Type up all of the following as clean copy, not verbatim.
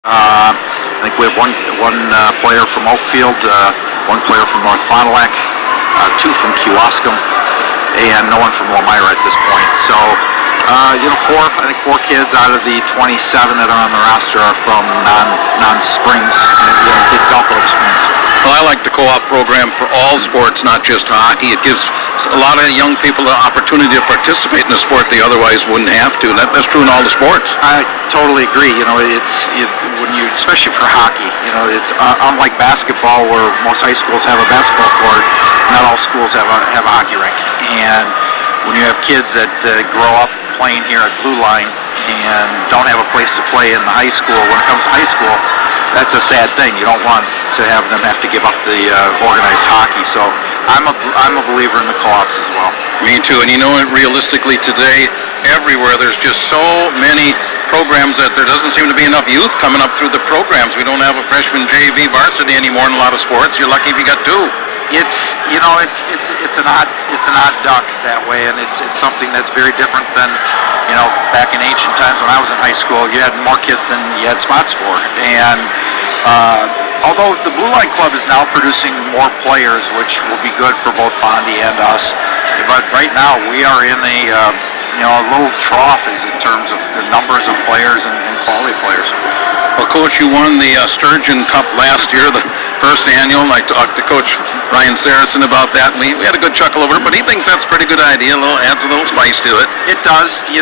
I think we have one player from Oakfield, one player from North Fond du Lac, two from Kewaskum, and no one from Elmira at this point. So, I think four kids out of the 27 that are on the roster are from non-Springs, did Gulfport Springs. Well, I like the co-op program for all sports, not just hockey. It gives a lot of young people the opportunity to participate in a sport they otherwise wouldn't have to. That's true in all the sports. I totally agree. Especially for hockey, it's unlike basketball where most high schools have a basketball court. Not all schools have a hockey rink. And when you have kids that grow up playing here at Blue Line and don't have a place to play in the high school, when it comes to high school, that's a sad thing. You don't want to have them have to give up the organized hockey. So I'm a believer in the co-ops as well. Me too. And realistically today, everywhere there's just so many programs that there doesn't seem to be enough youth coming up through the programs. We don't have a freshman JV varsity anymore in a lot of sports. You're lucky if you got two. It's an odd duck that way, and it's something that's very different than back in ancient times when I was in high school. You had more kids than you had spots for, and although the Blue Line Club is now producing more players, which will be good for both Fondy and us, but right now we are in a little trough in terms of the numbers of players and quality players. Well, Coach, you won the Sturgeon Cup last year, the first annual, and I talked to Coach Ryan Saracen about that, and we had a good chuckle over it, but he thinks that's a pretty good idea. Adds a little spice to it. It does. It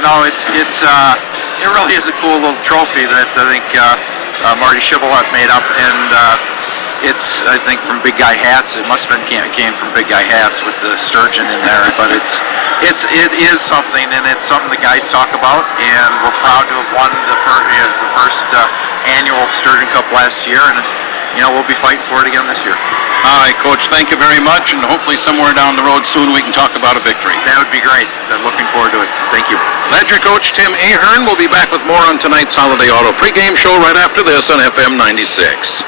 really is a cool little trophy that I think Marty Shivelot made up, and it's, I think, from Big Guy Hats. It must have came from Big Guy Hats with the sturgeon in there, but it is something, and it's something the guys talk about, and we're proud to have won the first annual Sturgeon Cup last year, and we'll be fighting for it again this year. All right, Coach, thank you very much, and hopefully somewhere down the road soon we can talk about a victory. That would be great. I'm looking forward to it. Thank you. Ledger Coach Tim Ahern will be back with more on tonight's Holiday Auto pregame show right after this on FM 96.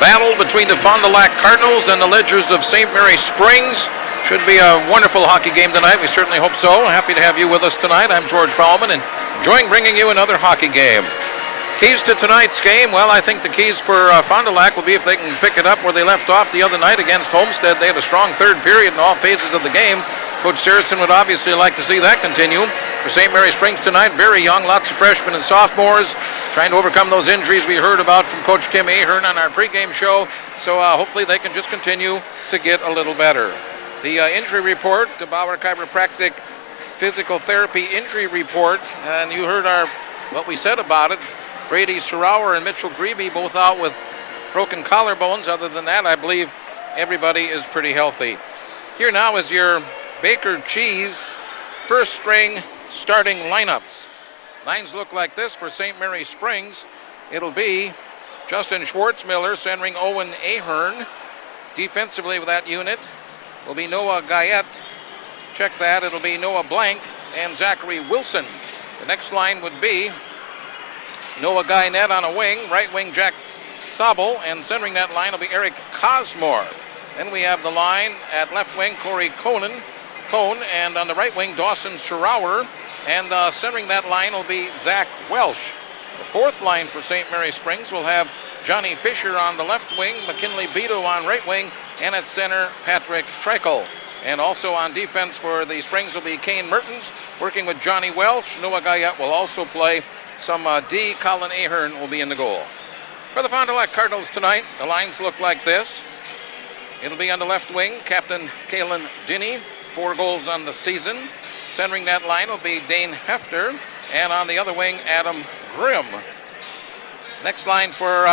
battle between the Fond du Lac Cardinals and the Ledgers of St. Mary Springs. Should be a wonderful hockey game tonight. We certainly hope so. Happy to have you with us tonight. I'm George Bauman, and enjoying bringing you another hockey game. Keys to tonight's game, well, I think the keys for Fond du Lac will be if they can pick it up where they left off the other night against Homestead. They had a strong third period in all phases of the game. Coach Saracen would obviously like to see that continue. For St. Mary Springs tonight, very young, lots of freshmen and sophomores, trying to overcome those injuries we heard about from Coach Tim Ahern on our pregame show. So hopefully they can just continue to get a little better. The injury report, the Bauer Chiropractic Physical Therapy Injury Report, and you heard what we said about it. Brady Sarauer and Mitchell Grebe both out with broken collarbones. Other than that, I believe everybody is pretty healthy. Here now is your Baker Cheese first string starting lineups. Lines look like this for St. Mary Springs. It'll be Justin Schwartzmiller centering Owen Ahern. Defensively with that unit will be Noah Guyette. Check that. It'll be Noah Blank and Zachary Wilson. The next line would be Noah Guynette on a wing, right wing Jack Sobel, and centering that line will be Eric Cosmore. Then we have the line at left wing, Corey Cone, and on the right wing, Dawson Sarauer, and centering that line will be Zach Welsh. The fourth line for St. Mary Springs will have Johnny Fisher on the left wing, McKinley Beto on right wing, and at center, Patrick Treichel. And also on defense for the Springs will be Kane Mertens, working with Johnny Welsh. Noah Guyette will also play some D. Colin Ahern will be in the goal. For the Fond du Lac Cardinals tonight, the lines look like this. It'll be on the left wing, Captain Kalen Dinney, 4 goals on the season. Centering that line will be Dane Hefter, and on the other wing, Adam Grimm. Next line for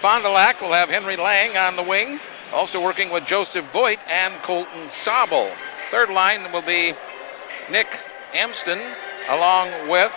Fond du Lac will have Henry Lang on the wing, also working with Joseph Voigt and Colton Sobel. Third line will be Nick Amston, along with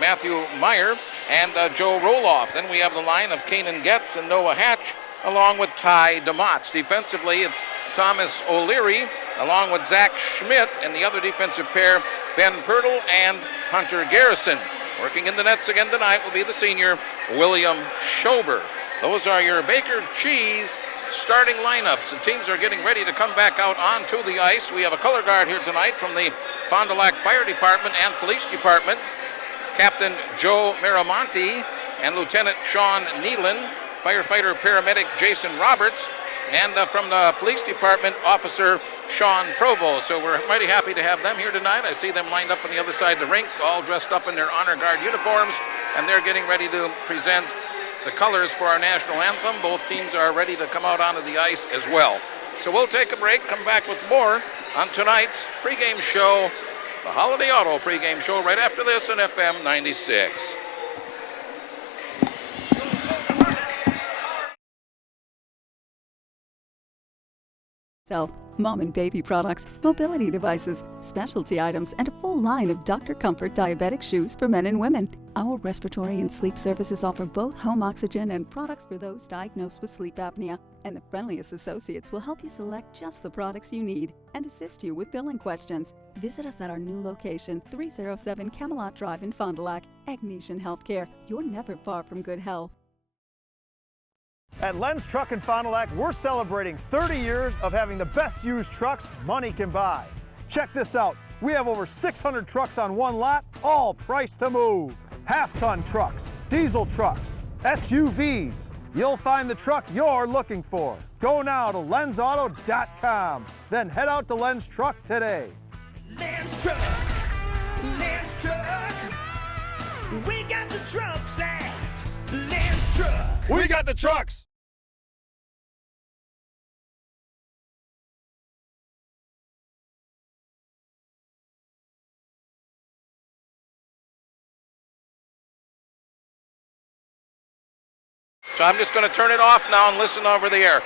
Matthew Meyer and Joe Roloff. Then we have the line of Kanan Getz and Noah Hatch, along with Ty DeMotts. Defensively, it's Thomas O'Leary, along with Zach Schmidt, and the other defensive pair, Ben Pirtle and Hunter Garrison. Working in the nets again tonight will be the senior, William Schober. Those are your Baker Cheese starting lineups. The teams are getting ready to come back out onto the ice. We have a color guard here tonight from the Fond du Lac Fire Department and Police Department. Captain Joe Miramonte and Lieutenant Sean Nealon, firefighter paramedic Jason Roberts, and from the police department, Officer Sean Provo. So we're mighty happy to have them here tonight. I see them lined up on the other side of the rink, all dressed up in their honor guard uniforms, and they're getting ready to present the colors for our national anthem. Both teams are ready to come out onto the ice as well. So we'll take a break, come back with more on tonight's pregame show, the Holiday Auto pregame show, right after this on FM 96. Mom and baby products, mobility devices, specialty items, and a full line of Dr. Comfort diabetic shoes for men and women. Our respiratory and sleep services offer both home oxygen and products for those diagnosed with sleep apnea. And the friendliest associates will help you select just the products you need and assist you with billing questions. Visit us at our new location, 307 Camelot Drive in Fond du Lac. Agnesian Healthcare. You're never far from good health. At Len's Truck in Fond du Lac, we're celebrating 30 years of having the best used trucks money can buy. Check this out. We have over 600 trucks on one lot, all priced to move. Half-ton trucks, diesel trucks, SUVs. You'll find the truck you're looking for. Go now to lensauto.com. Then head out to Len's Truck today. Len's Truck. We got the trucks at Len's Truck. We got the trucks. So I'm just going to turn it off now and listen over the air.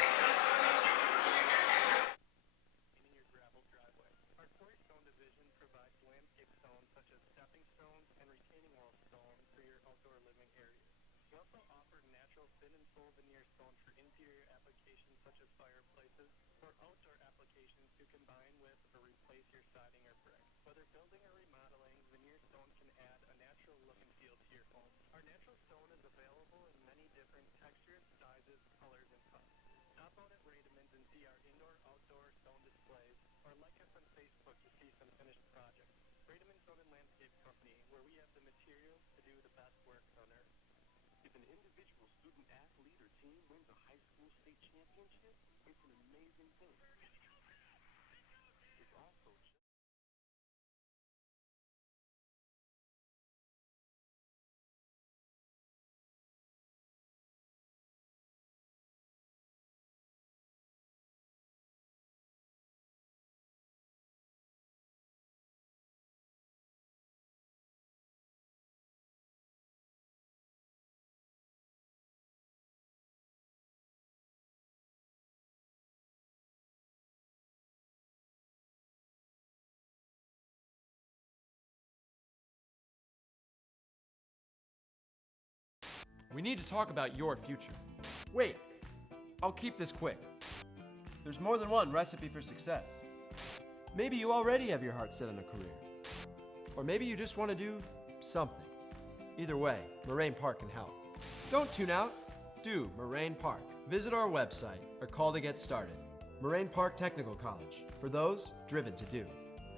Our natural stone is available in many different textures, sizes, colors, and out at Rademann's and see our indoor-outdoor stone displays, or like us on Facebook to see some finished projects. Rademann's Stone and Landscape Company, where we have the materials to do the best work on earth. If an individual student athlete or team wins a high school state championship, it's an amazing thing. It's also just We need to talk about your future. Wait, I'll keep this quick. There's more than one recipe for success. Maybe you already have your heart set on a career. Or maybe you just want to do something. Either way, Moraine Park can help. Don't tune out. Do Moraine Park. Visit our website or call to get started. Moraine Park Technical College, for those driven to do.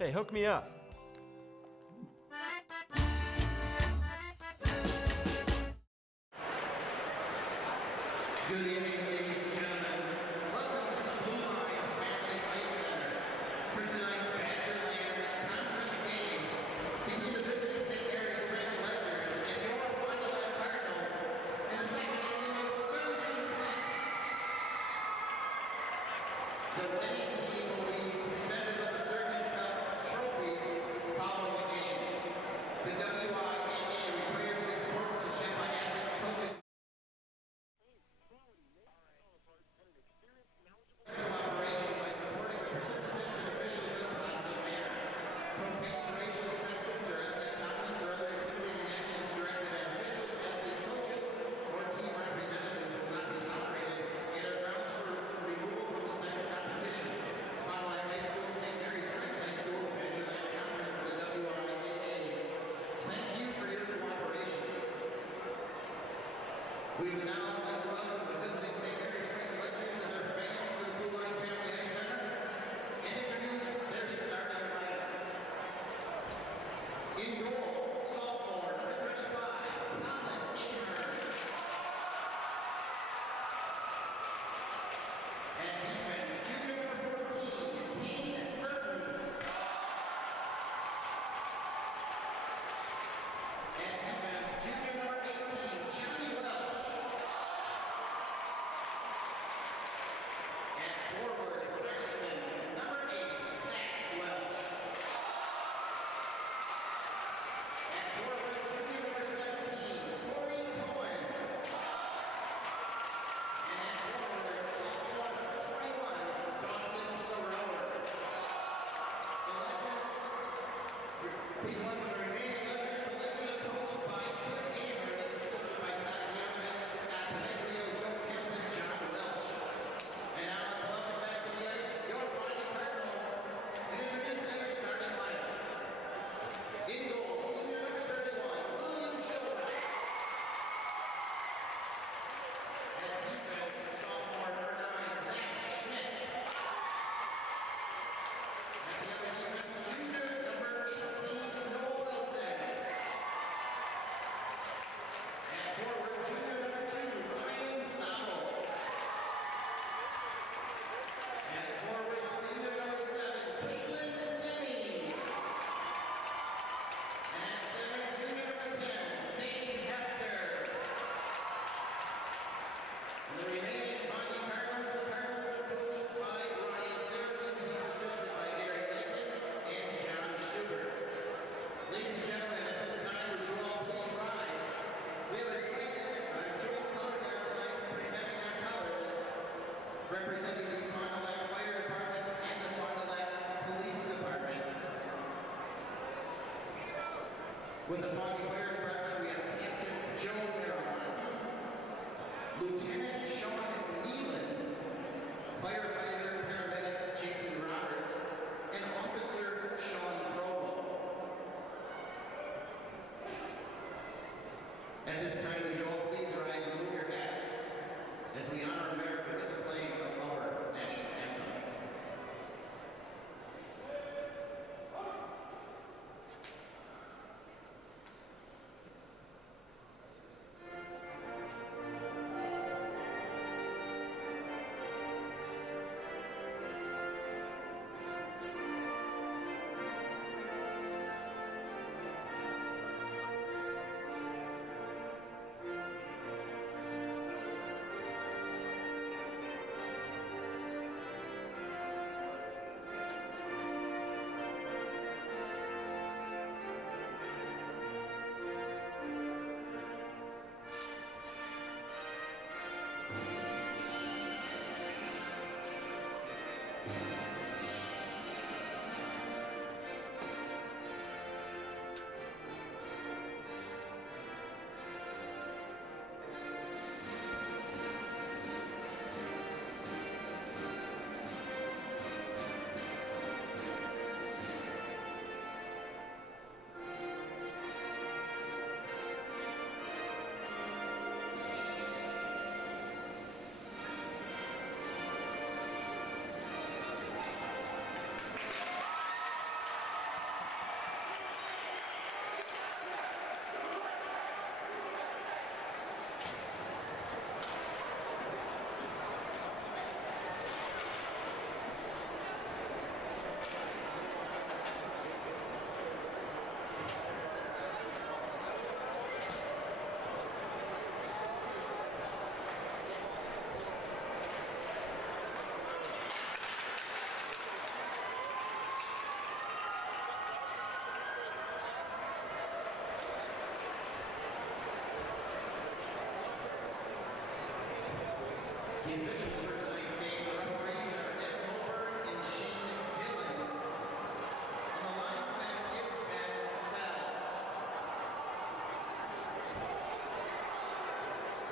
Hey, hook me up. Good evening, ladies and gentlemen. Welcome to the Blue Line Family Ice Center for tonight's Badgerland Conference game between the visiting St. Mary's Spring Ledgers and your Wonderland Cardinals in the second annual Sturgeon Cup. The winning team will be presented with the Sturgeon Cup trophy following the game. The WIAA requires good sportsmanship by athletes, coaches, collaboration by supporting the participants and officials in a positive manner. Profane, racial, sexist, or ethnic comments or other intimidating actions directed at officials, athletes, coaches, or team representatives will not be tolerated and are grounds for removal from the second competition. Fond du Lac High School, St. Mary's Springs High School, Badgerland Conference, the WIAA. Thank you for your cooperation. We would now like to welcome the visiting St. Mary's Spring Ledgers and their fans to the Blue Line Family Ice Center and introduce their starting lineup. In goal, sophomore, number 35, Colin Ahern. At defense, junior number 14, Payne Mertens. At defense, junior number 18, Johnny Welch. At forward, freshman, number 8, Zach Welch. At forward, junior number 17, Corey Cohen. And at forward, sophomore number 21, Dawson Sorower. The Legends, please welcome the remaining Legends. The Legends are coached by Tim Ahern, is assisted by Todd Yanovich, Scott Paneglio, Joe Kemp, and John Welch. And now let's welcome back to the ice your Fondy Cardinals and introduce their starting lineup. In goal, senior number 31, William Schultz. At defense, sophomore number 9, Zach Schmidt. At the other defense, junior number 18, Noah Wilson. At forward, junior number 2, Ryan Sowell. And forward, senior number 7, Caitlin Denny. And at center, junior number 10, Dave Hector. And the remaining Fondy Cardinals, the Cardinals are coached by Ryan Saracen. He's assisted by Gary Lakin and John Schubert. Ladies and gentlemen, at this time, would you all please rise? We have a joint color guard tonight presenting their colors, representing the Fond du Lac Fire Department and the Fond du Lac Police Department. With the Fondy Fire Department, we have Captain Joe Miramonte, Lieutenant Sean Neelan, firefighter paramedic Jason Roberts, and Officer Sean Provo. At this time, would you all please rise and remove your hats as we honor America with the playing of our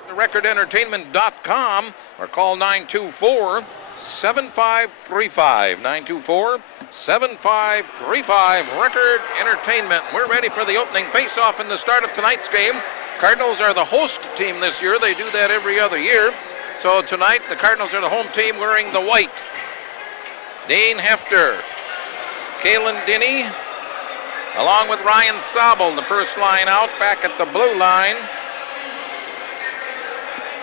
recordentertainment.com or call 924-7535. 924-7535. Record Entertainment. We're ready for the opening face-off in the start of tonight's game. Cardinals are the host team this year. They do that every other year. So tonight, the Cardinals are the home team wearing the white. Dane Hefter, Kalen Dinny, along with Ryan Sobel, the first line out, back at the blue line.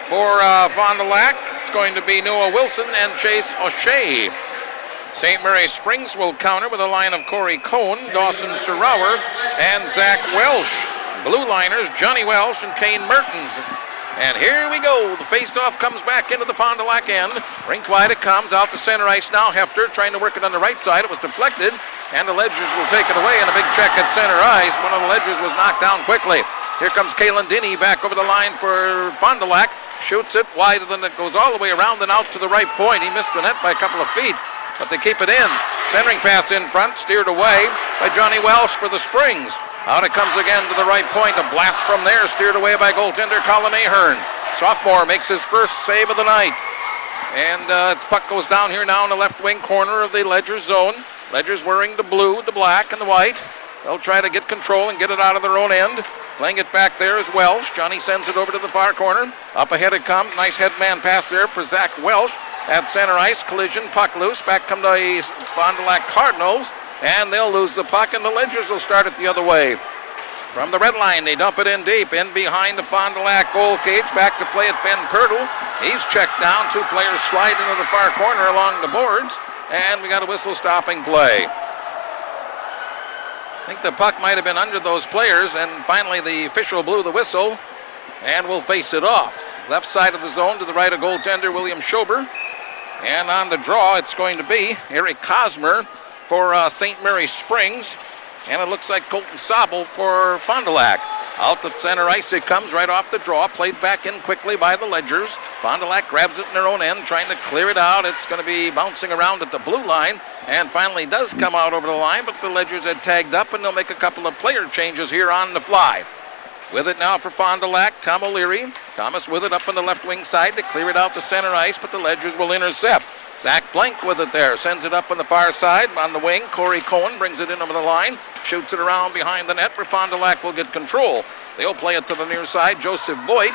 For Fond du Lac, it's going to be Noah Wilson and Chase O'Shea. St. Mary Springs will counter with a line of Corey Cohn, Dawson Serauer, and Zach Welsh. Blue liners, Johnny Welsh and Kane Mertens. And here we go. The face-off comes back into the Fond du Lac end. Rink wide it comes, out to center ice now. Hefter trying to work it on the right side. It was deflected, and the Ledgers will take it away, and a big check at center ice. One of the Ledgers was knocked down quickly. Here comes Kalen Dinny back over the line for Fond du Lac. Shoots it wider than it goes all the way around and out to the right point. He missed the net by a couple of feet, but they keep it in. Centering pass in front, steered away by Johnny Welsh for the Springs. Out it comes again to the right point. A blast from there, steered away by goaltender Colin Ahern. Sophomore makes his first save of the night. And its puck goes down here now in the left wing corner of the Ledgers zone. Ledgers wearing the blue, the black, and the white. They'll try to get control and get it out of their own end. Playing it back there is Welsh. Johnny sends it over to the far corner. Up ahead it comes. Nice headman pass there for Zach Welsh. At center ice, collision, puck loose. Back come the Fond du Lac Cardinals. And they'll lose the puck, and the Ledgers will start it the other way. From the red line, they dump it in deep, in behind the Fond du Lac goal cage. Back to play at Ben Pirtle. He's checked down. Two players slide into the far corner along the boards, and we got a whistle stopping play. I think the puck might have been under those players, and finally the official blew the whistle, and will face it off. Left side of the zone to the right of goaltender William Schober. And on the draw, it's going to be Eric Cosmer for St. Mary Springs, and it looks like Colton Sobel for Fond du Lac. Out the center ice it comes right off the draw, played back in quickly by the Ledgers. Fond du Lac grabs it in their own end, trying to clear it out. It's going to be bouncing around at the blue line, and finally does come out over the line, but the Ledgers had tagged up, and they'll make a couple of player changes here on the fly. With it now for Fond du Lac, Tom O'Leary. Thomas with it up on the left wing side to clear it out to center ice, but the Ledgers will intercept. Zach Blank with it there, sends it up on the far side. On the wing, Corey Cohen brings it in over the line, shoots it around behind the net where Fond du Lac will get control. They'll play it to the near side. Joseph Voigt,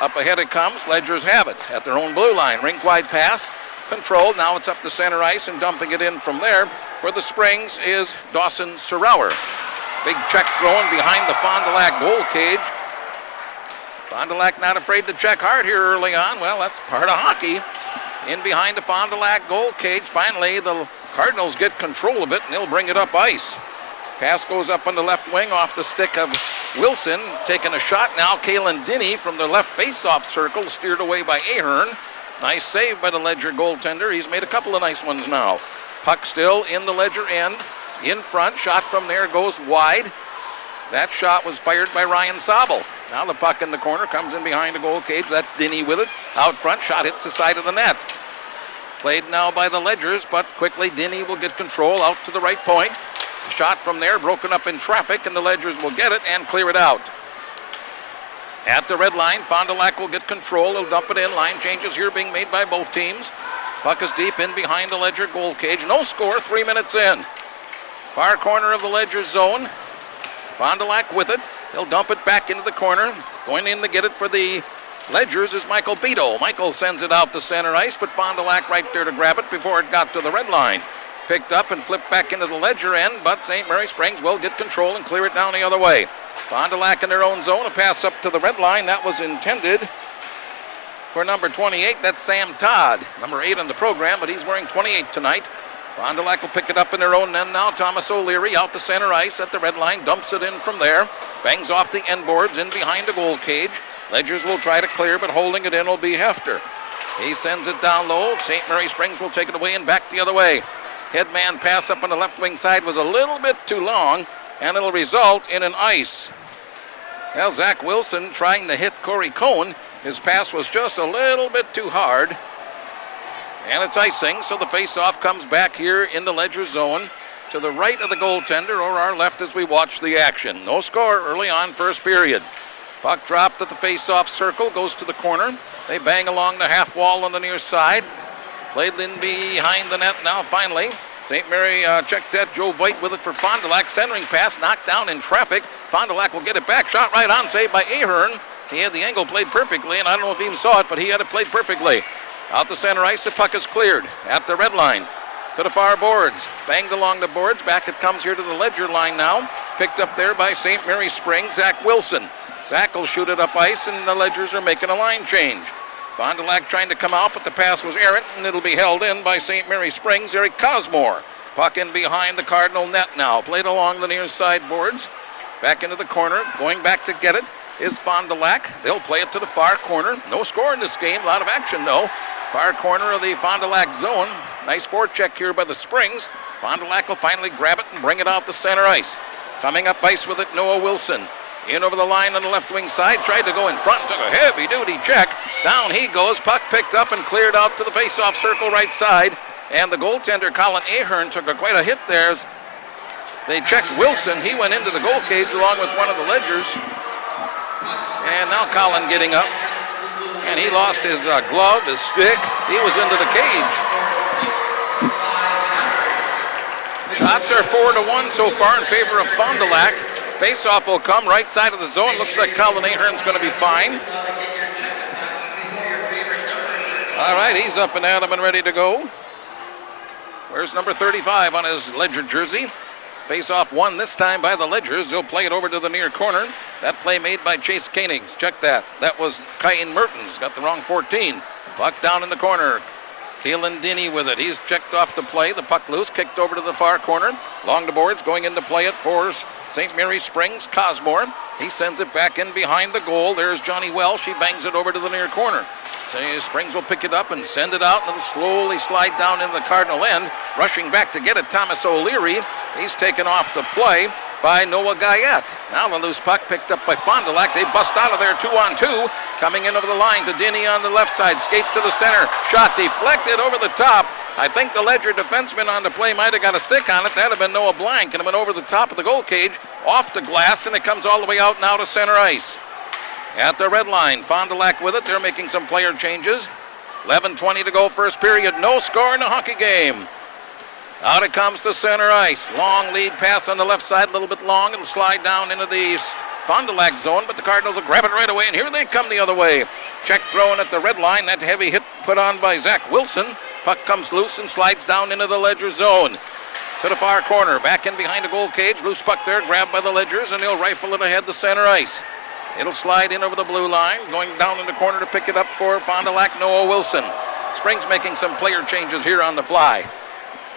up ahead it comes. Ledgers have it at their own blue line. Rink wide pass, controlled. Now it's up to center ice, and dumping it in from there for the Springs is Dawson Serauer. Big check thrown behind the Fond du Lac goal cage. Fond du Lac not afraid to check hard here early on. Well, that's part of hockey. In behind the Fond du Lac goal cage. Finally, the Cardinals get control of it, and they'll bring it up ice. Pass goes up on the left wing off the stick of Wilson. Taking a shot now, Kalen Dinny from the left face-off circle, steered away by Ahern. Nice save by the Ledger goaltender. He's made a couple of nice ones now. Puck still in the Ledger end. In front, shot from there goes wide. That shot was fired by Ryan Sobel. Now the puck in the corner comes in behind the goal cage. That's Dinny with it. Out front, shot hits the side of the net. Played now by the Ledgers, but quickly Dinny will get control out to the right point. The shot from there broken up in traffic, and the Ledgers will get it and clear it out. At the red line, Fond du Lac will get control. They'll dump it in. Line changes here being made by both teams. Puck is deep in behind the Ledger goal cage. No score, 3 minutes in. Far corner of the Ledger zone. Fond du Lac with it. He'll dump it back into the corner. Going in to get it for the Ledgers is Michael Beto. Michael sends it out to center ice, but Fond du Lac right there to grab it before it got to the red line. Picked up and flipped back into the Ledger end, but St. Mary Springs will get control and clear it down the other way. Fond du Lac in their own zone. A pass up to the red line. That was intended for number 28. That's Sam Todd, number 8 on the program, but he's wearing 28 tonight. Fond du Lac will pick it up in their own end now. Thomas O'Leary out to center ice at the red line, dumps it in from there, bangs off the end boards in behind the goal cage. Ledgers will try to clear, but holding it in will be Hefter. He sends it down low. St. Mary Springs will take it away and back the other way. Headman pass up on the left wing side was a little bit too long, and it'll result in an ice. Well, Zach Wilson trying to hit Corey Cohen. His pass was just a little bit too hard. And it's icing, so the face-off comes back here in the Ledger zone to the right of the goaltender or our left as we watch the action. No score early on, first period. Puck dropped at the face-off circle, goes to the corner. They bang along the half wall on the near side. Played in behind the net now finally. St. Mary checked that. Joe Voigt with it for Fond du Lac. Centering pass knocked down in traffic. Fond du Lac will get it back. Shot right on, saved by Ahern. He had the angle played perfectly, and I don't know if he even saw it, but he had it played perfectly. Out the center ice, the puck is cleared at the red line. To the far boards. Banged along the boards. Back it comes here to the Ledger line now. Picked up there by St. Mary Springs. Zach Wilson. Zach will shoot it up ice, and the Ledgers are making a line change. Fond du Lac trying to come out, but the pass was errant, and it'll be held in by St. Mary Springs. Eric Cosmore. Puck in behind the Cardinal net now. Played along the near side boards. Back into the corner. Going back to get it is Fond du Lac. They'll play it to the far corner. No score in this game. A lot of action, though. Far corner of the Fond du Lac zone. Nice forecheck here by the Springs. Fond du Lac will finally grab it and bring it out the center ice. Coming up ice with it, Noah Wilson. In over the line on the left wing side, tried to go in front, took a heavy-duty check. Down he goes, puck picked up and cleared out to the face-off circle right side. And the goaltender, Colin Ahern, took quite a hit there. They checked Wilson. He went into the goal cage along with one of the Ledgers. And now Colin getting up. And he lost his glove, his stick. He was into the cage. Shots are 4-1 so far in favor of Fond du Lac. Face-off will come right side of the zone. Looks like Colin Ahern's going to be fine. All right, he's up and at him and ready to go. Where's number 35 on his Ledger jersey? Face-off won this time by the Ledgers. They'll play it over to the near corner. That play made by Chase Koenigs. Check that. That was Kyan Mertens. Got the wrong 14. Puck down in the corner. Keelan Denny with it. He's checked off the play. The puck loose. Kicked over to the far corner. Along the boards. Going in to play it for St. Mary Springs. Cosmore. He sends it back in behind the goal. There's Johnny Welsh. He bangs it over to the near corner. Springs will pick it up and send it out, and it'll slowly slide down into the Cardinal end. Rushing back to get it, Thomas O'Leary. He's taken off the play by Noah Guyette. Now the loose puck picked up by Fond du Lac. They bust out of there 2-on-2. Coming in over the line to Denny on the left side. Skates to the center. Shot deflected over the top. I think the Ledger defenseman on the play might have got a stick on it. That'd have been Noah Blank, and it went over the top of the goal cage, off the glass, and it comes all the way out now to center ice. At the red line, Fond du Lac with it. They're making some player changes. 11:20 to go, first period. No score in the hockey game. Out it comes to center ice. Long lead pass on the left side, a little bit long. It'll slide down into the Fond du Lac zone, but the Cardinals will grab it right away, and here they come the other way. Check thrown at the red line. That heavy hit put on by Zach Wilson. Puck comes loose and slides down into the Ledger zone. To the far corner, back in behind the goal cage. Loose puck there, grabbed by the Ledgers, and they'll rifle it ahead to center ice. It'll slide in over the blue line, going down in the corner to pick it up for Fond du Lac, Noah Wilson. Springs making some player changes here on the fly.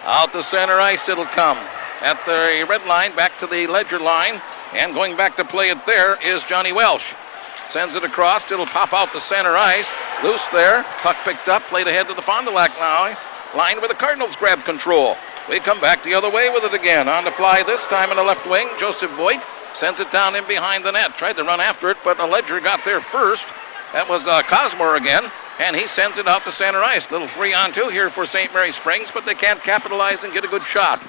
Out to center ice it'll come. At the red line, back to the Ledger line, and going back to play it there is Johnny Welsh. Sends it across, it'll pop out to center ice. Loose there, puck picked up, played ahead to the Fond du Lac line where the Cardinals grab control. We come back the other way with it again. On the fly this time in the left wing, Joseph Voigt sends it down in behind the net. Tried to run after it, but a Ledger got there first. That was Cosmore again, and he sends it out to center ice. Little 3-on-2 here for St. Mary Springs, but they can't capitalize and get a good shot.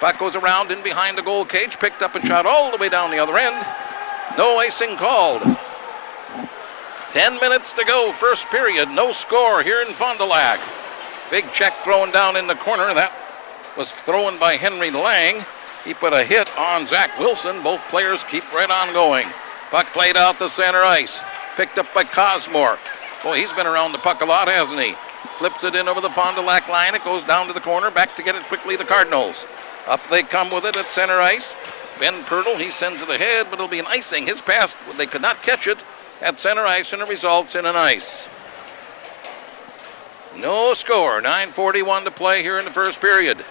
Puck goes around in behind the goal cage, picked up and shot all the way down the other end. No icing called. 10 minutes to go, first period. No score here in Fond du Lac. Big check thrown down in the corner. That was thrown by Henry Lang. He put a hit on Zach Wilson. Both players keep right on going. Puck played out to center ice. Picked up by Cosmore. Boy, he's been around the puck a lot, hasn't he? Flips it in over the Fond du Lac line. It goes down to the corner. Back to get it quickly, the Cardinals. Up they come with it at center ice. Ben Pirtle, he sends it ahead, but it'll be an icing. His pass, they could not catch it at center ice, and it results in an ice. No score. 9:41 to play here in the first period.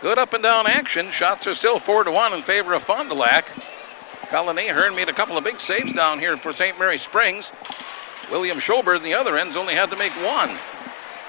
Good up and down action. Shots are still 4-1 in favor of Fond du Lac. Colin Ahern made a couple of big saves down here for St. Mary Springs. William Schober in the other ends only had to make one.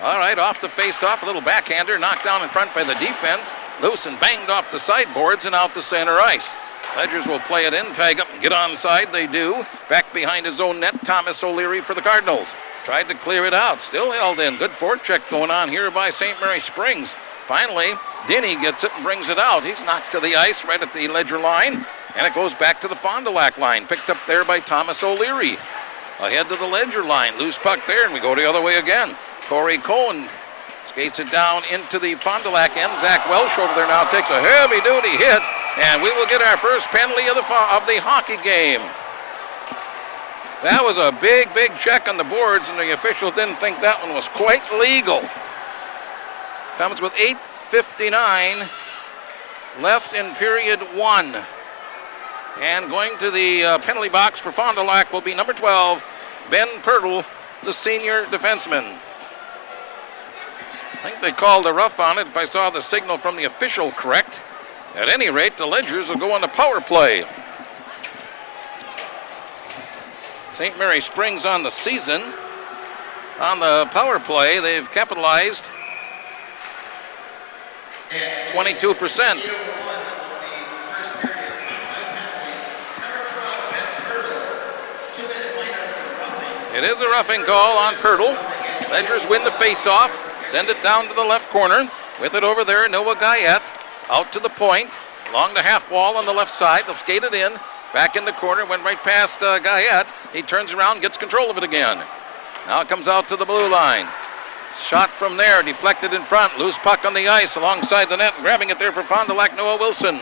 All right, off the face-off, a little backhander, knocked down in front by the defense. Loose and banged off the sideboards and out to center ice. Ledgers will play it in, tag up and get onside. They do. Back behind his own net, Thomas O'Leary for the Cardinals. Tried to clear it out, still held in. Good forecheck going on here by St. Mary Springs. Finally, Denny gets it and brings it out. He's knocked to the ice right at the Ledger line, and it goes back to the Fond du Lac line. Picked up there by Thomas O'Leary. Ahead to the Ledger line. Loose puck there, and we go the other way again. Corey Cohen skates it down into the Fond du Lac end. Zach Welsh over there now takes a heavy-duty hit, and we will get our first penalty of the hockey game. That was a big check on the boards, and the officials didn't think that one was quite legal. Comes with 8:59 left in period 1. And going to the penalty box for Fond du Lac will be number 12, Ben Pirtle, the senior defenseman. I think they called a rough on it if I saw the signal from the official correct. At any rate, the Ledgers will go on the power play. St. Mary Springs on the season. On the power play, they've capitalized 22%. It is a roughing call on Pirtle. Ledgers win the face-off. Send it down to the left corner. With it over there, Noah Guyette. Out to the point. Along the half wall on the left side. They'll skate it in. Back in the corner. Went right past Guyette. He turns around, gets control of it again. Now it comes out to the blue line. Shot from there. Deflected in front. Loose puck on the ice alongside the net. Grabbing it there for Fond du Lac, Noah Wilson.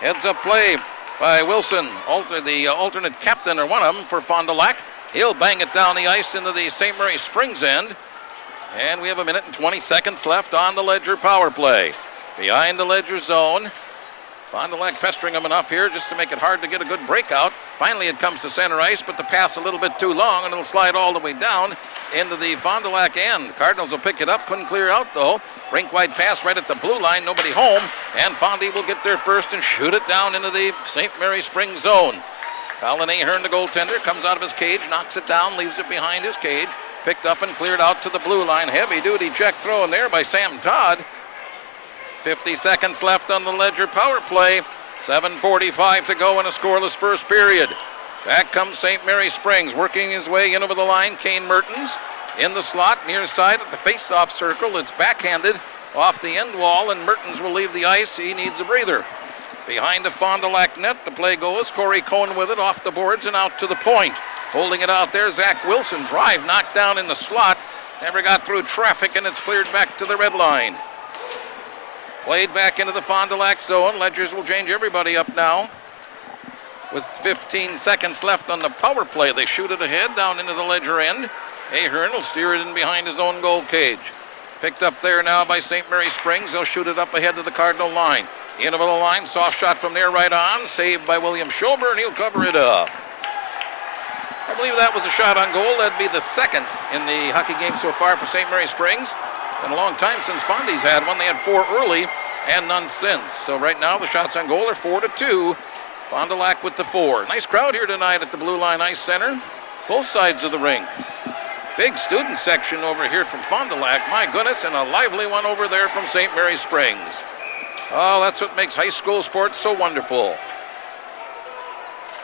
Heads up play by Wilson. The alternate captain, or one of them, for Fond du Lac. He'll bang it down the ice into the St. Mary Springs end. And we have 1 minute and 20 seconds left on the Ledger power play. Behind the Ledger zone. Fond du Lac pestering them enough here just to make it hard to get a good breakout. Finally it comes to center ice, but the pass a little bit too long, and it'll slide all the way down into the Fond du Lac end. Cardinals will pick it up, couldn't clear out though. Rink-wide pass right at the blue line, nobody home. And Fondy will get there first and shoot it down into the St. Mary Springs zone. Colin Ahern, the goaltender, comes out of his cage, knocks it down, leaves it behind his cage. Picked up and cleared out to the blue line. Heavy-duty check throw in there by Sam Todd. 50 seconds left on the Ledger power play. 7:45 to go in a scoreless first period. Back comes St. Mary Springs, working his way in over the line. Kane Mertens in the slot, near side at the face-off circle. It's backhanded off the end wall, and Mertens will leave the ice. He needs a breather. Behind the Fond du Lac net, the play goes. Corey Cohen with it off the boards and out to the point. Holding it out there, Zach Wilson. Drive knocked down in the slot. Never got through traffic, and it's cleared back to the red line. Played back into the Fond du Lac zone. Ledgers will change everybody up now. With 15 seconds left on the power play, they shoot it ahead down into the Ledger end. Ahern will steer it in behind his own goal cage. Picked up there now by St. Mary Springs. They'll shoot it up ahead to the Cardinal line. In over the line, soft shot from there right on. Saved by William Schober, and he'll cover it up. I believe that was a shot on goal. That'd be the second in the hockey game so far for St. Mary Springs. It's been a long time since Fondy's had one. They had 4 early and none since. So right now the shots on goal are 4-2. Fond du Lac with the 4. Nice crowd here tonight at the Blue Line Ice Center. Both sides of the rink. Big student section over here from Fond du Lac. My goodness, and a lively one over there from St. Mary Springs. Oh, that's what makes high school sports so wonderful.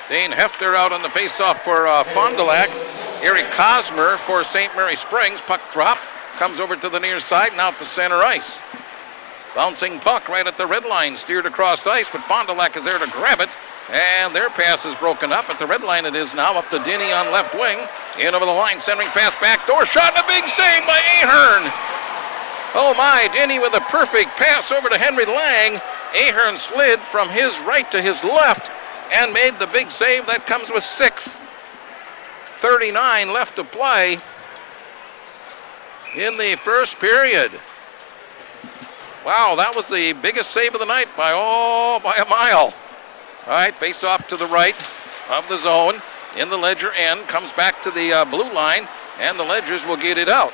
Dane Hefter out on the faceoff for Fond du Lac. Eric Cosmer for St. Mary Springs. Puck drop. Comes over to the near side and out to center ice. Bouncing puck right at the red line. Steered across ice, but Fond du Lac is there to grab it. And their pass is broken up. At the red line it is now. Up to Denny on left wing. In over the line. Centering pass back door. Shot and a big save by Ahern. Oh my, Denny with a perfect pass over to Henry Lang. Ahern slid from his right to his left and made the big save. That comes with 6:39 left to play in the first period. Wow, that was the biggest save of the night by a mile. All right, face off to the right of the zone in the Ledger end. Comes back to the blue line, and the Ledgers will get it out.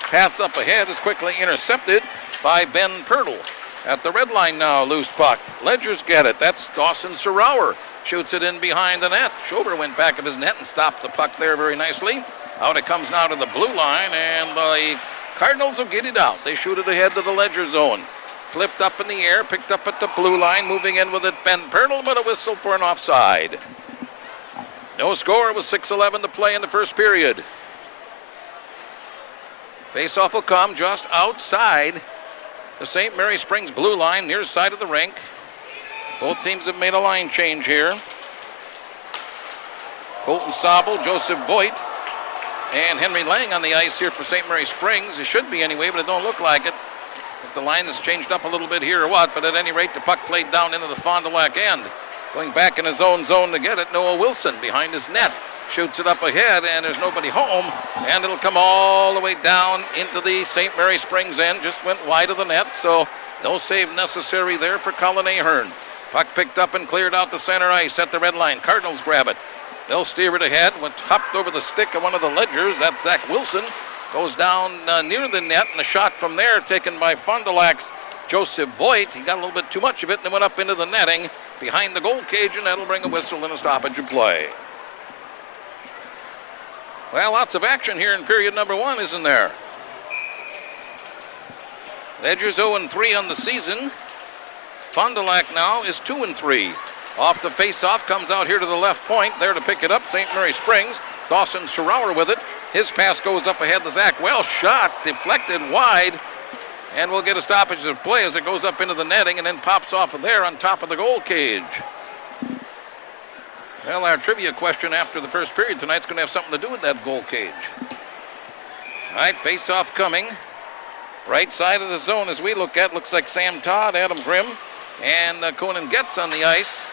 Pass up ahead is quickly intercepted by Ben Pirtle. At the red line now, loose puck. Ledgers get it. That's Dawson Sarauer. Shoots it in behind the net. Schober went back of his net and stopped the puck there very nicely. Out it comes now to the blue line, and the Cardinals will get it out. They shoot it ahead to the Ledger zone. Flipped up in the air, picked up at the blue line, moving in with it Ben Pirtle, but a whistle for an offside. No score with 6:11 to play in the first period. Face-off will come just outside the St. Mary Springs blue line near side of the rink. Both teams have made a line change here. Colton Sobel, Joseph Voigt, and Henry Lang on the ice here for St. Mary Springs. It should be anyway, but it don't look like it. If the line has changed up a little bit here or what, but at any rate, the puck played down into the Fond du Lac end. Going back in his own zone to get it, Noah Wilson behind his net. Shoots it up ahead, and there's nobody home, and it'll come all the way down into the St. Mary Springs end. Just went wide of the net, so no save necessary there for Colin Ahern. Puck picked up and cleared out the center ice at the red line. Cardinals grab it. They'll steer it ahead. Went hopped over the stick of one of the Ledgers. That's Zach Wilson. Goes down near the net, and a shot from there taken by Fond du Lac's Joseph Voigt. He got a little bit too much of it, and it went up into the netting behind the goal cage, and that'll bring a whistle and a stoppage of play. Well, lots of action here in period number 1, isn't there? Ledger's 0-3 on the season. Fond du Lac now is 2-3. Off the face-off, comes out here to the left point. There to pick it up, St. Mary Springs. Dawson Serauer with it. His pass goes up ahead to Zach Welsh. Shot deflected wide. And we'll get a stoppage of play as it goes up into the netting and then pops off of there on top of the goal cage. Well, our trivia question after the first period tonight's going to have something to do with that goal cage. All right, face-off coming. Right side of the zone as we look at, looks like Sam Todd, Adam Grimm, and Conan Getz on the ice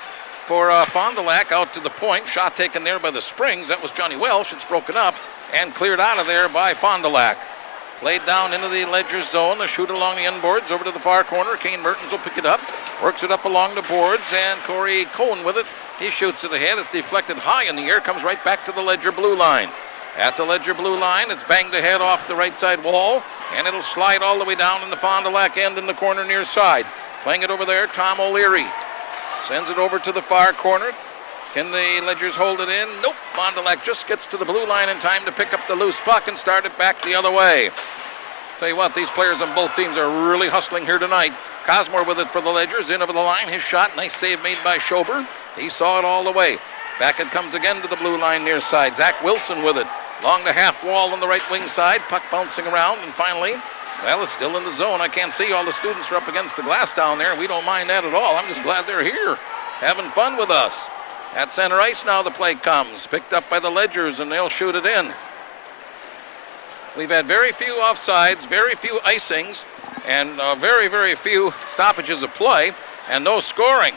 for Fond du Lac out to the point. Shot taken there by the Springs. That was Johnny Welsh. It's broken up and cleared out of there by Fond du Lac. Played down into the Ledger zone. The shoot along the end boards over to the far corner. Kane Mertens will pick it up. Works it up along the boards, and Corey Cohen with it. He shoots it ahead. It's deflected high in the air. Comes right back to the Ledger blue line. At the Ledger blue line, it's banged ahead off the right side wall, and it'll slide all the way down in the Fond du Lac end in the corner near side. Playing it over there, Tom O'Leary. Sends it over to the far corner. Can the Ledgers hold it in? Nope. Fond du Lac just gets to the blue line in time to pick up the loose puck and start it back the other way. Tell you what, these players on both teams are really hustling here tonight. Cosmore with it for the Ledgers, in over the line. His shot, nice save made by Schober. He saw it all the way. Back it comes again to the blue line near side. Zach Wilson with it. Along the half wall on the right wing side. Puck bouncing around, and finally, well, it's still in the zone. I can't see all the students are up against the glass down there. We don't mind that at all. I'm just glad they're here, having fun with us. At center ice now the play comes. Picked up by the Ledgers, and they'll shoot it in. We've had very few offsides, very few icings, and very, very few stoppages of play, and no scoring.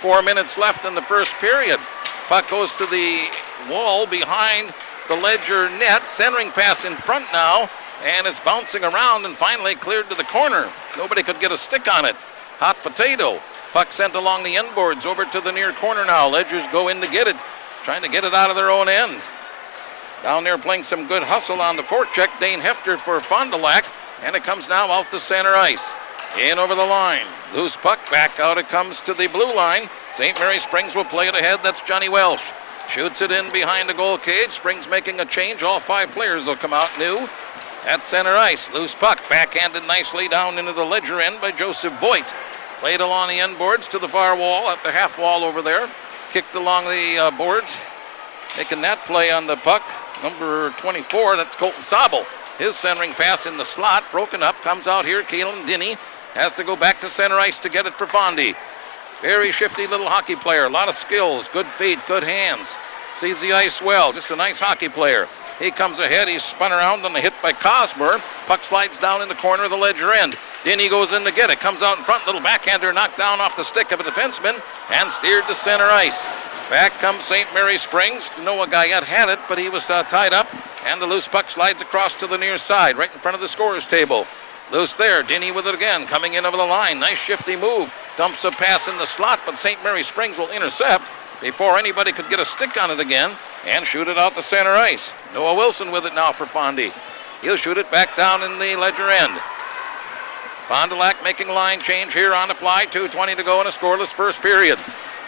4 minutes left in the first period. Puck goes to the wall behind the Ledger net. Centering pass in front now, and it's bouncing around and finally cleared to the corner. Nobody could get a stick on it. Hot potato. Puck sent along the end boards over to the near corner now. Ledgers go in to get it, trying to get it out of their own end. Down there playing some good hustle on the forecheck, Dane Hefter for Fond du Lac, and it comes now out to center ice. In over the line. Loose puck, back out it comes to the blue line. St. Mary Springs will play it ahead. That's Johnny Welsh. Shoots it in behind the goal cage. Springs making a change. All 5 players will come out new. At center ice, loose puck, backhanded nicely down into the Ledger end by Joseph Voigt. Played along the end boards to the far wall, at the half wall over there. Kicked along the boards. Making that play on the puck. Number 24, that's Colton Sobel. His centering pass in the slot, broken up, comes out here. Keelan Dinny has to go back to center ice to get it for Fondy. Very shifty little hockey player, a lot of skills, good feet, good hands. Sees the ice well, just a nice hockey player. He comes ahead, he's spun around on the hit by Cosmer. Puck slides down in the corner of the Ledger end. Dinny goes in to get it, comes out in front, little backhander knocked down off the stick of a defenseman and steered to center ice. Back comes St. Mary Springs. Noah Guyette had it, but he was tied up, and the loose puck slides across to the near side, right in front of the scorer's table. Loose there, Dinny with it again, coming in over the line. Nice shifty move, dumps a pass in the slot, but St. Mary Springs will intercept before anybody could get a stick on it again and shoot it out to center ice. Noah Wilson with it now for Fondy. He'll shoot it back down in the Ledger end. Fond du Lac making line change here on the fly. 2:20 to go in a scoreless first period.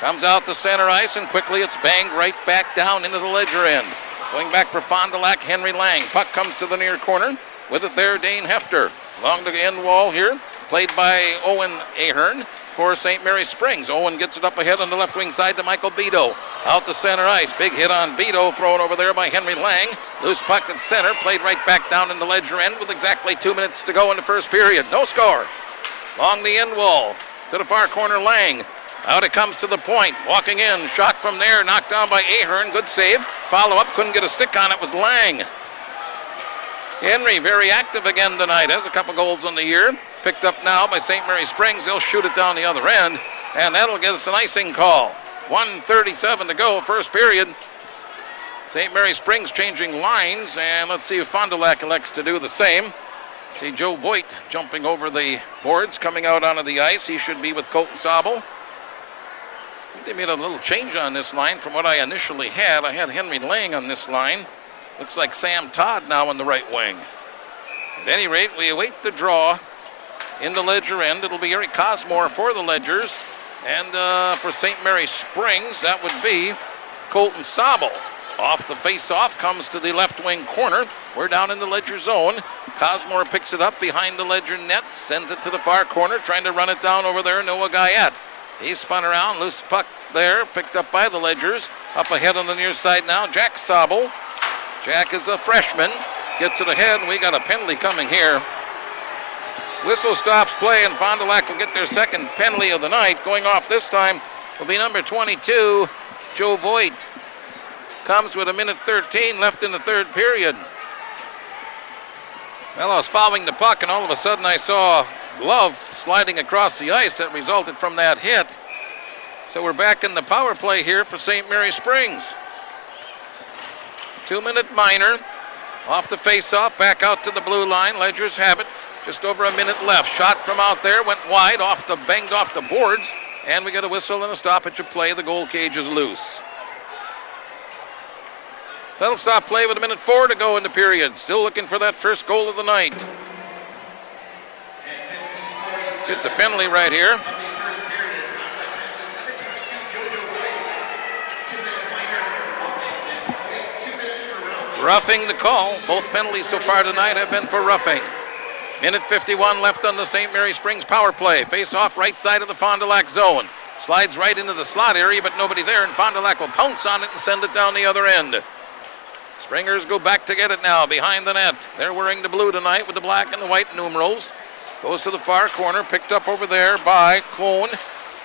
Comes out to center ice, and quickly it's banged right back down into the Ledger end. Going back for Fond du Lac, Henry Lang. Puck comes to the near corner. With it there, Dane Hefter. Along the end wall here, played by Owen Ahern for St. Mary Springs. Owen gets it up ahead on the left wing side to Michael Beto. Out to center ice. Big hit on Beto, thrown over there by Henry Lang. Loose puck at center, played right back down in the Ledger end with exactly 2 minutes to go in the first period. No score. Along the end wall. To the far corner, Lang. Out it comes to the point. Walking in. Shot from there. Knocked down by Ahern. Good save. Follow-up. Couldn't get a stick on it. Was Lang. Henry very active again tonight. Has a couple goals on the year. Picked up now by St. Mary Springs. They'll shoot it down the other end. And that'll get us an icing call. 1:37 to go. First period. St. Mary Springs changing lines. And let's see if Fond du Lac elects to do the same. See Joe Voigt jumping over the boards, coming out onto the ice. He should be with Colton Sobel. I think they made a little change on this line from what I initially had. I had Henry Lang on this line. Looks like Sam Todd now on the right wing. At any rate, we await the draw in the Ledger end. It'll be Eric Cosmore for the Ledgers. And for St. Mary Springs, that would be Colton Sobel. Off the face-off, comes to the left wing corner. We're down in the Ledger zone. Cosmore picks it up behind the Ledger net, sends it to the far corner, trying to run it down over there, Noah Guyette. He spun around, loose puck there, picked up by the Ledgers. Up ahead on the near side now, Jack Sobel. Jack is a freshman, gets it ahead, and we got a penalty coming here. Whistle stops play, and Fond du Lac will get their second penalty of the night. Going off this time will be number 22, Joe Voigt. Comes with 1:13 left in the third period. Well, I was following the puck, and all of a sudden I saw a glove sliding across the ice that resulted from that hit. So we're back in the power play here for St. Mary Springs. 2-minute minor. Off the face-off, back out to the blue line. Ledgers have it. Just over a minute left. Shot from out there, went wide, banged off the boards, and we get a whistle and a stoppage of play. The goal cage is loose. That'll stop play with 1:04 to go in the period. Still looking for that first goal of the night. Get the penalty right here. Roughing the call. Both penalties so far tonight have been for roughing. 1:51 left on the St. Mary Springs power play. Face off right side of the Fond du Lac zone. Slides right into the slot area, but nobody there, and Fond du Lac will pounce on it and send it down the other end. Springers go back to get it now behind the net. They're wearing the blue tonight with the black and the white numerals. Goes to the far corner, picked up over there by Cohn.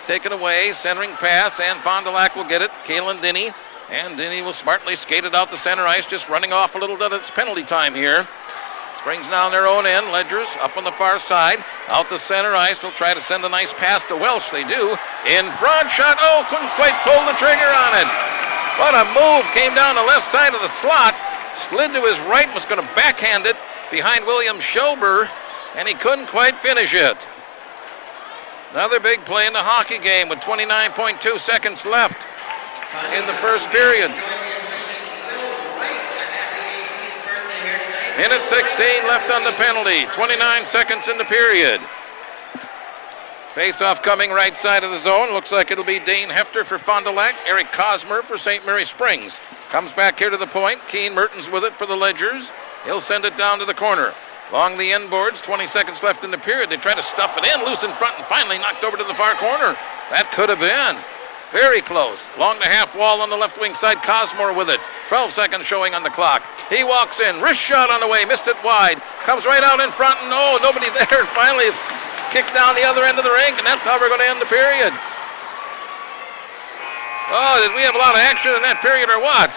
Taken away, centering pass, and Fond du Lac will get it. Kalen Denny, and Denny will smartly skate it out the center ice, just running off a little bit. It's penalty time here. Springs now on their own end. Ledgers up on the far side. Out the center ice. They'll try to send a nice pass to Welsh. They do. In front, shot. Oh, couldn't quite pull the trigger on it. What a move. Came down the left side of the slot. Slid to his right and was going to backhand it behind William Schober, and he couldn't quite finish it. Another big play in the hockey game with 29.2 seconds left in the first period. 1:16 left on the penalty. 29 seconds in the period. Face-off coming right side of the zone. Looks like it'll be Dane Hefter for Fond du Lac. Eric Cosmer for St. Mary Springs. Comes back here to the point. Keane Mertens with it for the Ledgers. He'll send it down to the corner. Along the end boards, 20 seconds left in the period. They try to stuff it in, loose in front, and finally knocked over to the far corner. That could have been. Very close. Along the half wall on the left wing side, Cosmore with it. 12 seconds showing on the clock. He walks in, wrist shot on the way, missed it wide. Comes right out in front, and oh, nobody there. And finally, it's kicked down the other end of the rink, and that's how we're going to end the period. Oh, did we have a lot of action in that period or what?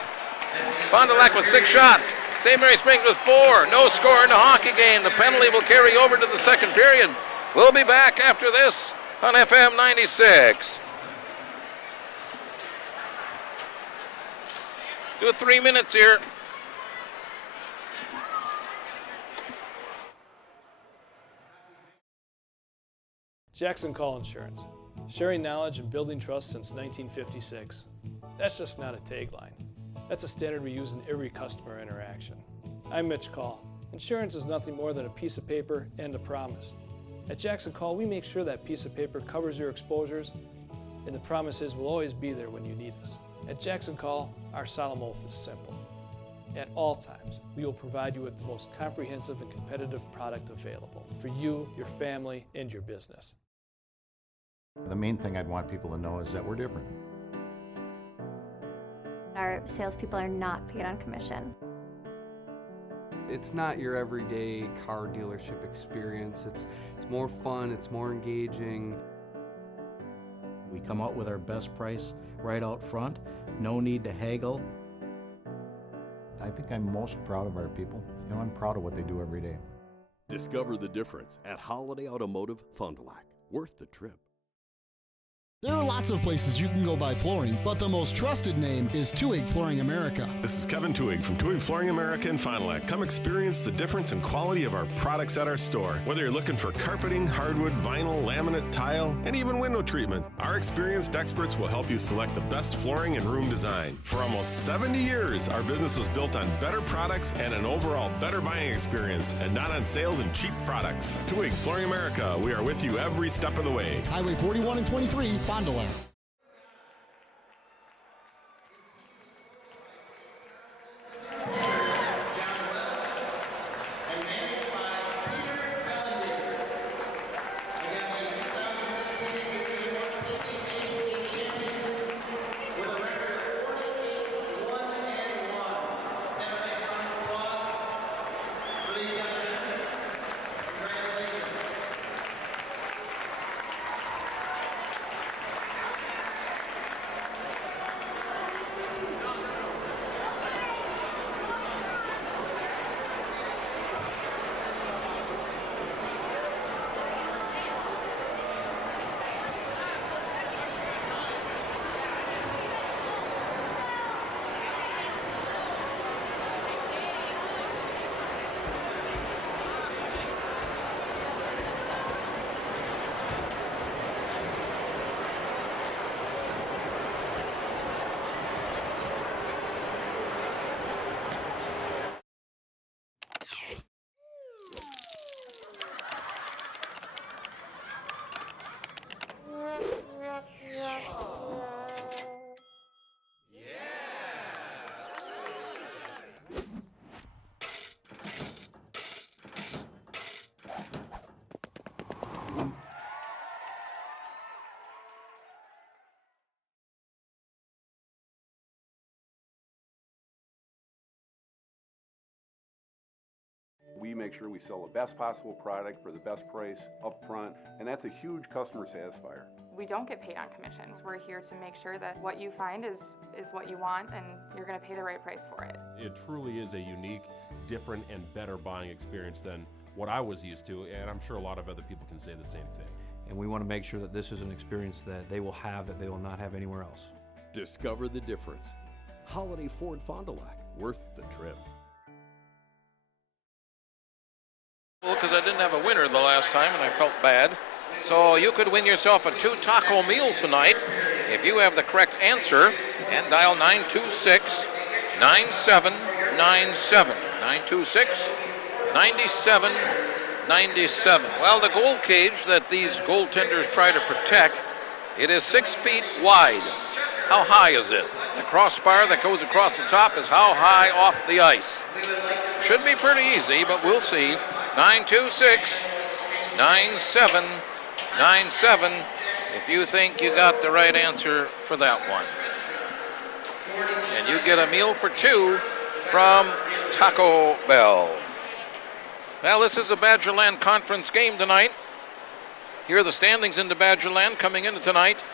Fond du Lac with 6 shots. St. Mary Springs with 4. No score in the hockey game. The penalty will carry over to the second period. We'll be back after this on FM 96. Do 3 minutes here. Jackson Call Insurance, sharing knowledge and building trust since 1956. That's just not a tagline. That's a standard we use in every customer interaction. I'm Mitch Call. Insurance is nothing more than a piece of paper and a promise. At Jackson Call, we make sure that piece of paper covers your exposures, and the promise is we'll always be there when you need us. At Jackson Call, our solemn oath is simple. At all times, we will provide you with the most comprehensive and competitive product available for you, your family, and your business. The main thing I'd want people to know is that we're different. Our salespeople are not paid on commission. It's not your everyday car dealership experience. It's more fun, it's more engaging. We come out with our best price right out front, no need to haggle. I think I'm most proud of our people. You know, I'm proud of what they do every day. Discover the difference at Holiday Automotive Fond du Lac. Worth the trip. There are lots of places you can go buy flooring, but the most trusted name is Tuig Flooring America. This is Kevin Tuig from Tuig Flooring America in Fond du Lac. Come experience the difference in quality of our products at our store. Whether you're looking for carpeting, hardwood, vinyl, laminate, tile, and even window treatment, our experienced experts will help you select the best flooring and room design. For almost 70 years, our business was built on better products and an overall better buying experience, and not on sales and cheap products. Tuig Flooring America, we are with you every step of the way. Highway 41 and 23, Fond du Lac. We make sure we sell the best possible product for the best price up front, and that's a huge customer satisfier. We don't get paid on commissions. We're here to make sure that what you find is what you want, and you're going to pay the right price for it. It truly is a unique, different, and better buying experience than what I was used to, and I'm sure a lot of other people can say the same thing. And we want to make sure that this is an experience that they will have that they will not have anywhere else. Discover the difference. Holiday Ford Fond du Lac, worth the trip. Because I didn't have a winner the last time and I felt bad. So you could win yourself a 2-taco meal tonight if you have the correct answer and dial 926-9797. 926-9797. Well, the goal cage that these goaltenders try to protect, it is 6 feet wide. How high is it? The crossbar that goes across the top is how high off the ice? Should be pretty easy, but we'll see. 926-9797 if you think you got the right answer for that one. And you get a meal for two from Taco Bell. Well, this is a Badgerland Conference game tonight. Here are the standings into Badgerland coming into tonight.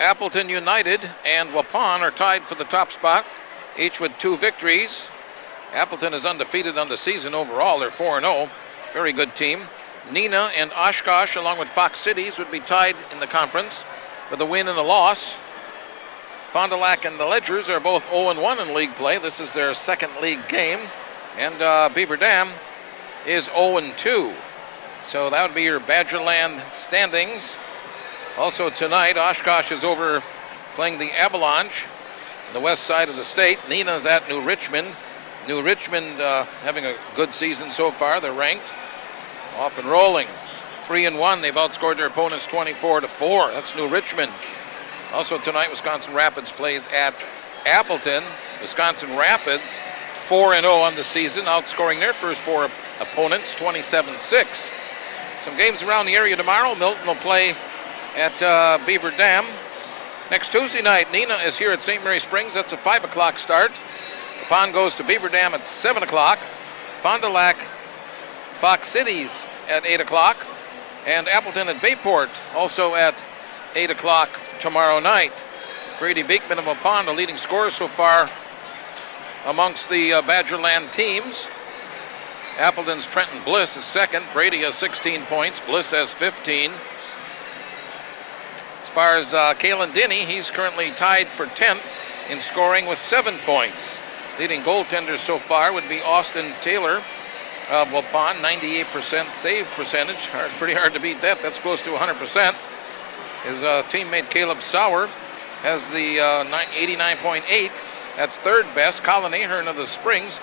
Appleton United and Waupun are tied for the top spot, each with 2 victories. Appleton is undefeated on the season overall. They're 4-0. Very good team. Neenah and Oshkosh, along with Fox Cities, would be tied in the conference with a win and a loss. Fond du Lac and the Ledgers are both 0-1 in league play. This is their second league game. And Beaver Dam is 0-2. So that would be your Badgerland standings. Also tonight, Oshkosh is over playing the Avalanche on the west side of the state. Neenah's at New Richmond. New Richmond having a good season so far. They're ranked. Off and rolling. 3-1. They've outscored their opponents 24-4. That's New Richmond. Also tonight, Wisconsin Rapids plays at Appleton. Wisconsin Rapids 4-0 on the season, outscoring their first 4 opponents 27-6. Some games around the area tomorrow. Milton will play at Beaver Dam. Next Tuesday night, Neenah is here at St. Mary Springs. That's a 5 o'clock start. The Pond goes to Beaver Dam at 7 o'clock. Fond du Lac, Fox Cities at 8 o'clock, and Appleton at Bayport also at 8 o'clock tomorrow night. Brady Beekman of Waupun, the leading scorer so far amongst the Badgerland teams. Appleton's Trenton Bliss is second. Brady has 16 points. Bliss has 15. As far as Kalen Denny, he's currently tied for 10th in scoring with 7 points. Leading goaltenders so far would be Austin Taylor of Waupun, 98% save percentage. Pretty hard to beat that. That's close to 100%. His teammate Caleb Sauer has the 89.8. That's third best. Colin Ahern of the Springs,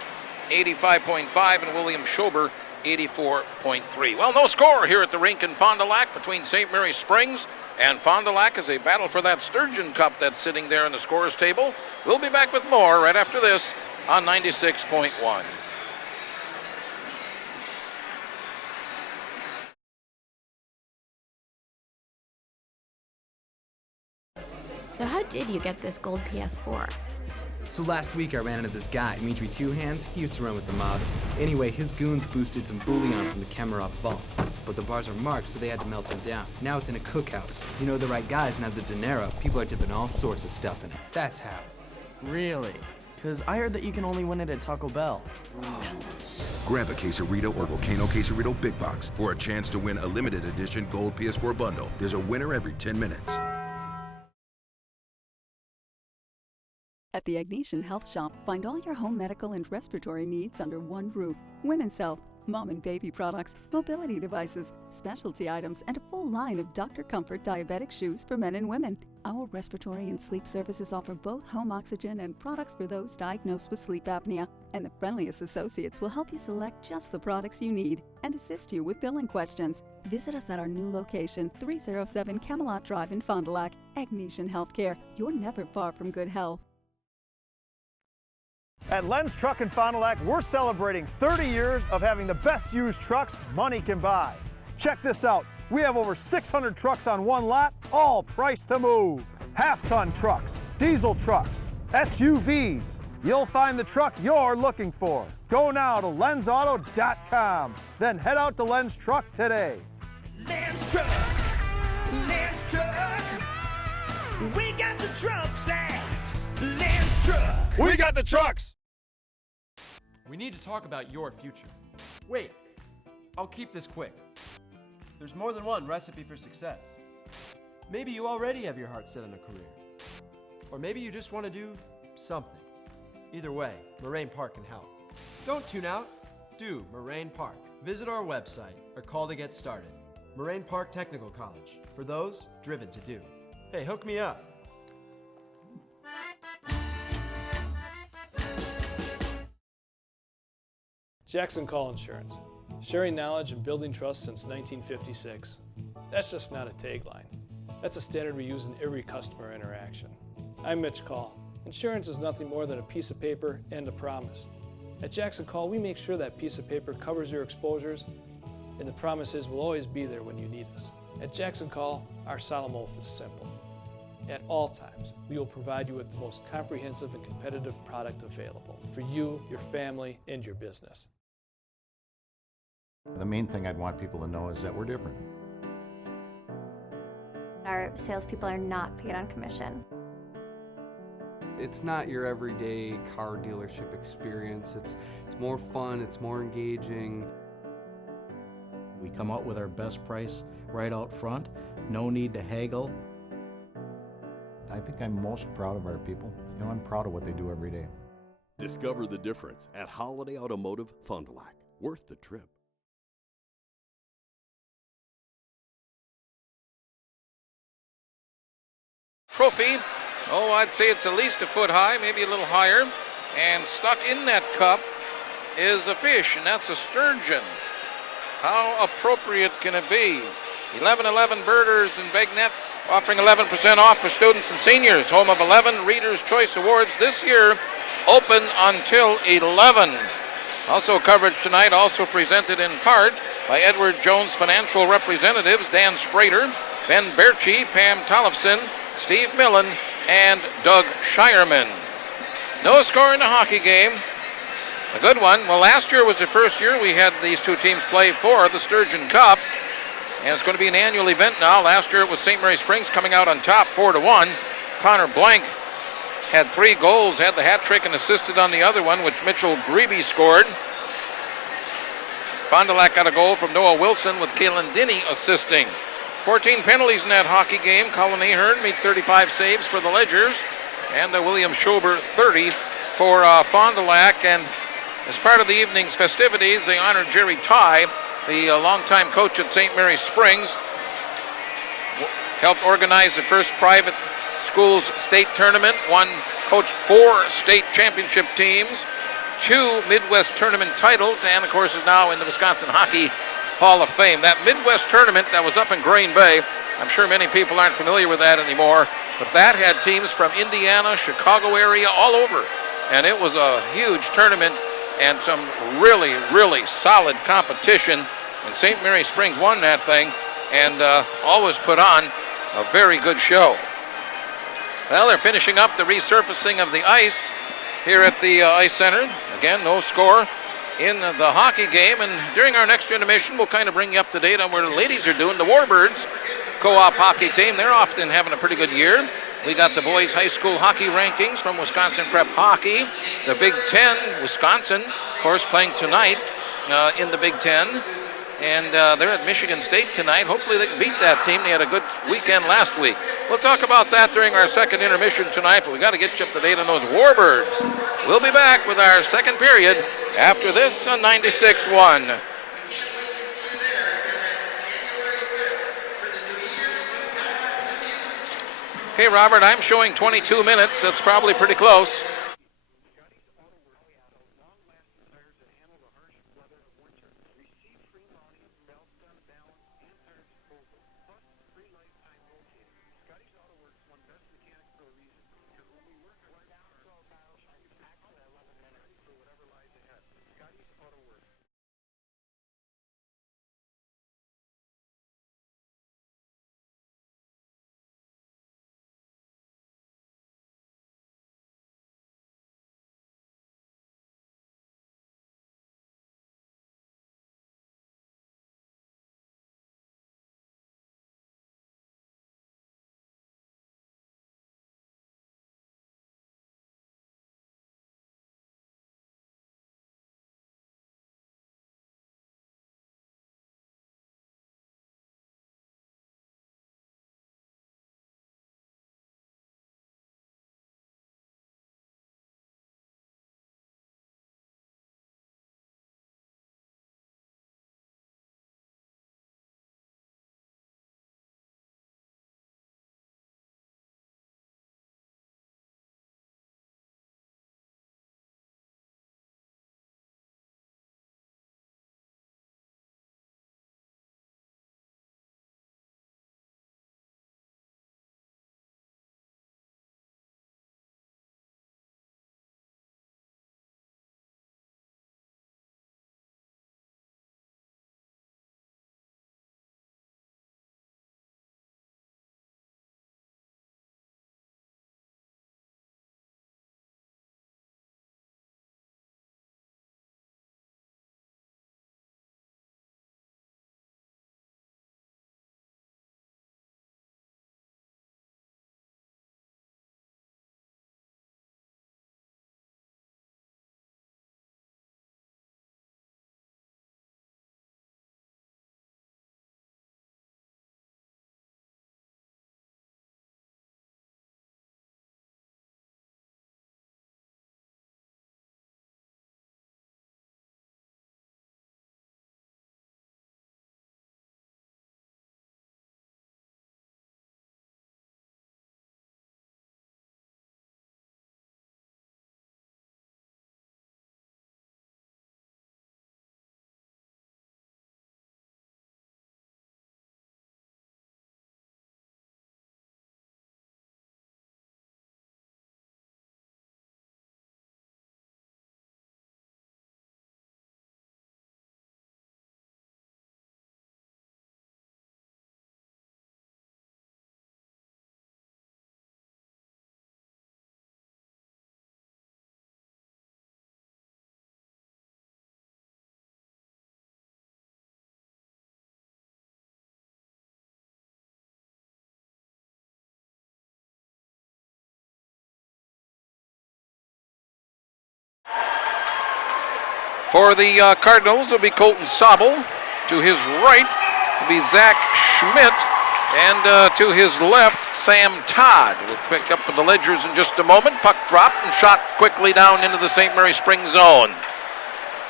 85.5, and William Schober, 84.3. Well, no score here at the rink in Fond du Lac between St. Mary Springs and Fond du Lac as a battle for that Sturgeon Cup that's sitting there in the scores table. We'll be back with more right after this on 96.1. So how did you get this gold PS4? So last week I ran into this guy, Dimitri Two Hands. He used to run with the mob. Anyway, his goons boosted some bullion from the Kemerov vault. But the bars are marked, so they had to melt them down. Now it's in a cookhouse. You know the right guys and have the dinero. People are dipping all sorts of stuff in it. That's how. Really? Because I heard that you can only win it at Taco Bell. Grab a Quesarito or Volcano Quesarito Big Box for a chance to win a limited edition gold PS4 bundle. There's a winner every 10 minutes. At the Agnesian Health Shop, find all your home medical and respiratory needs under one roof. Women's health, mom and baby products, mobility devices, specialty items, and a full line of Dr. Comfort diabetic shoes for men and women. Our respiratory and sleep services offer both home oxygen and products for those diagnosed with sleep apnea. And the friendliest associates will help you select just the products you need and assist you with billing questions. Visit us at our new location, 307 Camelot Drive in Fond du Lac. Agnesian Healthcare. You're never far from good health. At Len's Truck in Fond du Lac, we're celebrating 30 years of having the best used trucks money can buy. Check this out. We have over 600 trucks on one lot, all priced to move. Half-ton trucks, diesel trucks, SUVs. You'll find the truck you're looking for. Go now to lensauto.com. Then head out to Len's Truck today. Len's Truck, we got the trucks at Len's Truck. We got the trucks! We need to talk about your future. Wait, I'll keep this quick. There's more than one recipe for success. Maybe you already have your heart set on a career. Or maybe you just want to do something. Either way, Moraine Park can help. Don't tune out. Do Moraine Park. Visit our website or call to get started. Moraine Park Technical College. For those driven to do. Hey, hook me up. Jackson Call Insurance. Sharing knowledge and building trust since 1956. That's just not a tagline. That's a standard we use in every customer interaction. I'm Mitch Call. Insurance is nothing more than a piece of paper and a promise. At Jackson Call, we make sure that piece of paper covers your exposures, and the promise is we'll always be there when you need us. At Jackson Call, our solemn oath is simple. At all times, we will provide you with the most comprehensive and competitive product available for you, your family, and your business. The main thing I'd want people to know is that we're different. Our salespeople are not paid on commission. It's not your everyday car dealership experience. It's more fun, it's more engaging. We come out with our best price right out front, no need to haggle. I think I'm most proud of our people. You know, I'm proud of what they do every day. Discover the difference at Holiday Automotive Fond du Lac. Worth the trip. Trophy, oh, I'd say it's at least a foot high, maybe a little higher. And stuck in that cup is a fish, and that's a sturgeon. How appropriate can it be? 1111 Birders and Big Nets offering 11% off for students and seniors. Home of 11 Reader's Choice Awards this year, open until 11. Also coverage tonight, also presented in part by Edward Jones Financial Representatives, Dan Sprader, Ben Berchi, Pam Tollefson, Steve Millen, and Doug Shireman. No score in the hockey game. A good one. Well, last year was the first year we had these two teams play for the Sturgeon Cup, and it's going to be an annual event now. Last year it was St. Mary Springs coming out on top 4-1. Connor Blank had 3 goals, had the hat trick and assisted on the other one, which Mitchell Grebe scored. Fond du Lac got a goal from Noah Wilson with Kalen Denny assisting. 14 penalties in that hockey game. Colin Ahern made 35 saves for the Ledgers, and William Schober 30 for Fond du Lac. And as part of the evening's festivities, they honored Jerry Ty, the longtime coach at St. Mary Springs. Helped organize the first private schools state tournament, coached 4 state championship teams, 2 Midwest tournament titles, and of course is now in the Wisconsin Hockey Hall of Fame. That Midwest tournament that was up in Green Bay, I'm sure many people aren't familiar with that anymore, but that had teams from Indiana, Chicago area, all over. And it was a huge tournament and some really, really solid competition. And St. Mary Springs won that thing and always put on a very good show. Well, they're finishing up the resurfacing of the ice here at the Ice Center. Again, no score in the hockey game. And during our next intermission, we'll kind of bring you up to date on where the ladies are doing. The Warbirds co-op hockey team, they're often having a pretty good year. We got the boys high school hockey rankings from Wisconsin Prep Hockey. The Big Ten, Wisconsin, of course, playing tonight in the Big Ten. And they're at Michigan State tonight. Hopefully they can beat that team. They had a good weekend last week. We'll talk about that during our second intermission tonight, but we got to get you up to date on those Warbirds. We'll be back with our second period after this on 96.1. Okay, Robert, I'm showing 22 minutes. That's probably pretty close. For the Cardinals, it'll be Colton Sobel. To his right will be Zach Schmidt. And to his left, Sam Todd will pick up for the Ledgers in just a moment. Puck dropped and shot quickly down into the St. Mary Springs zone.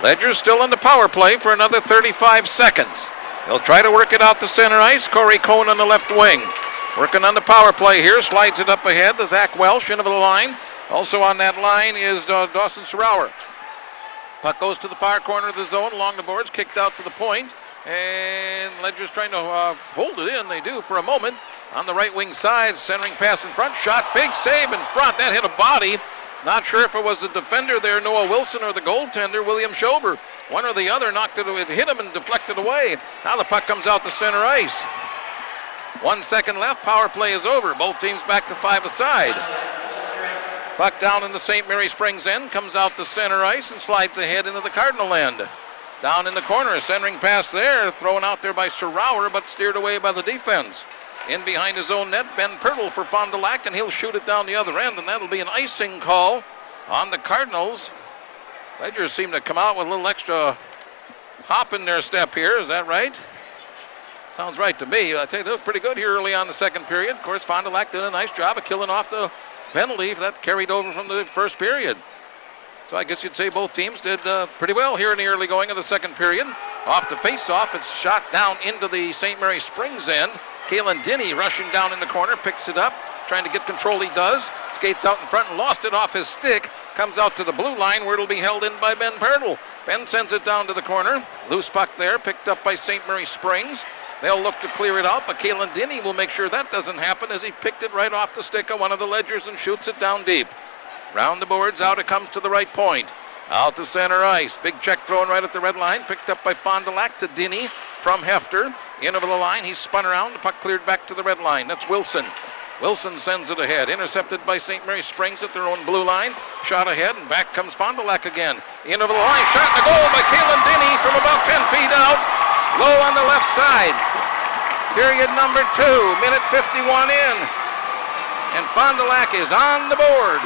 Ledgers still in the power play for another 35 seconds. They'll try to work it out to center ice. Corey Cohn on the left wing. Working on the power play here. Slides it up ahead to Zach Welsh into the line. Also on that line is Dawson Sarauer. Puck goes to the far corner of the zone along the boards. Kicked out to the point. And Ledgers trying to hold it in. They do for a moment. On the right wing side, centering pass in front. Shot, big save in front. That hit a body. Not sure if it was the defender there, Noah Wilson, or the goaltender, William Schober. One or the other knocked it, it hit him and deflected away. Now the puck comes out to center ice. 1 second left. Power play is over. Both teams back to 5 aside. Puck down in the St. Mary Springs end. Comes out to center ice and slides ahead into the Cardinal end. Down in the corner, a centering pass there, thrown out there by Sarauer, but steered away by the defense. In behind his own net, Ben Pirtle for Fond du Lac, and he'll shoot it down the other end, and that'll be an icing call on the Cardinals. Ledgers seem to come out with a little extra hop in their step here. Is that right? Sounds right to me. I think they look pretty good here early on the second period. Of course, Fond du Lac did a nice job of killing off the penalty that carried over from the first period. So I guess you'd say both teams did pretty well here in the early going of the second period. Off the face-off, it's shot down into the St. Mary Springs end. Kalen Denny rushing down in the corner, picks it up, trying to get control. He does. Skates out in front and lost it off his stick. Comes out to the blue line where it'll be held in by Ben Pirtle. Ben sends it down to the corner. Loose puck there, picked up by St. Mary Springs. They'll look to clear it out, but Kalen Denny will make sure that doesn't happen as he picked it right off the stick of one of the Ledgers and shoots it down deep. Round the boards, out it comes to the right point. Out to center ice. Big check thrown right at the red line. Picked up by Fond du Lac to Denny from Hefter. In over the line. He's spun around. The puck cleared back to the red line. That's Wilson. Wilson sends it ahead. Intercepted by St. Mary Springs at their own blue line. Shot ahead, and back comes Fond du Lac again. In over the line. Shot in the goal by Kalen Denny from about 10 feet out. Low on the left side. Period number 2. Minute 51 in. And Fond du Lac is on the board.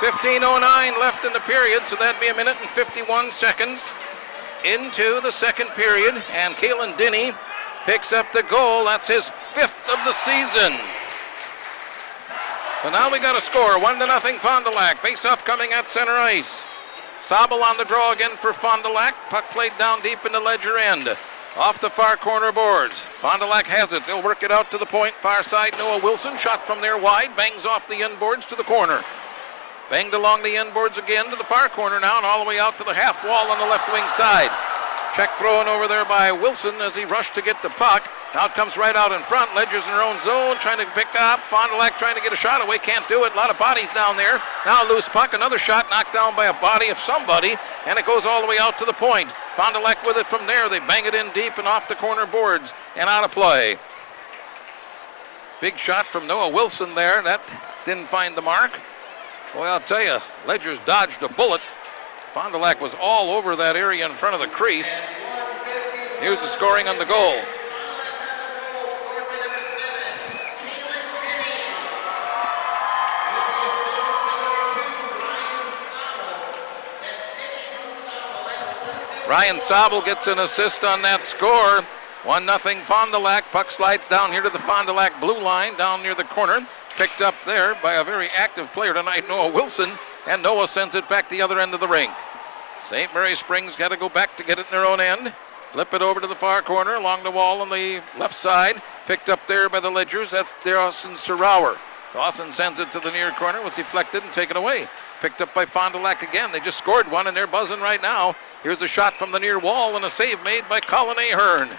15:09 left in the period, so that'd be a minute and 51 seconds into the second period. And Kalen Denny picks up the goal. That's his 5th of the season. So now we got a score, 1-0 Fond du Lac. Face-off coming at center ice. Sobel on the draw again for Fond du Lac. Puck played down deep in the Ledger end. Off the far corner boards. Fond du Lac has it. They'll work it out to the point. Far side, Noah Wilson. Shot from there wide. Bangs off the end boards to the corner. Banged along the end boards again to the far corner now and all the way out to the half wall on the left wing side. Check thrown over there by Wilson as he rushed to get the puck. Now it comes right out in front. Ledgers in their own zone trying to pick up. Fond du Lac trying to get a shot away. Can't do it. A lot of bodies down there. Now loose puck. Another shot knocked down by a body of somebody. And it goes all the way out to the point. Fond du Lac with it from there. They bang it in deep and off the corner boards and out of play. Big shot from Noah Wilson there. That didn't find the mark. Boy, I'll tell you, Ledgers dodged a bullet. Fond du Lac was all over that area in front of the crease. Here's the scoring on the goal. Ryan Sobel gets an assist on that score. 1-0 Fond du Lac. Puck slides down here to the Fond du Lac blue line, down near the corner. Picked up there by a very active player tonight, Noah Wilson, and Noah sends it back the other end of the rink. St. Mary Springs got to go back to get it in their own end. Flip it over to the far corner along the wall on the left side. Picked up there by the Ledgers. That's Dawson Sarauer. Dawson sends it to the near corner, was deflected and taken away. Picked up by Fond du Lac again. They just scored one and they're buzzing right now. Here's a shot from the near wall and a save made by Colin Ahern.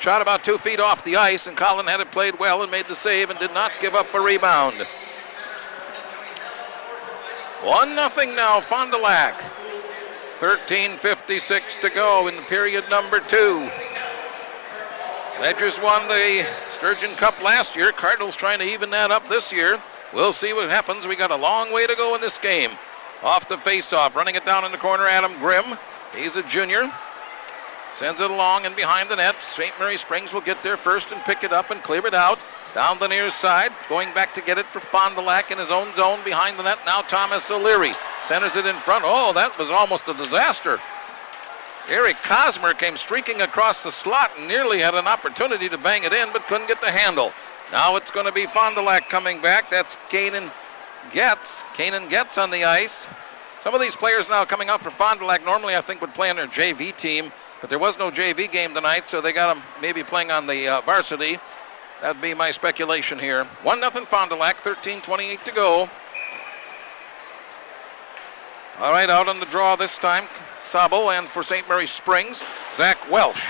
Shot about 2 feet off the ice, and Colin had it played well and made the save and did not give up a rebound. 1-0 now, Fond du Lac. 13:56 to go in period number 2. Ledgers won the Sturgeon Cup last year. Cardinals trying to even that up this year. We'll see what happens. We got a long way to go in this game. Off the face-off, running it down in the corner, Adam Grimm. He's a junior. Sends it along and behind the net. St. Mary Springs will get there first and pick it up and clear it out. Down the near side, going back to get it for Fond du Lac in his own zone behind the net. Now Thomas O'Leary centers it in front. Oh, that was almost a disaster. Eric Cosmer came streaking across the slot and nearly had an opportunity to bang it in, but couldn't get the handle. Now it's going to be Fond du Lac coming back. That's Kanan Getz. Kanan Getz on the ice. Some of these players now coming out for Fond du Lac normally I think would play on their JV team, but there was no JV game tonight, so they got them maybe playing on the varsity. That'd be my speculation here. 1-0 Fond du Lac, 13:28 to go. All right, out on the draw this time, Sabo, and for St. Mary Springs, Zach Welsh.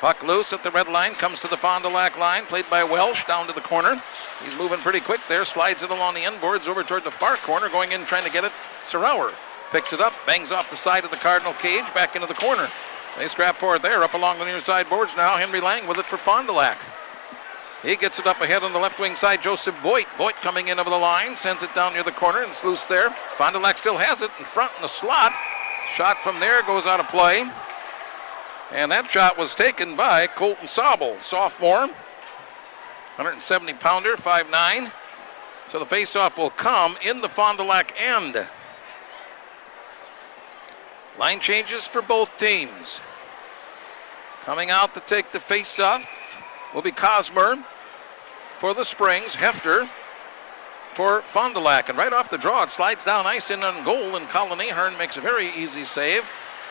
Puck loose at the red line, comes to the Fond du Lac line, played by Welsh down to the corner. He's moving pretty quick there, slides it along the end boards over toward the far corner, going in trying to get it. Sarauer picks it up, bangs off the side of the Cardinal cage, back into the corner. They scrap for it there, up along the near side boards now. Henry Lang with it for Fond du Lac. He gets it up ahead on the left wing side. Joseph Voigt. Voigt coming in over the line, sends it down near the corner, and it's loose there. Fond du Lac still has it in front in the slot. Shot from there goes out of play. And that shot was taken by Colton Sobel, sophomore. 170-pounder, 5'9". So the faceoff will come in the Fond du Lac end. Line changes for both teams. Coming out to take the faceoff will be Cosmer for the Springs, Hefter for Fond du Lac. And right off the draw, it slides down ice in on goal, and Colin Ahern makes a very easy save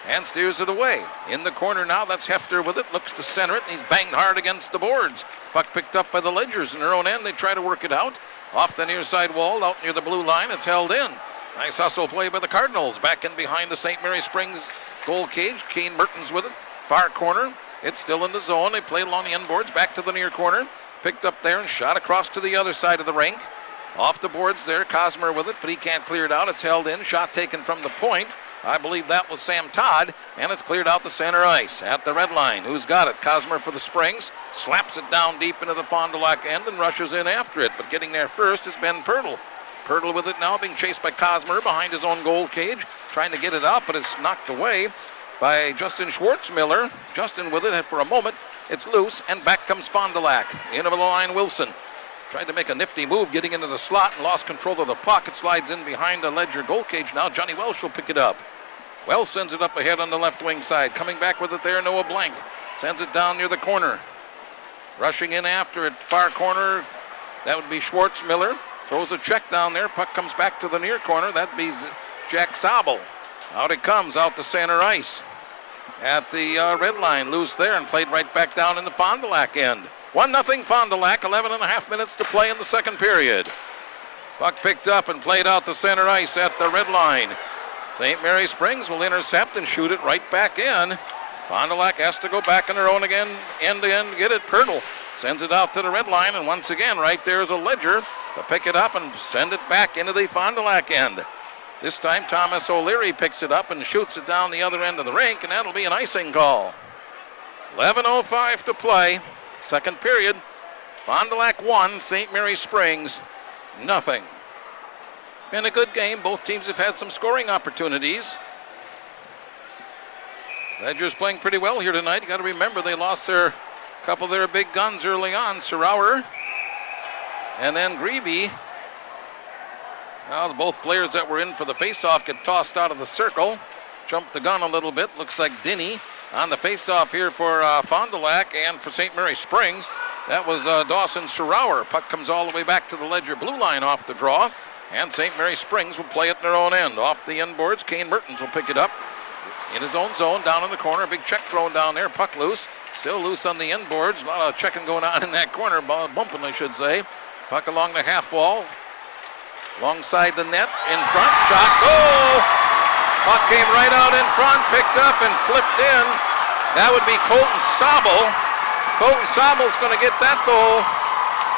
and steers it away. In the corner now, that's Hefter with it, looks to center it, and he's banged hard against the boards. Puck picked up by the Ledgers in their own end. They try to work it out. Off the near side wall, out near the blue line, it's held in. Nice hustle play by the Cardinals. Back in behind the St. Mary Springs goal cage. Kane Mertens with it, far corner. It's still in the zone. They play along the end boards, back to the near corner. Picked up there and shot across to the other side of the rink. Off the boards there, Cosmer with it, but he can't clear it out. It's held in. Shot taken from the point. I believe that was Sam Todd, and it's cleared out the center ice at the red line. Who's got it? Cosmer for the Springs. Slaps it down deep into the Fond du Lac end and rushes in after it, but getting there first is Ben Pirtle. Pirtle with it now, being chased by Cosmer behind his own goal cage, trying to get it out, but it's knocked away by Justin Schwartzmiller. Justin with it for a moment. It's loose, and back comes Fond du Lac. In over the line, Wilson. Tried to make a nifty move, getting into the slot and lost control of the puck. It slides in behind the Ledger goal cage now. Johnny Welsh will pick it up. Welsh sends it up ahead on the left wing side. Coming back with it there, Noah Blank. Sends it down near the corner. Rushing in after it, far corner. That would be Schwartzmiller. Throws a check down there. Puck comes back to the near corner. That'd be Jack Sabel. Out it comes, out the center ice. At the red line, loose there and played right back down in the Fond du Lac end. 1-0 Fond du Lac, 11.5 minutes to play in the second period. Puck picked up and played out the center ice at the red line. St. Mary Springs will intercept and shoot it right back in. Fond du Lac has to go back on their own again, end to end, get it. Pirtle sends it out to the red line, and once again, right there is a Ledger to pick it up and send it back into the Fond du Lac end. This time, Thomas O'Leary picks it up and shoots it down the other end of the rink, and that'll be an icing call. 11:05 to play. Second period. Fond du Lac 1, St. Mary Springs nothing. Been a good game. Both teams have had some scoring opportunities. Ledger's playing pretty well here tonight. You got to remember they lost their couple of their big guns early on. Sarauer and then Greeby. Now both players that were in for the faceoff get tossed out of the circle. Jumped the gun a little bit. Looks like Dinny on the faceoff here for Fond du Lac and for St. Mary Springs. That was Dawson Sarauer. Puck comes all the way back to the Ledger blue line off the draw. And St. Mary Springs will play it in their own end. Off the end boards, Kane Mertens will pick it up in his own zone, down in the corner. A big check thrown down there. Puck loose. Still loose on the end boards. A lot of checking going on in that corner. Ball bumping, I should say. Puck along the half wall. Alongside the net. In front. Shot. Goal! Puck came right out in front. Picked up and flipped in. That would be Colton Sobel. Colton Sobel's going to get that goal.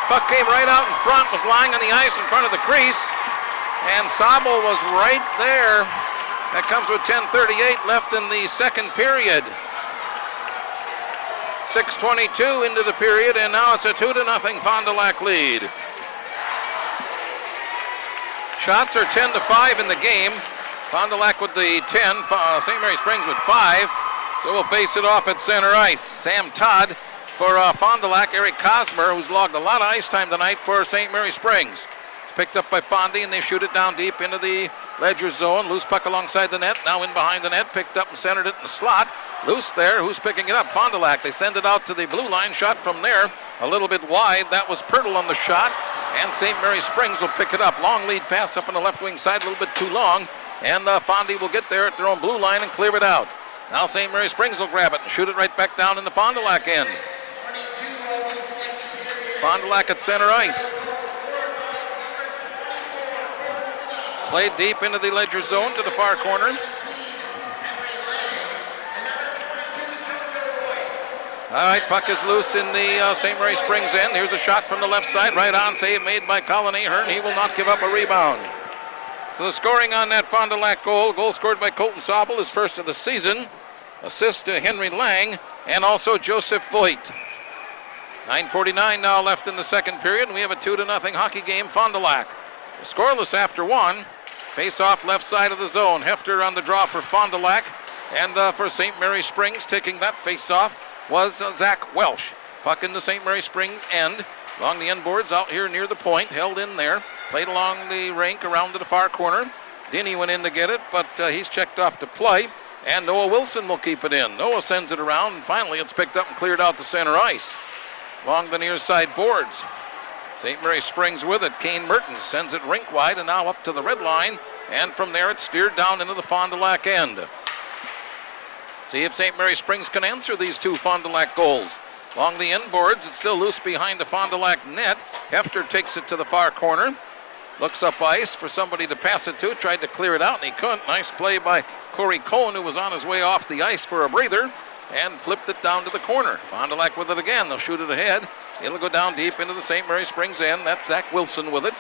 Puck came right out in front. Was lying on the ice in front of the crease. And Sobel was right there. That comes with 10:38 left in the second period. 6:22 into the period, and now it's a 2-0 Fond du Lac lead. Shots are 10-5 in the game. Fond du Lac with the 10, St. Mary Springs with 5. So we'll face it off at center ice. Sam Todd for Fond du Lac, Eric Cosmer, who's logged a lot of ice time tonight for St. Mary Springs. It's picked up by Fondy, and they shoot it down deep into the Ledger zone. Loose puck alongside the net, now in behind the net, picked up and centered it in the slot. Loose there, who's picking it up? Fond du Lac. They send it out to the blue line, shot from there, a little bit wide. That was Pirtle on the shot, and St. Mary Springs will pick it up. Long lead pass up on the left wing side, a little bit too long, and Fondy will get there at their own blue line and clear it out. Now St. Mary Springs will grab it and shoot it right back down in the Fond du Lac end. Fond du Lac at center ice. Played deep into the Ledger zone to the far corner. All right, puck is loose in the St. Mary Springs end. Here's a shot from the left side, right on, save made by Colin Ahern. He will not give up a rebound. So the scoring on that Fond du Lac goal scored by Colton Sobel, his first of the season. Assist to Henry Lang and also Joseph Voigt. 9:49 now left in the second period, and we have a 2-0 hockey game, Fond du Lac. Scoreless after one. Face off left side of the zone. Hefter on the draw for Fond du Lac, and for St. Mary Springs taking that face off was Zach Welsh. Puck into St. Mary Springs end. Along the end boards out here near the point, held in there. Played along the rink around to the far corner. Denny went in to get it, but he's checked off to play, and Noah Wilson will keep it in. Noah sends it around, and finally it's picked up and cleared out to center ice. Along the near side boards. St. Mary Springs with it. Kane Mertens sends it rink wide and now up to the red line, and from there it's steered down into the Fond du Lac end. See if St. Mary Springs can answer these two Fond du Lac goals. Along the end boards, it's still loose behind the Fond du Lac net. Hefter takes it to the far corner. Looks up ice for somebody to pass it to. Tried to clear it out, and he couldn't. Nice play by Corey Cohn, who was on his way off the ice for a breather, and flipped it down to the corner. Fond du Lac with it again. They'll shoot it ahead. It'll go down deep into the St. Mary Springs end. That's Zach Wilson with it.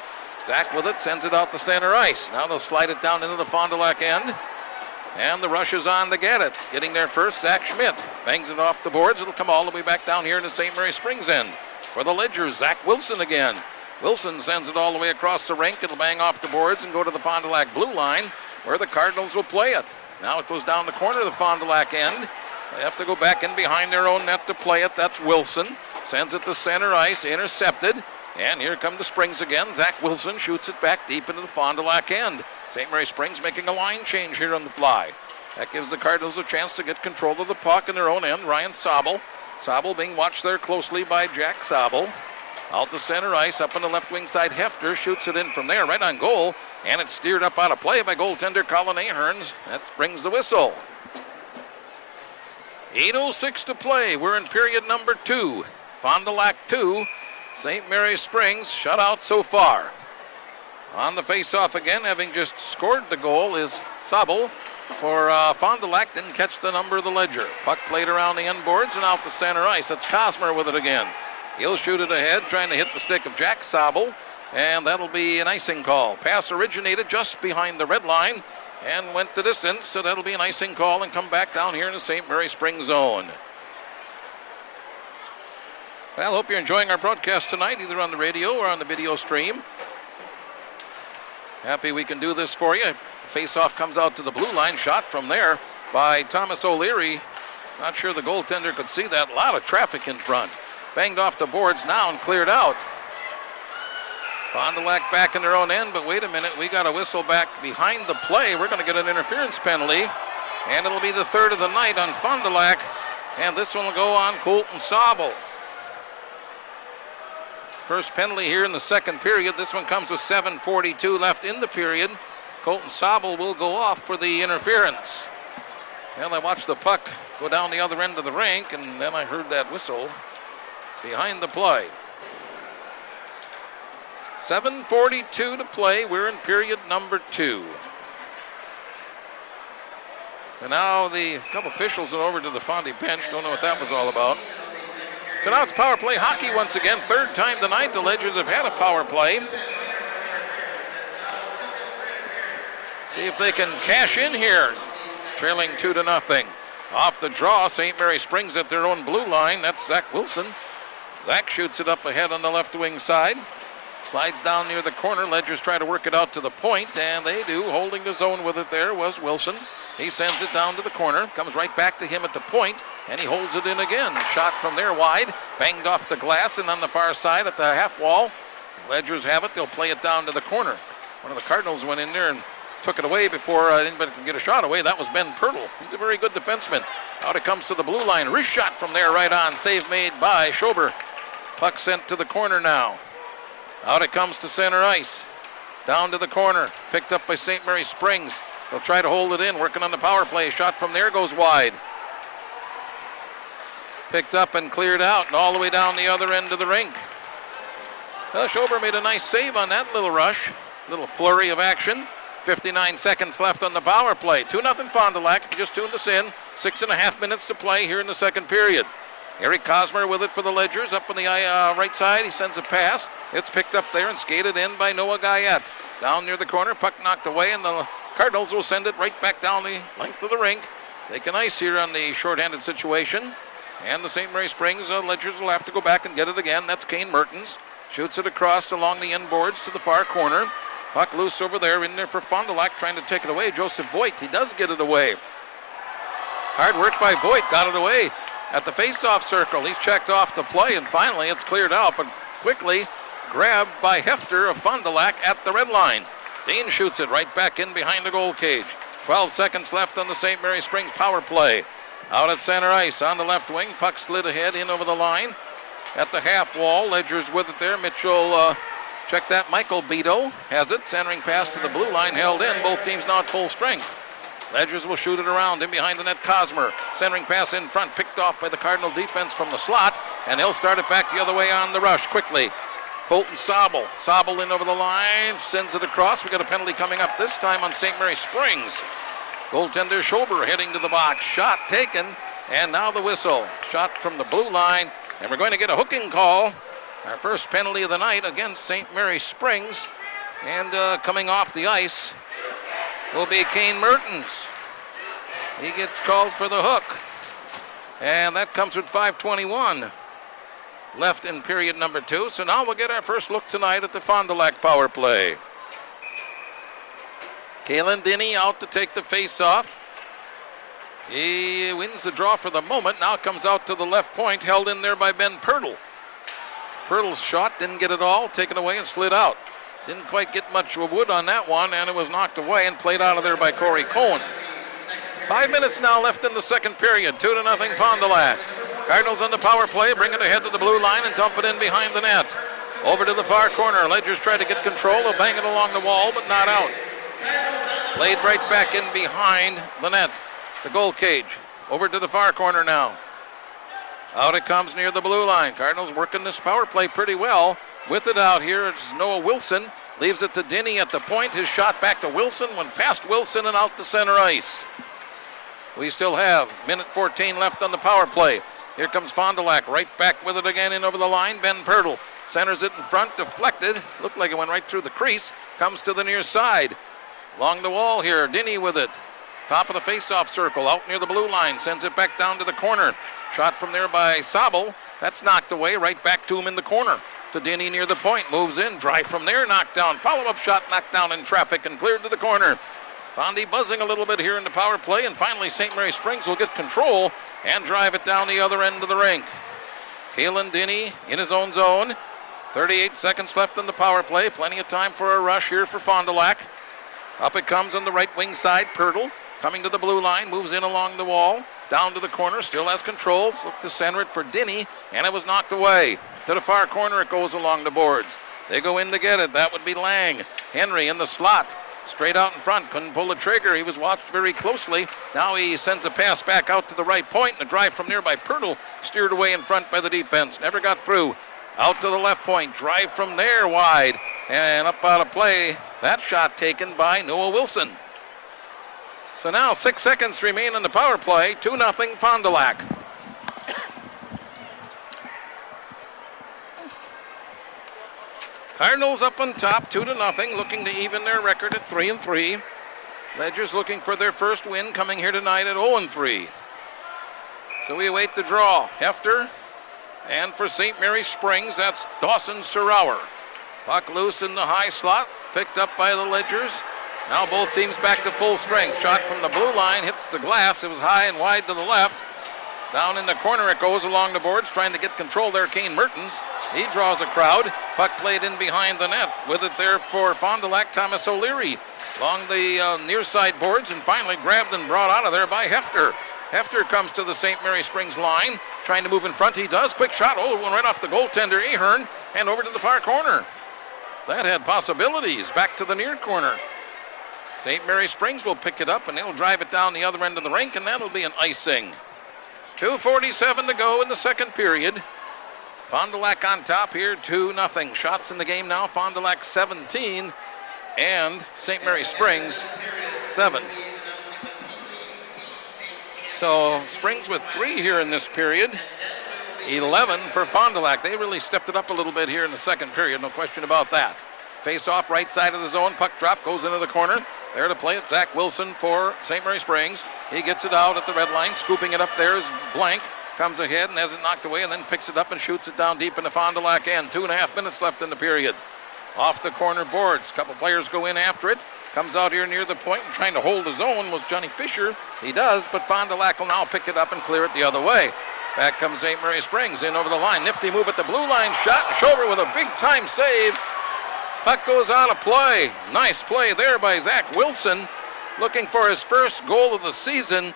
Zach with it, sends it out to center ice. Now they'll slide it down into the Fond du Lac end. And the rush is on to get it. Getting there first, Zach Schmidt. Bangs it off the boards. It'll come all the way back down here into St. Mary Springs end. For the Ledgers, Zach Wilson again. Wilson sends it all the way across the rink. It'll bang off the boards and go to the Fond du Lac blue line, where the Cardinals will play it. Now it goes down the corner of the Fond du Lac end. They have to go back in behind their own net to play it. That's Wilson. Sends it to center ice, intercepted. And here come the Springs again. Zach Wilson shoots it back deep into the Fond du Lac end. St. Mary Springs making a line change here on the fly. That gives the Cardinals a chance to get control of the puck in their own end. Ryan Sobel. Sobel being watched there closely by Jack Sobel. Out to center ice, up on the left wing side. Hefter shoots it in from there, right on goal. And it's steered up out of play by goaltender Colin Aherns. That brings the whistle. 8:06 to play. We're in period number 2. Fond du Lac 2. St. Mary Springs shut out so far. On the face-off again, having just scored the goal, is Sobel for Fond du Lac. Didn't catch the number of the Ledger. Puck played around the end boards and out to center ice. That's Cosmer with it again. He'll shoot it ahead, trying to hit the stick of Jack Sobel, and that'll be an icing call. Pass originated just behind the red line and went the distance, so that'll be an icing call and come back down here in the St. Mary Springs zone. Well, hope you're enjoying our broadcast tonight, either on the radio or on the video stream. Happy we can do this for you. Face-off comes out to the blue line. Shot from there by Thomas O'Leary. Not sure the goaltender could see that. A lot of traffic in front. Banged off the boards now and cleared out. Fond du Lac back in their own end, but wait a minute. We got a whistle back behind the play. We're going to get an interference penalty, and it'll be the third of the night on Fond du Lac, and this one will go on Colton Sobel. First penalty here in the second period. This one comes with 7:42 left in the period. Colton Sobel will go off for the interference. Well, I watched the puck go down the other end of the rink, and then I heard that whistle behind the play. 7:42 to play. We're in period number 2. And now the couple officials are over to the Fondy bench. Don't know what that was all about. So now it's power play hockey once again. Third time tonight the Ledgers have had a power play. See if they can cash in here. Trailing 2-0. Off the draw, St. Mary Springs at their own blue line. That's Zach Wilson. Zach shoots it up ahead on the left wing side. Slides down near the corner. Ledgers try to work it out to the point, and they do. Holding the zone with it there was Wilson. He sends it down to the corner. Comes right back to him at the point. and he holds it in again. Shot from there wide, banged off the glass, and on the far side at the half wall, Ledgers have it. They'll play it down to the corner. One of the Cardinals went in there and took it away before anybody could get a shot away. That was Ben Pirtle. He's a very good defenseman. Out it comes to the blue line. Wrist shot from there right on. Save made by Schober. Puck sent to the corner now. Out it comes to center ice. Down to the corner. Picked up by St. Mary Springs. They'll try to hold it in. Working on the power play. Shot from there goes wide. Picked up and cleared out and all the way down the other end of the rink. Well, Schober made a nice save on that little rush. Little flurry of action. 59 seconds left on the power play. 2-0 Fond du Lac. If you just tuned us in, 6.5 minutes to play here in the second period. Eric Cosmer with it for the Ledgers up on the right side. He sends a pass. It's picked up there and skated in by Noah Guyette. Down near the corner, puck knocked away, and the Cardinals will send it right back down the length of the rink. They can ice here on the shorthanded situation. And the St. Mary Springs Ledgers will have to go back and get it again. That's Kane Mertens. Shoots it across along the end boards to the far corner. Puck loose over there, in there for Fond du Lac, trying to take it away. Joseph Voigt, he does get it away. Hard work by Voigt, got it away at the face-off circle. He's checked off the play, and finally it's cleared out, but quickly grabbed by Hefter of Fond du Lac at the red line. Dean shoots it right back in behind the goal cage. 12 seconds left on the St. Mary Springs power play. Out at center ice on the left wing, puck slid ahead in over the line. At the half wall, Ledgers with it there. Mitchell check that. Michael Beto has it. Centering pass to the blue line, held in. Both teams now at full strength. Ledgers will shoot it around in behind the net. Cosmer centering pass in front, picked off by the Cardinal defense from the slot, and he'll start it back the other way on the rush quickly. Colton Sobel. Sobel in over the line, sends it across. We got a penalty coming up this time on St. Mary Springs. Goaltender Schober heading to the box. Shot taken, and now the whistle. Shot from the blue line, and we're going to get a hooking call. Our first penalty of the night against St. Mary Springs. And coming off the ice will be Kane Mertens. He gets called for the hook. And that comes with 5:21 left in period number 2. So now we'll get our first look tonight at the Fond du Lac power play. Kalen Denny out to take the face-off. He wins the draw for the moment. Now comes out to the left point, held in there by Ben Pirtle. Pirtle's shot didn't get it all, taken away and slid out. Didn't quite get much wood on that one, and it was knocked away and played out of there by Corey Cohen. 5 minutes now left in the second period. 2-0 Fond du Lac. Cardinals on the power play, bring it ahead to the blue line and dump it in behind the net. Over to the far corner. Ledgers try to get control. They'll bang it along the wall, but not out. Played right back in behind the net. The goal cage. Over to the far corner now. Out it comes near the blue line. Cardinals working this power play pretty well. With it out here, it's Noah Wilson. Leaves it to Denny at the point. His shot back to Wilson. Went past Wilson and out to center ice. We still have minute 14 left on the power play. Here comes Fond du Lac. Right back with it again in over the line. Ben Pirtle centers it in front. Deflected. Looked like it went right through the crease. Comes to the near side. Along the wall here. Denny with it. Top of the face-off circle, out near the blue line, sends it back down to the corner. Shot from there by Sobel. That's knocked away, right back to him in the corner. To Denny near the point, moves in, drive from there, knocked down. Follow-up shot knocked down in traffic and cleared to the corner. Fondy buzzing a little bit here in the power play, and finally St. Mary Springs will get control and drive it down the other end of the rink. Kalen Denny in his own zone. 38 seconds left on the power play. Plenty of time for a rush here for Fond du Lac. Up it comes on the right wing side, Pirtle. Coming to the blue line, moves in along the wall, down to the corner, still has controls. Look to center it for Denny, and it was knocked away. To the far corner it goes along the boards. They go in to get it. That would be Lang. Henry in the slot, straight out in front. Couldn't pull the trigger. He was watched very closely. Now he sends a pass back out to the right point, and a drive from there by Pirtle, steered away in front by the defense. Never got through. Out to the left point, drive from there wide, and up out of play. That shot taken by Noah Wilson. So now 6 seconds remain in the power play. 2-0 Fond du Lac. Cardinals up on top, 2-0, looking to even their record at 3-3. Ledgers looking for their first win, coming here tonight at 0-3. So we await the draw. Hefter, and for St. Mary Springs, that's Dawson Surauer. Puck loose in the high slot, picked up by the Ledgers. Now both teams back to full strength. Shot from the blue line, hits the glass. It was high and wide to the left. Down in the corner it goes along the boards, trying to get control there, Kane Mertens. He draws a crowd. Puck played in behind the net. With it there for Fond du Lac, Thomas O'Leary. Along the near side boards, and finally grabbed and brought out of there by Hefter. Hefter comes to the St. Mary Springs line, trying to move in front. He does. Quick shot. Oh, one right off the goaltender, Ahern, and over to the far corner. That had possibilities. Back to the near corner. St. Mary Springs will pick it up, and they'll drive it down the other end of the rink, and that'll be an icing. 2:47 to go in the second period. Fond du Lac on top here, 2-0. Shots in the game now. Fond du Lac 17, and St. Mary Springs 7. So Springs with 3 here in this period. 11 for Fond du Lac. They really stepped it up a little bit here in the second period, no question about that. Face off right side of the zone. Puck drop goes into the corner. There to play it, Zach Wilson for St. Mary Springs. He gets it out at the red line. Scooping it up there is Blank. Comes ahead and has it knocked away and then picks it up and shoots it down deep in the Fond du Lac end. 2.5 minutes left in the period. Off the corner boards. A couple players go in after it. Comes out here near the point and trying to hold his own was Johnny Fisher. He does, but Fond du Lac will now pick it up and clear it the other way. Back comes St. Mary Springs in over the line. Nifty move at the blue line. Shot and shoulder with a big time save. Puck goes out of play. Nice play there by Zach Wilson. Looking for his first goal of the season.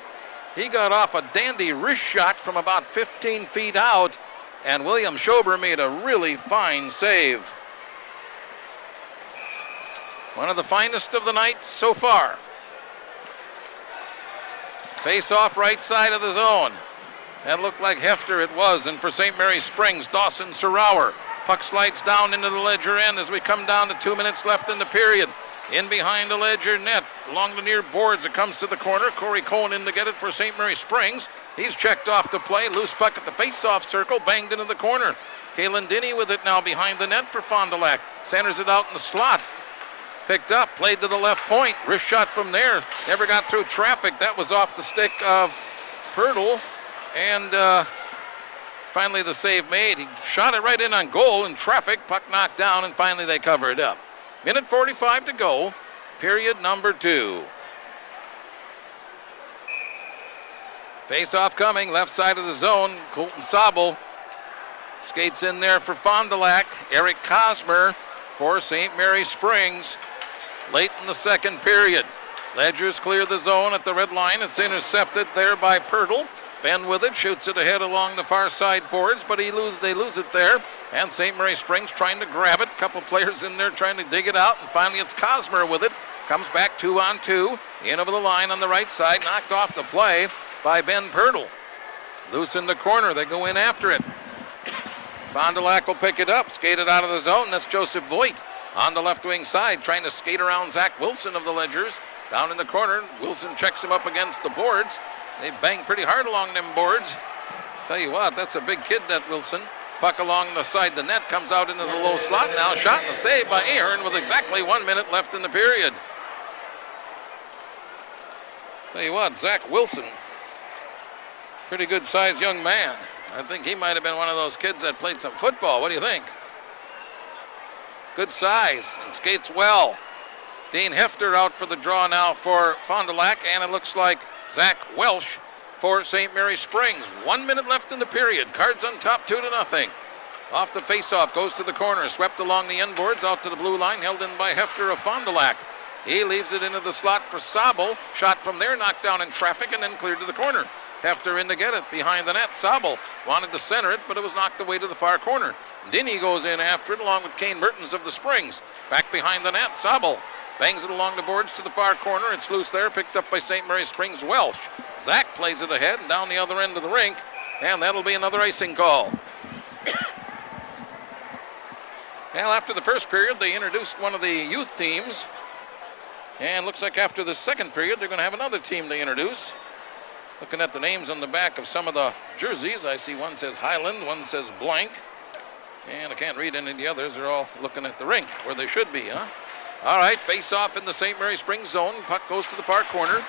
He got off a dandy wrist shot from about 15 feet out, and William Schober made a really fine save. One of the finest of the night so far. Face off right side of the zone. That looked like Hefter, it was, and for St. Mary Springs, Dawson Sarower. Puck slides down into the Ledger end as we come down to 2 minutes left in the period. In behind the Ledger net, along the near boards, it comes to the corner. Corey Cohen in to get it for St. Mary Springs. He's checked off the play. Loose puck at the face-off circle, banged into the corner. Kalen Denny with it now behind the net for Fond du Lac. Centers it out in the slot. Picked up, played to the left point. Wrist shot from there. Never got through traffic. That was off the stick of Pirtle. And finally the save made. He shot it right in on goal in traffic. Puck knocked down, and finally they cover it up. Minute 45 to go, period number 2. Face-off coming, left side of the zone. Colton Sabel skates in there for Fond du Lac. Eric Cosmer for St. Mary Springs. Late in the second period. Ledgers clear the zone at the red line. It's intercepted there by Pirtle. Ben with it, shoots it ahead along the far side boards, but they lose it there. And St. Mary Springs trying to grab it. A couple players in there trying to dig it out, and finally it's Cosmer with it. Comes back 2-on-2, in over the line on the right side, knocked off the play by Ben Pirtle. Loose in the corner, they go in after it. Fond du Lac will pick it up, skate it out of the zone. That's Joseph Voigt on the left wing side, trying to skate around Zach Wilson of the Ledgers. Down in the corner, Wilson checks him up against the boards. They bang pretty hard along them boards. Tell you what, that's a big kid, that Wilson. Puck along the side of the net, comes out into the low slot now. Shot and a save by Ahern with exactly 1 minute left in the period. Tell you what, Zach Wilson, pretty good sized young man. I think he might have been one of those kids that played some football. What do you think? Good size and skates well. Dean Hefter out for the draw now for Fond du Lac, and it looks like Zach Welsh for St. Mary Springs. 1 minute left in the period. Cards on top, 2-0. Off the face-off, goes to the corner, swept along the end boards, out to the blue line, held in by Hefter of Fond du Lac. He leaves it into the slot for Sabel. Shot from there, knocked down in traffic, and then cleared to the corner. Hefter in to get it behind the net. Sabel wanted to center it, but it was knocked away to the far corner. Dinny goes in after it, along with Kane Mertens of the Springs. Back behind the net, Sabel bangs it along the boards to the far corner. It's loose there, picked up by St. Mary Springs Welsh. Zach plays it ahead and down the other end of the rink, and that'll be another icing call. Well, after the first period, they introduced one of the youth teams, and looks like after the second period, they're going to have another team they introduce. Looking at the names on the back of some of the jerseys, I see one says Highland, one says Blank, and I can't read any of the others. They're all looking at the rink where they should be, huh? All right, face off in the St. Mary Springs zone. Puck goes to the far corner.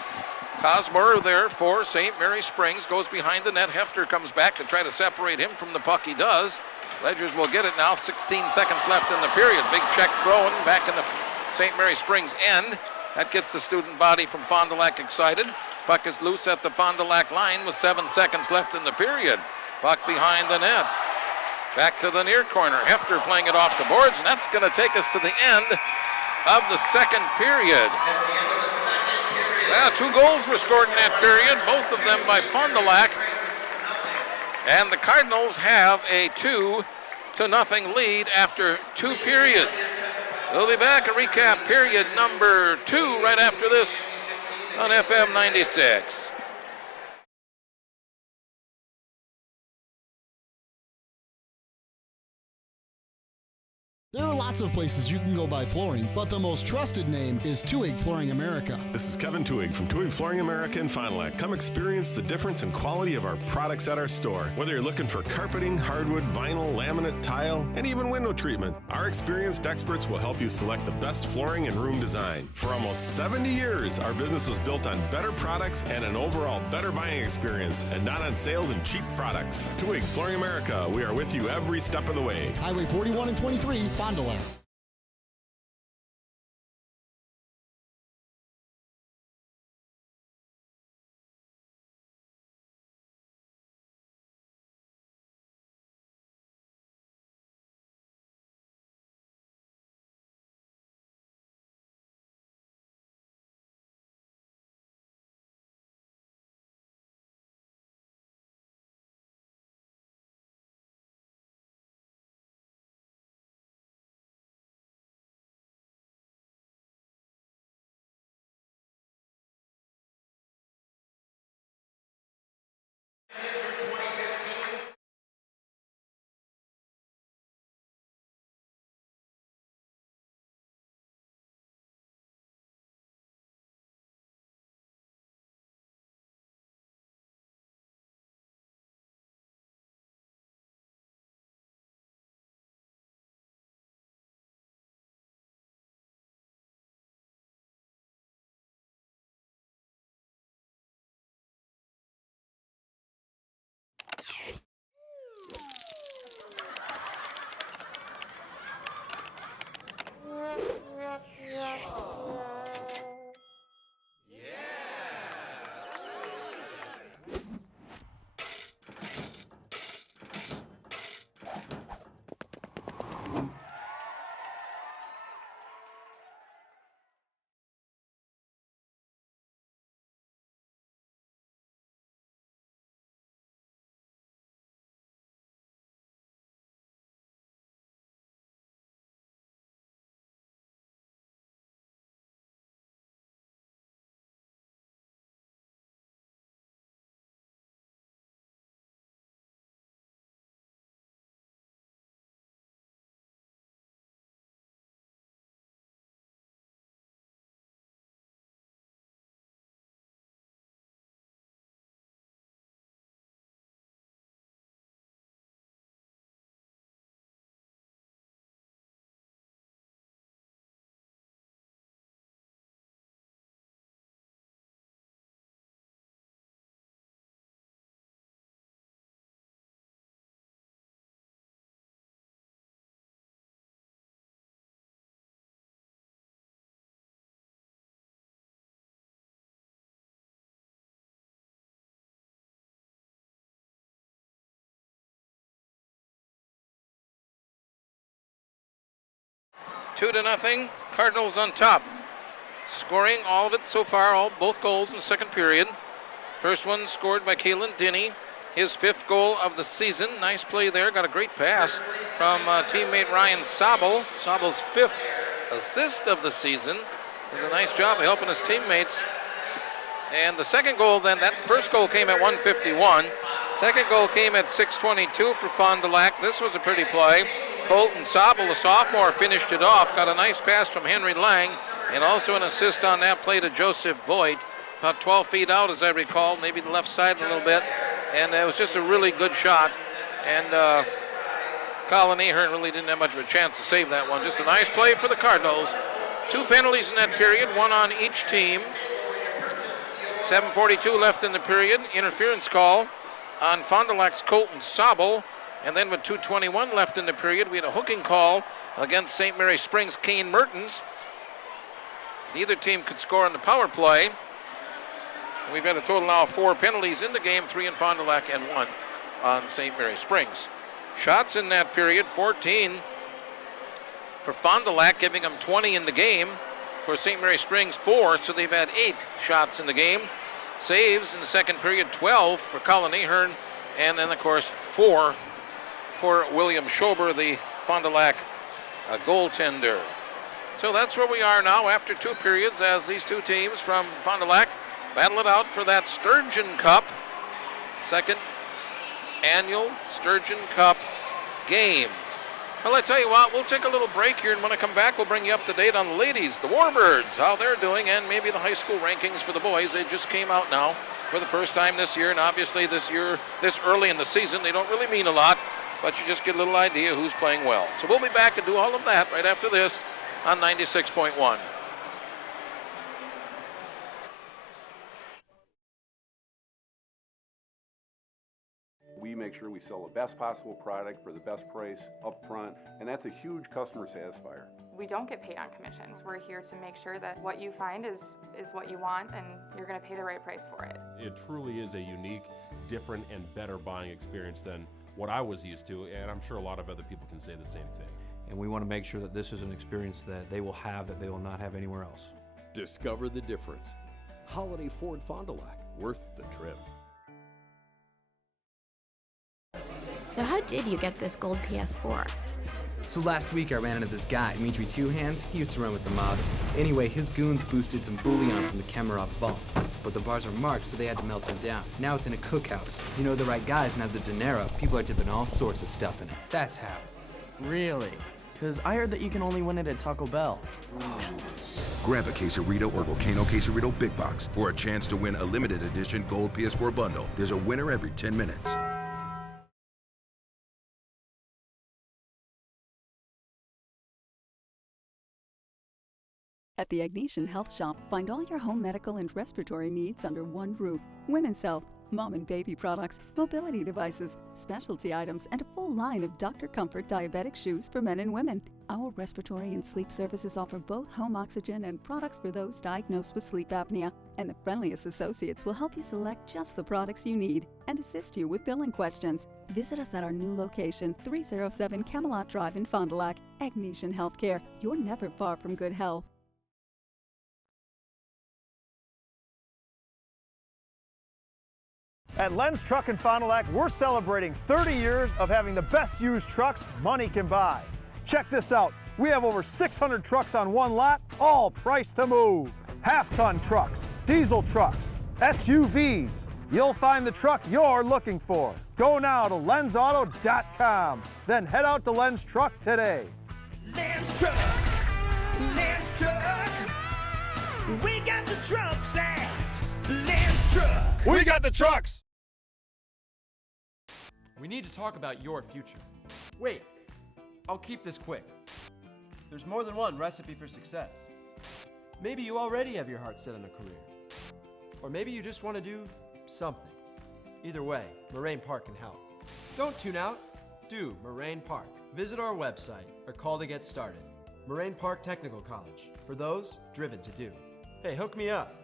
Cosmer there for St. Mary Springs, goes behind the net. Hefter comes back to try to separate him from the puck. He does. Ledgers will get it now. 16 seconds left in the period. Big check thrown back in the St. Mary Springs end. That gets the student body from Fond du Lac excited. Puck is loose at the Fond du Lac line with 7 seconds left in the period. Puck behind the net. Back to the near corner. Hefter playing it off the boards, and that's going to take us to the end of the second period. Well, 2 goals were scored in that period, both of them by Fond du Lac. And the Cardinals have a 2-0 lead after 2 periods. We'll be back and recap period number 2 right after this on FM 96. There are lots of places you can go buy flooring, but the most trusted name is Tuig Flooring America. This is Kevin Tuig from Tuig Flooring America in Fond du Lac. Come experience the difference in quality of our products at our store. Whether you're looking for carpeting, hardwood, vinyl, laminate, tile, and even window treatment, our experienced experts will help you select the best flooring and room design. For almost 70 years, our business was built on better products and an overall better buying experience, and not on sales and cheap products. Tuig Flooring America, we are with you every step of the way. Highway 41 and 23, Fond du Lac. Two to nothing, Cardinals on top. Scoring all of it so far, both goals in the second period. First one scored by Kalen Denny, his 5th goal of the season. Nice play there, got a great pass from teammate Ryan Sobel. Sobel's 5th assist of the season. Does a nice job of helping his teammates. And the second goal then, that first goal came at 1:51. Second goal came at 6:22 for Fond du Lac. This was a pretty play. Colton Sobel, the sophomore, finished it off. Got a nice pass from Henry Lang, and also an assist on that play to Joseph Voigt. About 12 feet out, as I recall, maybe the left side a little bit. And it was just a really good shot. And Colin Ahern really didn't have much of a chance to save that one. Just a nice play for the Cardinals. 2 penalties in that period, 1 on each team. 7:42 left in the period. Interference call on Fond du Lac's Colton Sobel. And then with 2:21 left in the period, we had a hooking call against St. Mary Springs' Kane Mertens. Neither team could score on the power play. We've had a total now of 4 penalties in the game, 3 in Fond du Lac and 1 on St. Mary Springs. Shots in that period, 14 for Fond du Lac, giving them 20 in the game. For St. Mary Springs, 4, so they've had 8 shots in the game. Saves in the second period, 12 for Colin Ahern, and then, of course, 4 for William Schober, the Fond du Lac goaltender. So that's where we are now after 2 periods, as these 2 teams from Fond du Lac battle it out for that Sturgeon Cup, second annual Sturgeon Cup game. Well, I tell you what, we'll take a little break here, and when I come back, we'll bring you up to date on the ladies, the Warbirds, how they're doing, and maybe the high school rankings for the boys. They just came out now for the first time this year, and obviously this year, this early in the season, they don't really mean a lot, but you just get a little idea who's playing well. So we'll be back and do all of that right after this on 96.1. We make sure we sell the best possible product for the best price up front, and that's a huge customer satisfier. We don't get paid on commissions. We're here to make sure that what you find is what you want, and you're going to pay the right price for it. It truly is a unique, different, and better buying experience than what I was used to, and I'm sure a lot of other people can say the same thing. And we want to make sure that this is an experience that they will have that they will not have anywhere else. Discover the difference. Holiday Ford Fond du Lac, worth the trip. So how did you get this gold PS4? So last week I ran into this guy, Dimitri Two Hands. He used to run with the mob. Anyway, his goons boosted some bullion from the Kemerov vault. But the bars are marked, so they had to melt them down. Now it's in a cookhouse. You know the right guys and have the dinero. People are dipping all sorts of stuff in it. That's how. Really? Because I heard that you can only win it at Taco Bell. Grab a quesarito or Volcano Quesarito Big Box for a chance to win a limited edition gold PS4 bundle. There's a winner every 10 minutes. At the Agnesian Health Shop, find all your home medical and respiratory needs under one roof. Women's health, mom and baby products, mobility devices, specialty items, and a full line of Dr. Comfort diabetic shoes for men and women. Our respiratory and sleep services offer both home oxygen and products for those diagnosed with sleep apnea. And the friendliest associates will help you select just the products you need and assist you with billing questions. Visit us at our new location, 307 Camelot Drive in Fond du Lac. Agnesian Healthcare. You're never far from good health. At Len's Truck in Fond du Lac, we're celebrating 30 years of having the best used trucks money can buy. Check this out. We have over 600 trucks on one lot, all priced to move. Half-ton trucks, diesel trucks, SUVs. You'll find the truck you're looking for. Go now to lensauto.com. Then head out to Len's Truck today. Len's Truck, Len's Truck. We got the trucks at Len's Truck. We got the trucks! We need to talk about your future. Wait, I'll keep this quick. There's more than one recipe for success. Maybe you already have your heart set on a career. Or maybe you just want to do something. Either way, Moraine Park can help. Don't tune out. Do Moraine Park. Visit our website or call to get started. Moraine Park Technical College. For those driven to do. Hey, hook me up.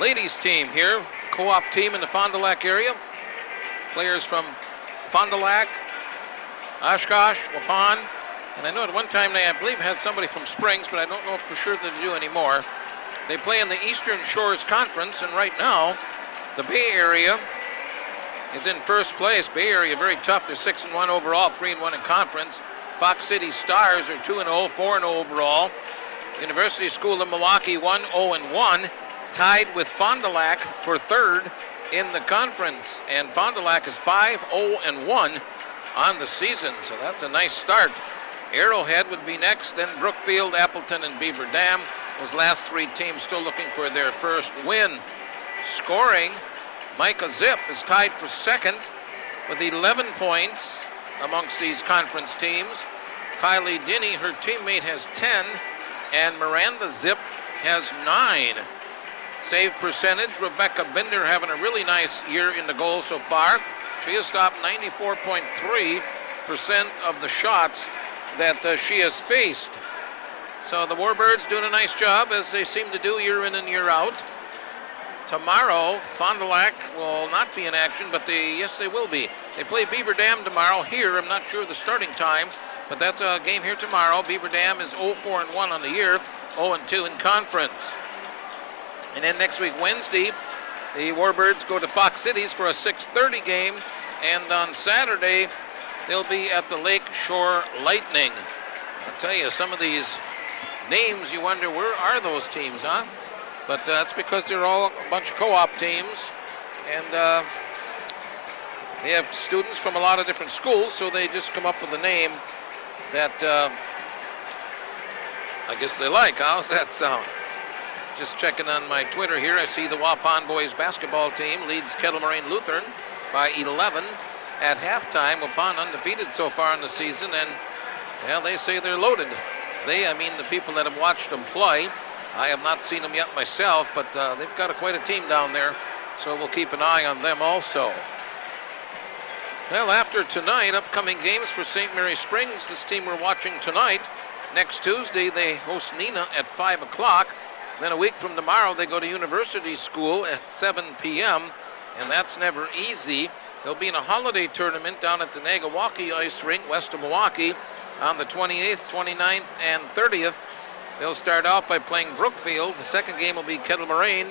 Ladies team here, co-op team in the Fond du Lac area. Players from Fond du Lac, Oshkosh, Waupun, and I know at one time they, I believe, had somebody from Springs, but I don't know for sure that they do anymore. They play in the Eastern Shores Conference, and right now, the Bay Area is in first place. Bay Area very tough. They're 6-1 overall, 3-1 in conference. Fox City Stars are 2-0, 4-0 overall. University School of Milwaukee 1-0-1, tied with Fond du Lac for third in the conference. And Fond du Lac is 5-0-1 on the season, so that's a nice start. Arrowhead would be next, then Brookfield, Appleton, and Beaver Dam. Those last three teams still looking for their first win. Scoring, Micah Zip is tied for second with 11 points amongst these conference teams. Kylie Denny, her teammate, has 10, and Miranda Zip has 9. Save percentage, Rebecca Binder having a really nice year in the goal so far. She has stopped 94.3% of the shots that she has faced. So the Warbirds doing a nice job, as they seem to do year in and year out. Tomorrow, Fond du Lac will not be in action, but yes, they will be. They play Beaver Dam tomorrow here. I'm not sure of the starting time, but that's a game here tomorrow. Beaver Dam is 0-4-1 on the year, 0-2 in conference. And then next week, Wednesday, the Warbirds go to Fox Cities for a 6:30 game, and on Saturday, they'll be at the Lake Shore Lightning. I'll tell you, some of these names, you wonder, where are those teams, huh? But that's because they're all a bunch of co-op teams, and they have students from a lot of different schools, so they just come up with a name that I guess they like. How's that sound? Just checking on my Twitter here, I see the Waupun boys basketball team leads Kettle Moraine Lutheran by 11 at halftime. Waupun undefeated so far in the season, and well, they say they're loaded. I mean the people that have watched them play. I have not seen them yet myself, but they've got quite a team down there, so we'll keep an eye on them also. Well, after tonight, upcoming games for St. Mary Springs, this team we're watching tonight. Next Tuesday, they host Neenah at 5 o'clock. Then a week from tomorrow, they go to University School at 7 p.m., and that's never easy. They'll be in a holiday tournament down at the Nagawaki Ice Rink, west of Milwaukee, on the 28th, 29th, and 30th. They'll start out by playing Brookfield. The second game will be Kettle Moraine,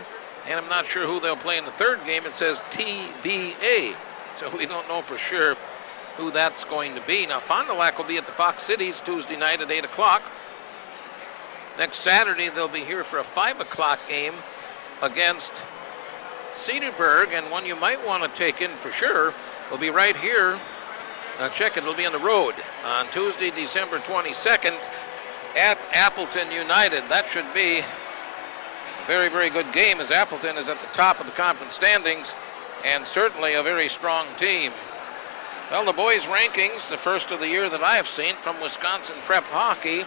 and I'm not sure who they'll play in the third game. It says TBA, so we don't know for sure who that's going to be. Now, Fond du Lac will be at the Fox Cities Tuesday night at 8 o'clock. Next Saturday, they'll be here for a 5 o'clock game against Cedarburg, and one you might want to take in for sure will be right here. Check it, it'll be on the road on Tuesday, December 22nd at Appleton United. That should be a very, very good game, as Appleton is at the top of the conference standings and certainly a very strong team. Well, the boys' rankings, the first of the year that I have seen from Wisconsin Prep Hockey.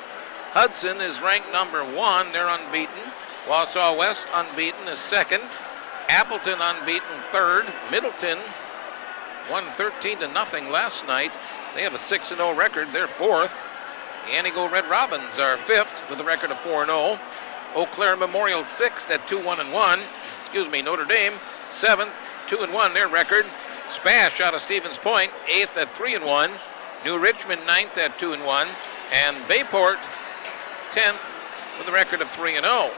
Hudson is ranked number 1. They're unbeaten. Wausau West unbeaten is second. Appleton unbeaten third. Middleton won 13-0 last night. They have a 6-0 record. They're fourth. The Antigo Red Robins are fifth with a record of 4-0. Eau Claire Memorial sixth at 2-1-1. Notre Dame seventh, 2-1 their record. Spash out of Stevens Point eighth at 3-1. New Richmond ninth at 2-1. And Bayport 10th with a record of 3-0.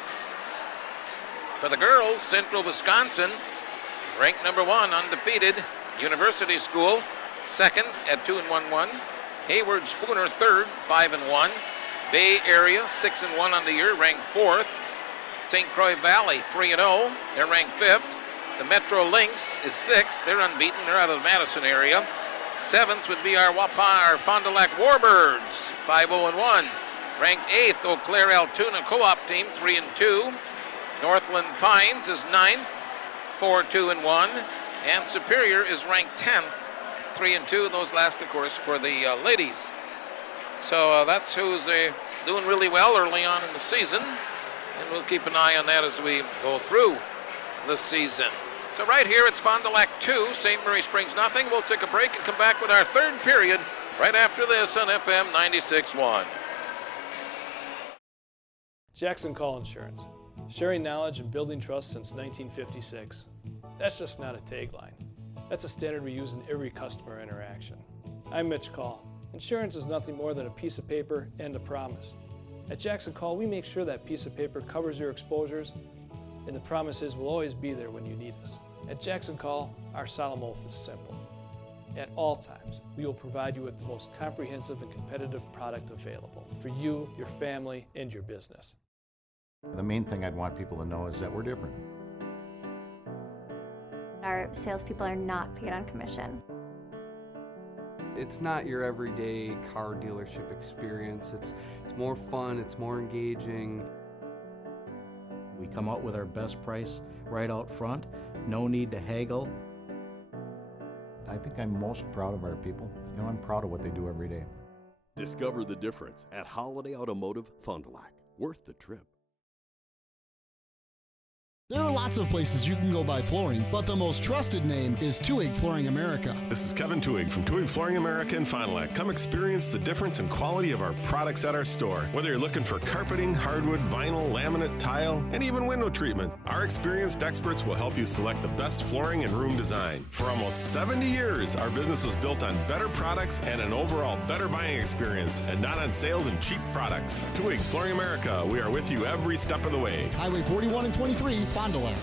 For the girls, Central Wisconsin ranked number 1, undefeated. University School second at 2-1-1. Hayward Spooner third, 5-1. Bay Area 6-1 on the year, ranked 4th. St. Croix Valley 3-0, they're ranked 5th. The Metro Lynx is 6th, they're unbeaten, they're out of the Madison area. 7th would be our Fond du Lac Warbirds, 5-0-1. Ranked 8th, Eau Claire Altoona Co-op team, 3-2. Northland Pines is 9th, 4-2-1. And Superior is ranked 10th, 3-2. Those last, of course, for the ladies. So that's who's doing really well early on in the season. And we'll keep an eye on that as we go through the season. So right here, it's Fond du Lac 2, St. Mary Springs nothing. We'll take a break and come back with our third period right after this on FM 96.1. Jackson Call Insurance. Sharing knowledge and building trust since 1956. That's just not a tagline. That's a standard we use in every customer interaction. I'm Mitch Call. Insurance is nothing more than a piece of paper and a promise. At Jackson Call, we make sure that piece of paper covers your exposures, and the promise is we'll always be there when you need us. At Jackson Call, our solemn oath is simple. At all times, we will provide you with the most comprehensive and competitive product available for you, your family, and your business. The main thing I'd want people to know is that we're different. Our salespeople are not paid on commission. It's not your everyday car dealership experience. It's more fun, it's more engaging. We come out with our best price right out front, no need to haggle. I think I'm most proud of our people. You know, I'm proud of what they do every day. Discover the difference at Holiday Automotive Fond du Lac. Worth the trip. There are lots of places you can go buy flooring, but the most trusted name is Tuig Flooring America. This is Kevin Tuig from Tuig Flooring America in Fond du Lac. Come experience the difference in quality of our products at our store. Whether you're looking for carpeting, hardwood, vinyl, laminate, tile, and even window treatment, our experienced experts will help you select the best flooring and room design. For almost 70 years, our business was built on better products and an overall better buying experience, and not on sales and cheap products. Tuig Flooring America, we are with you every step of the way. Highway 41 and 23, Fond du Lac.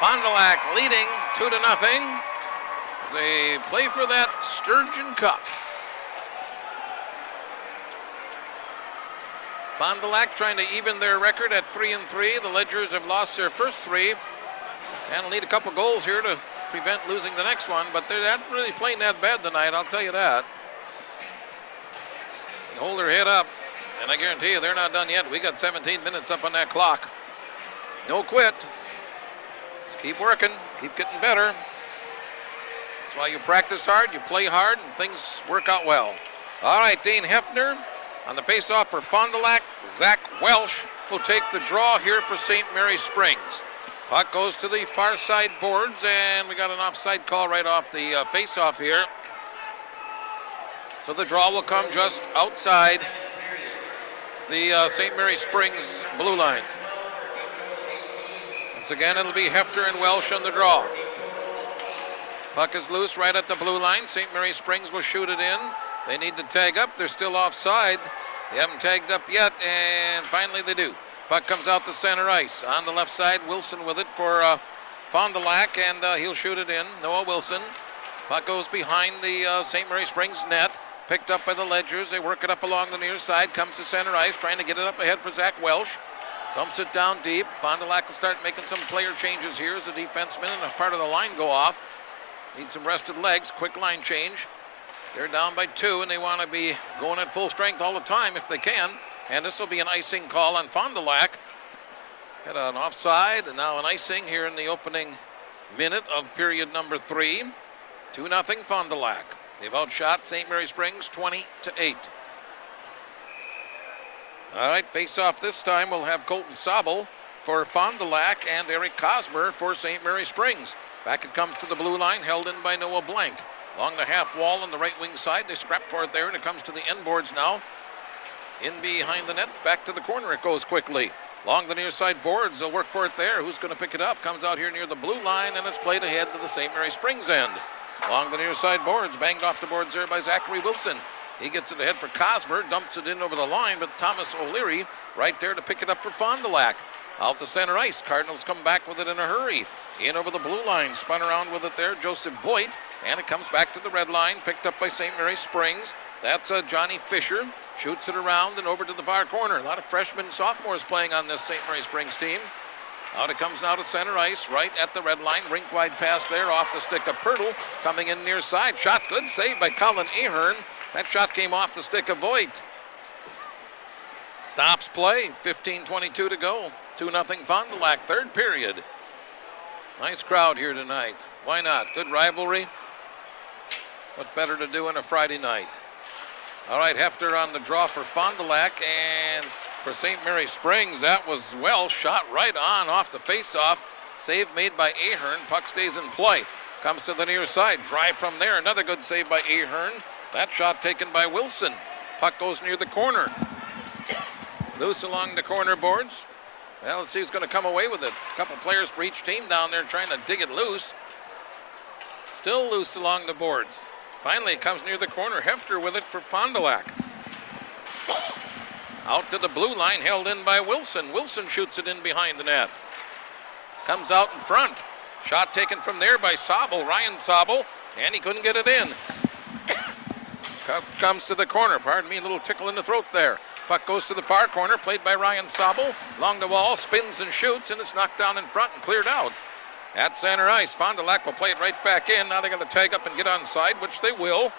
Fond du Lac leading 2-0 as they play for that Sturgeon Cup. Fond du Lac trying to even their record at 3-3. The Ledgers have lost their first three and need a couple goals here to prevent losing the next one, but they're not really playing that bad tonight, I'll tell you that. They hold their head up, and I guarantee you they're not done yet. We got 17 minutes up on that clock. No quit. Just keep working, keep getting better. That's why you practice hard, you play hard, and things work out well. All right, Dane Hefner on the faceoff for Fond du Lac. Zach Welsh will take the draw here for St. Mary Springs. Puck goes to the far side boards, and we got an offside call right off the faceoff here. So the draw will come just outside the St. Mary Springs blue line. Once again, it'll be Hefner and Welsh on the draw. Puck is loose right at the blue line. St. Mary Springs will shoot it in. They need to tag up. They're still offside. They haven't tagged up yet, and finally they do. Puck comes out to center ice. On the left side, Wilson with it for Fond du Lac, and he'll shoot it in. Noah Wilson. Puck goes behind the St. Mary Springs net. Picked up by the Ledgers. They work it up along the near side. Comes to center ice, trying to get it up ahead for Zach Welsh. Dumps it down deep. Fond du Lac will start making some player changes here as the defenseman and a part of the line go off. Need some rested legs. Quick line change. They're down by 2, and they want to be going at full strength all the time if they can. And this will be an icing call on Fond du Lac. Had an offside, and now an icing here in the opening minute of period number 3. 2-0 Fond du Lac. They've outshot St. Mary Springs 20-8. All right, face-off this time we'll have Colton Sobel for Fond du Lac and Eric Cosmer for St. Mary Springs. Back it comes to the blue line, held in by Noah Blank. Along the half wall on the right wing side, they scrap for it there, and it comes to the end boards now. In behind the net, back to the corner it goes quickly. Along the near side boards, they'll work for it there. Who's going to pick it up? Comes out here near the blue line, and it's played ahead to the St. Mary Springs end. Along the near side boards, banged off the boards there by Zachary Wilson. He gets it ahead for Cosmer, dumps it in over the line, but Thomas O'Leary right there to pick it up for Fond du Lac. Out to center ice. Cardinals come back with it in a hurry. In over the blue line. Spun around with it there. Joseph Voigt. And it comes back to the red line. Picked up by St. Mary Springs. That's Johnny Fisher. Shoots it around and over to the far corner. A lot of freshmen and sophomores playing on this St. Mary Springs team. Out it comes now to center ice. Right at the red line. Rink wide pass there off the stick of Pirtle. Coming in near side. Shot good. Save by Colin Ahern. That shot came off the stick of Voigt. Stops play. 15:22 to go. 2-0 Fond du Lac, third period. Nice crowd here tonight. Why not? Good rivalry. What better to do on a Friday night? All right, Hefter on the draw for Fond du Lac, and for St. Mary Springs, that was well shot right on off the face-off. Save made by Ahern. Puck stays in play. Comes to the near side. Drive from there. Another good save by Ahern. That shot taken by Wilson. Puck goes near the corner. Loose along the corner boards. Well, let's see who's going to come away with it. A couple players for each team down there trying to dig it loose. Still loose along the boards. Finally, it comes near the corner. Hefter with it for Fond du Lac. Out to the blue line, held in by Wilson. Wilson shoots it in behind the net. Comes out in front. Shot taken from there by Sobel, Ryan Sobel, and he couldn't get it in. Comes to the corner. Pardon me, a little tickle in the throat there. Puck goes to the far corner, played by Ryan Sobel. Along the wall, spins and shoots, and it's knocked down in front and cleared out. At center ice, Fond du Lac will play it right back in. Now they're going to tag up and get on side, which they will.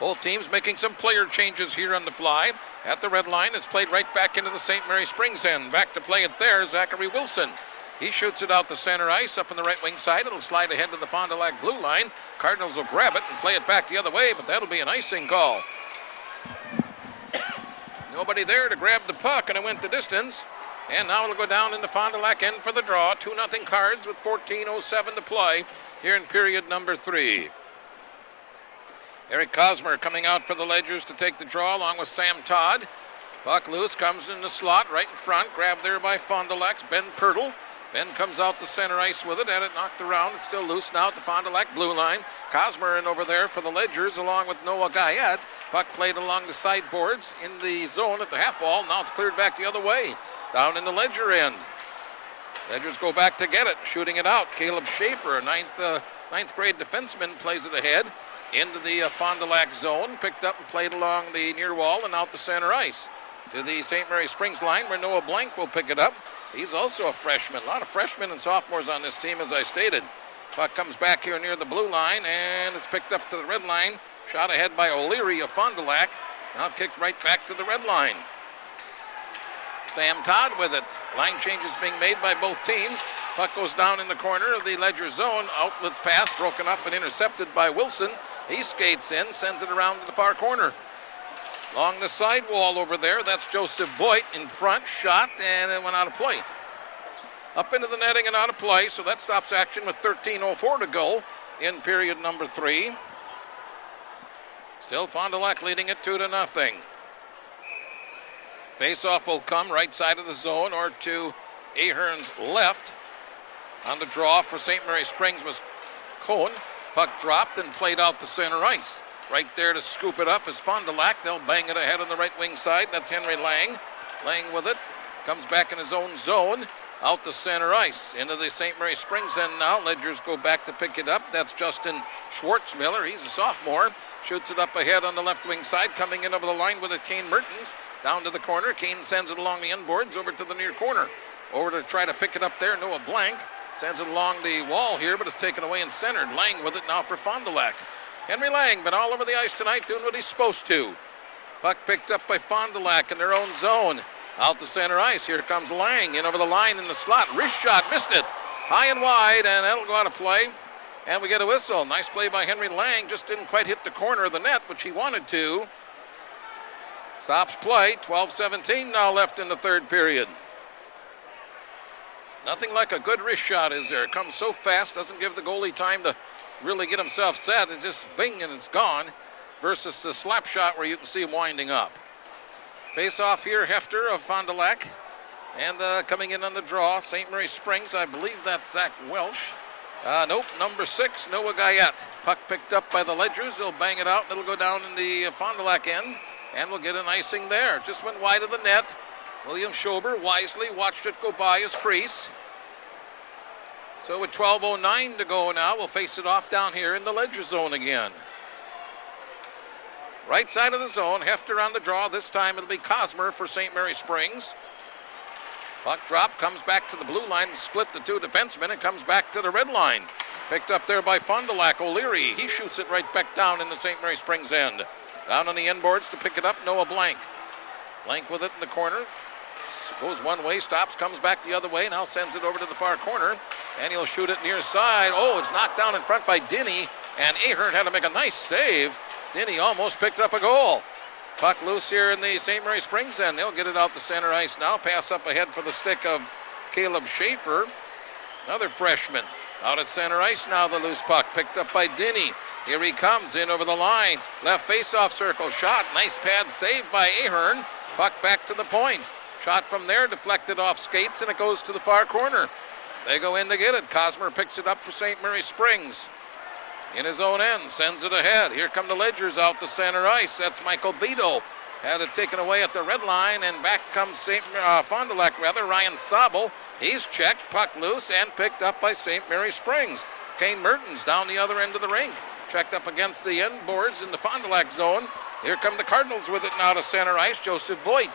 Both teams making some player changes here on the fly. At the red line, it's played right back into the St. Mary Springs end. Back to play it there, Zachary Wilson. He shoots it out the center ice, up on the right wing side. It'll slide ahead to the Fond du Lac blue line. Cardinals will grab it and play it back the other way, but that'll be an icing call. Nobody there to grab the puck, and it went the distance. And now it'll go down in the Fond du Lac end for the draw. 2-0 Cards with 14:07 to play here in period number 3. Eric Cosmer coming out for the Ledgers to take the draw along with Sam Todd. Puck loose, comes in the slot right in front. Grabbed there by Fond du Lac's Ben Pirtle. Ben comes out the center ice with it, had it knocked around. It's still loose now at the Fond du Lac blue line. Cosmer in over there for the Ledgers along with Noah Guyette. Puck played along the sideboards in the zone at the half wall. Now it's cleared back the other way, down in the Ledger end. Ledgers go back to get it, shooting it out. Caleb Schaefer, ninth grade defenseman, plays it ahead into the Fond du Lac zone. Picked up and played along the near wall and out the center ice to the St. Mary Springs line where Noah Blank will pick it up. He's also a freshman. A lot of freshmen and sophomores on this team, as I stated. Puck comes back here near the blue line, and it's picked up to the red line. Shot ahead by O'Leary of Fond du Lac. Now kicked right back to the red line. Sam Todd with it. Line changes being made by both teams. Puck goes down in the corner of the Ledger zone. Outlet pass broken up and intercepted by Wilson. He skates in, sends it around to the far corner. Along the side wall over there, that's Joseph Voigt in front, shot, and it went out of play. Up into the netting and out of play, so that stops action with 13:04 to go in period number 3. Still Fond du Lac leading it 2-0. Face-off will come right side of the zone or to Ahern's left. On the draw for St. Mary Springs was Cohn. Puck dropped and played out the center ice. Right there to scoop it up is Fond du Lac. They'll bang it ahead on the right wing side. That's Henry Lang. Lang with it. Comes back in his own zone. Out the center ice. Into the St. Mary Springs end now. Ledgers go back to pick it up. That's Justin Schwartzmiller. He's a sophomore. Shoots it up ahead on the left wing side. Coming in over the line with it, Kane Mertens. Down to the corner. Kane sends it along the end boards over to the near corner. Over to try to pick it up there. Noah Blank sends it along the wall here, but it's taken away and centered. Lang with it now for Fond du Lac. Henry Lang been all over the ice tonight doing what he's supposed to. Puck picked up by Fond du Lac in their own zone. Out the center ice. Here comes Lang in over the line in the slot. Wrist shot, missed it. High and wide, and that'll go out of play. And we get a whistle. Nice play by Henry Lang. Just didn't quite hit the corner of the net, which he wanted to. Stops play. 12:17 now left in the third period. Nothing like a good wrist shot, is there? It comes so fast, doesn't give the goalie time to really get himself set. It just bing and it's gone. Versus the slap shot where you can see him winding up. Face off here, Hefter of Fond du Lac. And coming in on the draw, St. Mary Springs, I believe that's Zach Welsh. Nope, number 6, Noah Guyette. Puck picked up by the Ledgers. They'll bang it out and it'll go down in the Fond du Lac end. And we'll get an icing there. Just went wide of the net. William Schober wisely watched it go by his crease. So with 12:09 to go now, we'll face it off down here in the Ledger zone again. Right side of the zone, Hefter on the draw. This time it'll be Cosmer for St. Mary Springs. Puck drop, comes back to the blue line, split the two defensemen, and comes back to the red line. Picked up there by Fond du Lac. O'Leary, he shoots it right back down in the St. Mary Springs end. Down on the end boards to pick it up, Noah Blank. Blank with it in the corner. Goes one way, stops, comes back the other way, now sends it over to the far corner, and he'll shoot it near side. Oh, it's knocked down in front by Dinny, and Ahern had to make a nice save. Dinny almost picked up a goal. Puck loose here in the St. Mary Springs end. They'll get it out the center ice now. Pass up ahead for the stick of Caleb Schaefer, another freshman. Out at center ice now, the loose puck picked up by Dinny. Here he comes in over the line. Left face-off circle shot. Nice pad save by Ahern. Puck back to the point. Shot from there, deflected off skates, and it goes to the far corner. They go in to get it. Cosmer picks it up for St. Mary Springs. In his own end, sends it ahead. Here come the Ledgers out the center ice. That's Michael Beto. Had it taken away at the red line, and back comes Fond du Lac, Ryan Sabel. He's checked, puck loose, and picked up by St. Mary Springs. Kane Mertens down the other end of the rink. Checked up against the end boards in the Fond du Lac zone. Here come the Cardinals with it now to center ice. Joseph Voigt.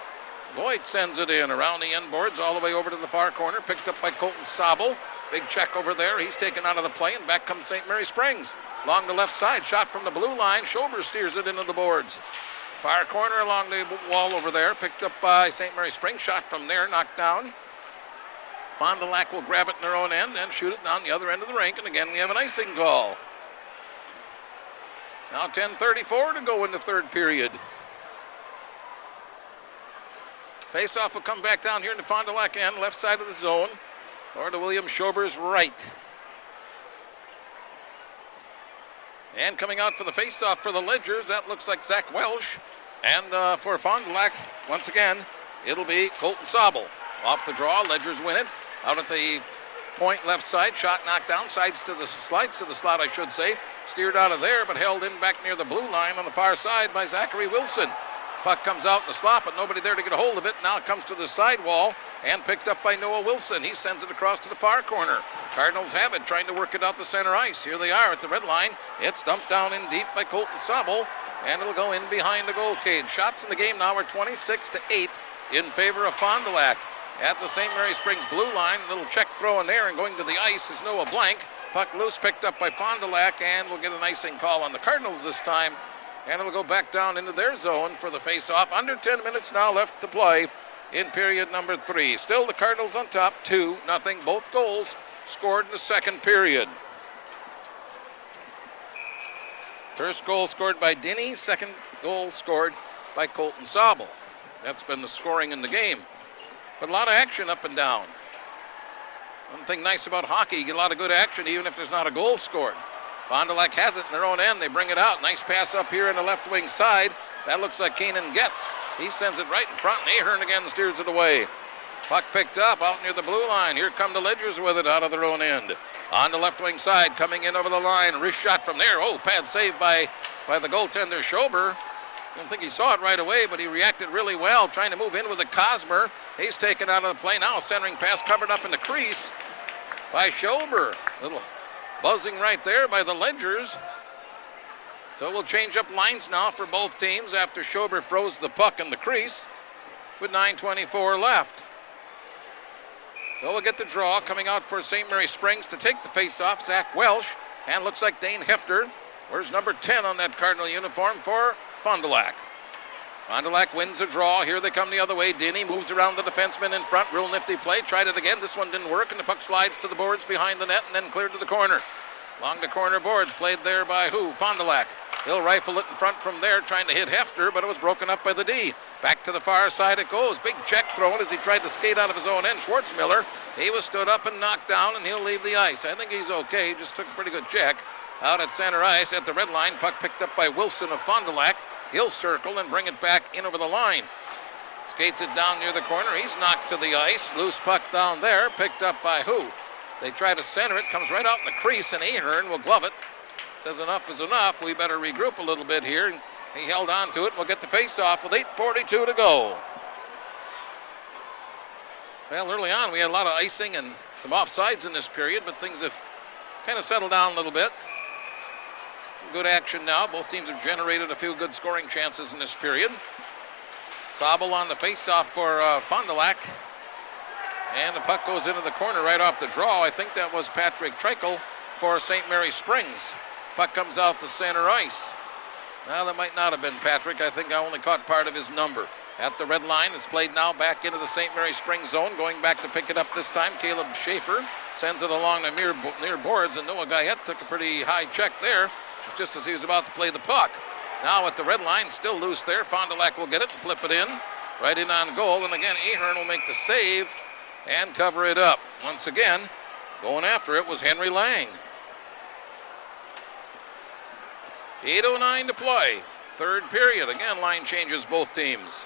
Voigt sends it in around the end boards all the way over to the far corner. Picked up by Colton Sabel. Big check over there. He's taken out of the play, and back comes St. Mary Springs. Along the left side, shot from the blue line. Schober steers it into the boards. Far corner along the wall over there. Picked up by St. Mary Springs. Shot from there, knocked down. Fond du Lac will grab it in their own end and shoot it down the other end of the rink. And again, we have an icing call. Now 10:34 to go in the third period. Face-off will come back down here in the Fond du Lac end, left side of the zone, or to William Schober's right. And coming out for the face-off for the Ledgers, that looks like Zach Welsh. And for Fond du Lac, once again, it'll be Colton Sabel. Off the draw, Ledgers win it. Out at the point left side, shot knocked down, slides to the slot, I should say. Steered out of there, but held in back near the blue line on the far side by Zachary Wilson. Puck comes out in the slot, but nobody there to get a hold of it. Now it comes to the sidewall and picked up by Noah Wilson. He sends it across to the far corner. Cardinals have it, trying to work it out the center ice. Here they are at the red line. It's dumped down in deep by Colton Sabel, and it'll go in behind the goal cage. Shots in the game now are 26-8 in favor of Fond du Lac. At the St. Mary Springs blue line, little check throw in there, and going to the ice is Noah Blank. Puck loose, picked up by Fond du Lac, and we'll get an icing call on the Cardinals this time. And it'll go back down into their zone for the face-off. Under 10 minutes now left to play in period number 3. Still the Cardinals on top, 2-0. Both goals scored in the second period. First goal scored by Dinny. Second goal scored by Colton Sabel. That's been the scoring in the game. But a lot of action up and down. One thing nice about hockey, you get a lot of good action even if there's not a goal scored. Fond du Lac has it in their own end. They bring it out. Nice pass up here in the left wing side. That looks like Keenan Getz. He sends it right in front, and Ahern again steers it away. Puck picked up out near the blue line. Here come the Ledgers with it out of their own end. On the left wing side, coming in over the line. Wrist shot from there. Oh, pad save by the goaltender, Schober. I don't think he saw it right away, but he reacted really well, trying to move in with the Cosmer. He's taken out of the play now. Centering pass covered up in the crease by Schober. Little buzzing right there by the Ledgers. So we'll change up lines now for both teams after Schober froze the puck in the crease with 9:24 left. So we'll get the draw coming out for St. Mary Springs to take the face-off. Zach Welsh, and looks like Dane Hefter. Where's number 10 on that Cardinal uniform for Fond du Lac? Fond du Lac wins a draw. Here they come the other way. Dinny moves around the defenseman in front. Real nifty play. Tried it again. This one didn't work, and the puck slides to the boards behind the net and then cleared to the corner. Along the corner boards, played there by Fond du Lac. He'll rifle it in front from there, trying to hit Hefter, but it was broken up by the D. Back to the far side it goes. Big check thrown as he tried to skate out of his own end. Schwartzmiller, he was stood up and knocked down, and he'll leave the ice. I think he's okay. Just took a pretty good check. Out at center ice at the red line, puck picked up by Wilson of Fond du Lac. He'll circle and bring it back in over the line. Skates it down near the corner. He's knocked to the ice. Loose puck down there, picked up by They try to center it. Comes right out in the crease, and Ahern will glove it. Says enough is enough. We better regroup a little bit here. He held on to it. We'll get the face-off with 8:42 to go. Well, early on we had a lot of icing and some offsides in this period, but things have kind of settled down a little bit. Some good action now. Both teams have generated a few good scoring chances in this period. Sobel on the face-off for Fond du Lac. And the puck goes into the corner right off the draw. I think that was Patrick Treichel for St. Mary Springs. Puck comes out to center ice. Now, that might not have been Patrick. I think I only caught part of his number. At the red line, it's played now back into the St. Mary Springs zone. Going back to pick it up this time, Caleb Schaefer sends it along the near boards, and Noah Guyette took a pretty high check there just as he was about to play the puck. Now at the red line, still loose there. Fond du Lac will get it and flip it in. Right in on goal, and again, Ahern will make the save and cover it up. Once again, going after it was Henry Lang. 8:09 to play. Third period. Again, line changes both teams.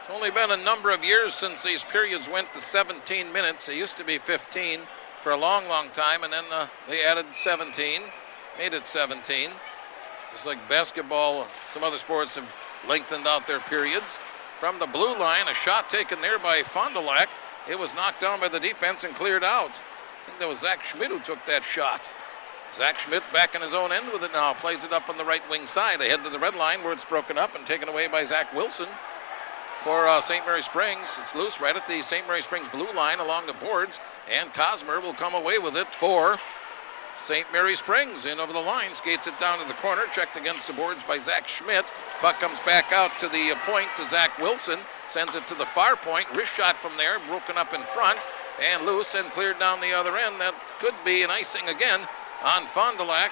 It's only been a number of years since these periods went to 17 minutes. It used to be 15 for a long, long time, and then they added 17, made it 17. Just like basketball, some other sports have lengthened out their periods. From the blue line, a shot taken there by Fond du Lac. It was knocked down by the defense and cleared out. I think that was Zach Schmidt who took that shot. Zach Schmidt back in his own end with it now. Plays it up on the right wing side. They head to the red line where it's broken up and taken away by Zach Wilson for St. Mary Springs. It's loose right at the St. Mary Springs blue line along the boards, and Cosmer will come away with it for St. Mary Springs. In over the line, skates it down to the corner, checked against the boards by Zach Schmidt. Puck comes back out to the point to Zach Wilson, sends it to the far point. Wrist shot from there, broken up in front, and loose and cleared down the other end. That could be an icing again on Fond du Lac.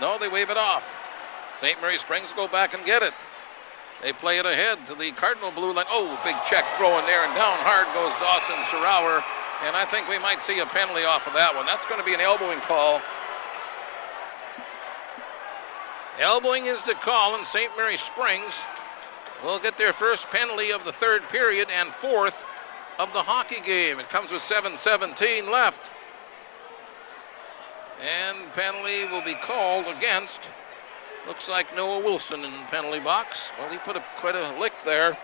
No, they wave it off. St. Mary Springs go back and get it. They play it ahead to the Cardinal blue line. Oh, big check throw in there, and down hard goes Dawson Serauer. And I think we might see a penalty off of that one. That's going to be an elbowing call. Elbowing is the call, and St. Mary Springs will get their first penalty of the third period and fourth of the hockey game. It comes with 7:17 left. And penalty will be called against, looks like Noah Wilson in the penalty box. Well, he put quite a lick there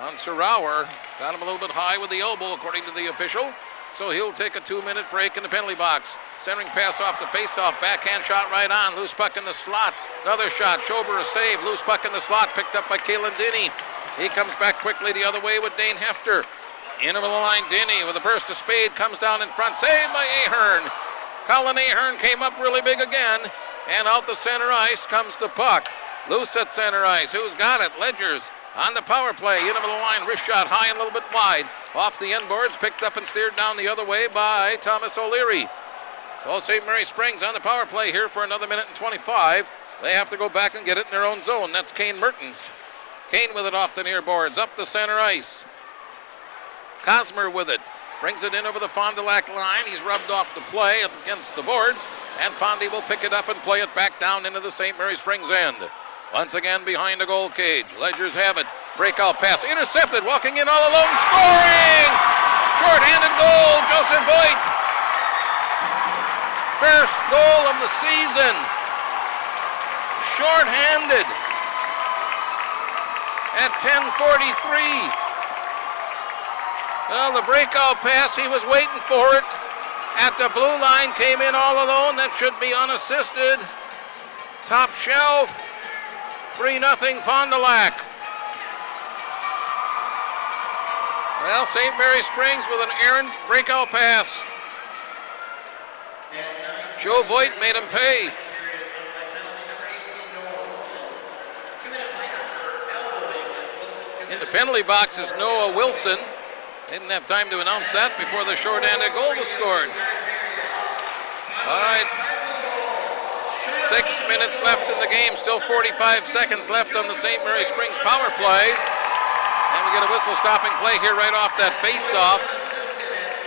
on Serauer. Got him a little bit high with the elbow, according to the official. So he'll take a 2-minute break in the penalty box. Centering pass off the faceoff. Backhand shot right on. Loose puck in the slot. Another shot. Schober a save. Loose puck in the slot. Picked up by Kalen Denny. He comes back quickly the other way with Dane Hefter. In over the line, Denny with a burst of speed. Comes down in front. Saved by Ahern. Colin Ahern came up really big again. And out the center ice comes the puck. Loose at center ice. Who's got it? Ledgers on the power play. In over the line. Wrist shot high and a little bit wide. Off the end boards. Picked up and steered down the other way by Thomas O'Leary. So St. Mary Springs on the power play here for another minute and 25. They have to go back and get it in their own zone. That's Kane Mertens. Kane with it off the near boards. Up the center ice. Cosmer with it. Brings it in over the Fond du Lac line. He's rubbed off the play up against the boards. And Fondy will pick it up and play it back down into the St. Mary Springs end. Once again behind the goal cage. Ledgers have it. Breakout pass. Intercepted. Walking in all alone. Scoring! Short-handed goal. Joseph Voigt. First goal of the season. Short-handed. At 10:43. Well, the breakout pass, he was waiting for it. At the blue line, came in all alone. That should be unassisted. Top shelf. 3-0 Fond du Lac. Well, St. Mary Springs with an errant breakout pass. Joe Voigt made him pay. In the penalty box is Noah Wilson. Didn't have time to announce that before the short-handed goal was scored. All right. 6 minutes left in the game. Still 45 seconds left on the St. Mary Springs power play. And we get a whistle stopping play here right off that face-off.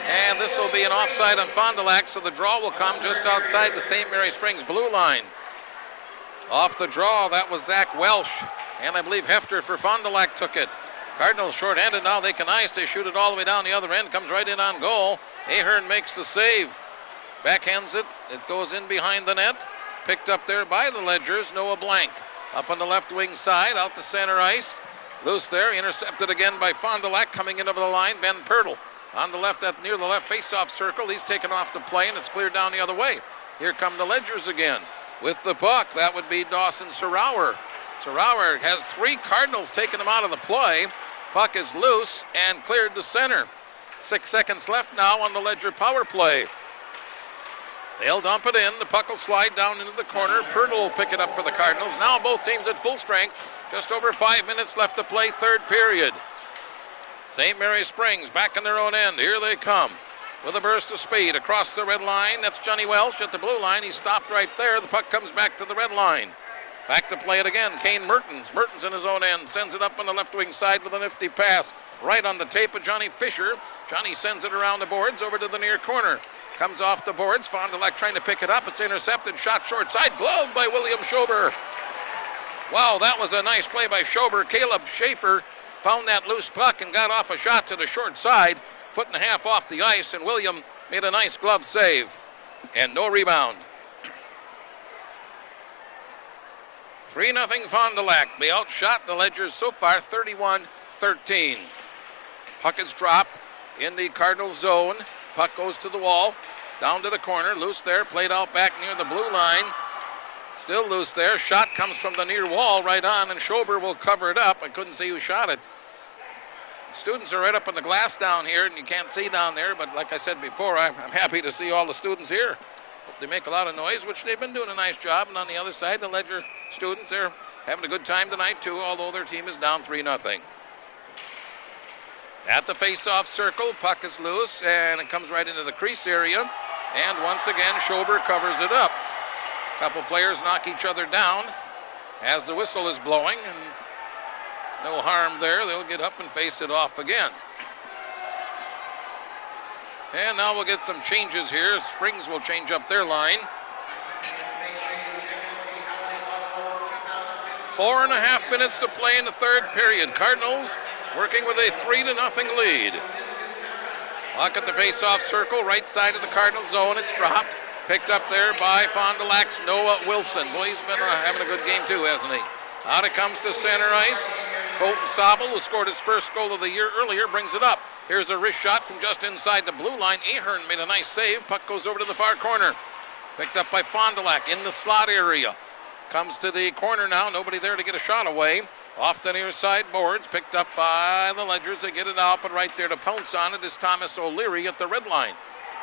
And this will be an offside on Fond du Lac, so the draw will come just outside the St. Mary Springs blue line. Off the draw, that was Zach Welsh. And I believe Hefter for Fond du Lac took it. Cardinals short-handed now. They can ice. They shoot it all the way down the other end. Comes right in on goal. Ahern makes the save. Backhands it. It goes in behind the net. Picked up there by the Ledgers. Noah Blank. Up on the left wing side. Out the center ice. Loose there, intercepted again by Fond du Lac, coming into the line, Ben Pirtle. On the left, near the left face-off circle, he's taken off the play, and it's cleared down the other way. Here come the Ledgers again. With the puck, that would be Dawson Sarauer. Sarauer has 3 Cardinals taking him out of the play. Puck is loose and cleared to center. 6 seconds left now on the Ledger power play. They'll dump it in. The puck will slide down into the corner. Pirtle will pick it up for the Cardinals. Now both teams at full strength. Just over 5 minutes left to play, third period. St. Mary Springs back in their own end. Here they come with a burst of speed across the red line. That's Johnny Welsh at the blue line. He stopped right there. The puck comes back to the red line. Back to play it again. Kane Mertens. Mertens in his own end. Sends it up on the left wing side with a nifty pass. Right on the tape of Johnny Fisher. Johnny sends it around the boards over to the near corner. Comes off the boards. Fond du Lac trying to pick it up. It's intercepted. Shot short side. Glove by William Schober. Wow, that was a nice play by Schober. Caleb Schaefer found that loose puck and got off a shot to the short side. 1.5 feet off the ice, and William made a nice glove save. And no rebound. 3-0 Fond du Lac. They outshot the Ledgers so far, 31-13. Puck is dropped in the Cardinal zone. Puck goes to the wall, down to the corner, loose there, played out back near the blue line. Still loose there. Shot comes from the near wall right on, and Schober will cover it up. I couldn't see who shot it. Students are right up on the glass down here, and you can't see down there, but like I said before, I'm happy to see all the students here. Hope they make a lot of noise, which they've been doing a nice job. And on the other side, the Ledger students, they're having a good time tonight too, although their team is down 3-0. At the face-off circle, puck is loose, and it comes right into the crease area. And once again, Schober covers it up. A couple players knock each other down as the whistle is blowing, and no harm there. They'll get up and face it off again. And now we'll get some changes here. Springs will change up their line. 4.5 minutes to play in the third period. Cardinals working with a 3-0 lead. Puck at the face-off circle, right side of the Cardinal zone. It's dropped. Picked up there by Fond du Lac's Noah Wilson. Boy, he's been having a good game too, hasn't he? Out it comes to center ice. Colton Sobel, who scored his first goal of the year earlier, brings it up. Here's a wrist shot from just inside the blue line. Ahern made a nice save. Puck goes over to the far corner. Picked up by Fond du Lac in the slot area. Comes to the corner now. Nobody there to get a shot away. Off the near side boards. Picked up by the Ledgers. They get it out, but right there to pounce on it is Thomas O'Leary at the red line.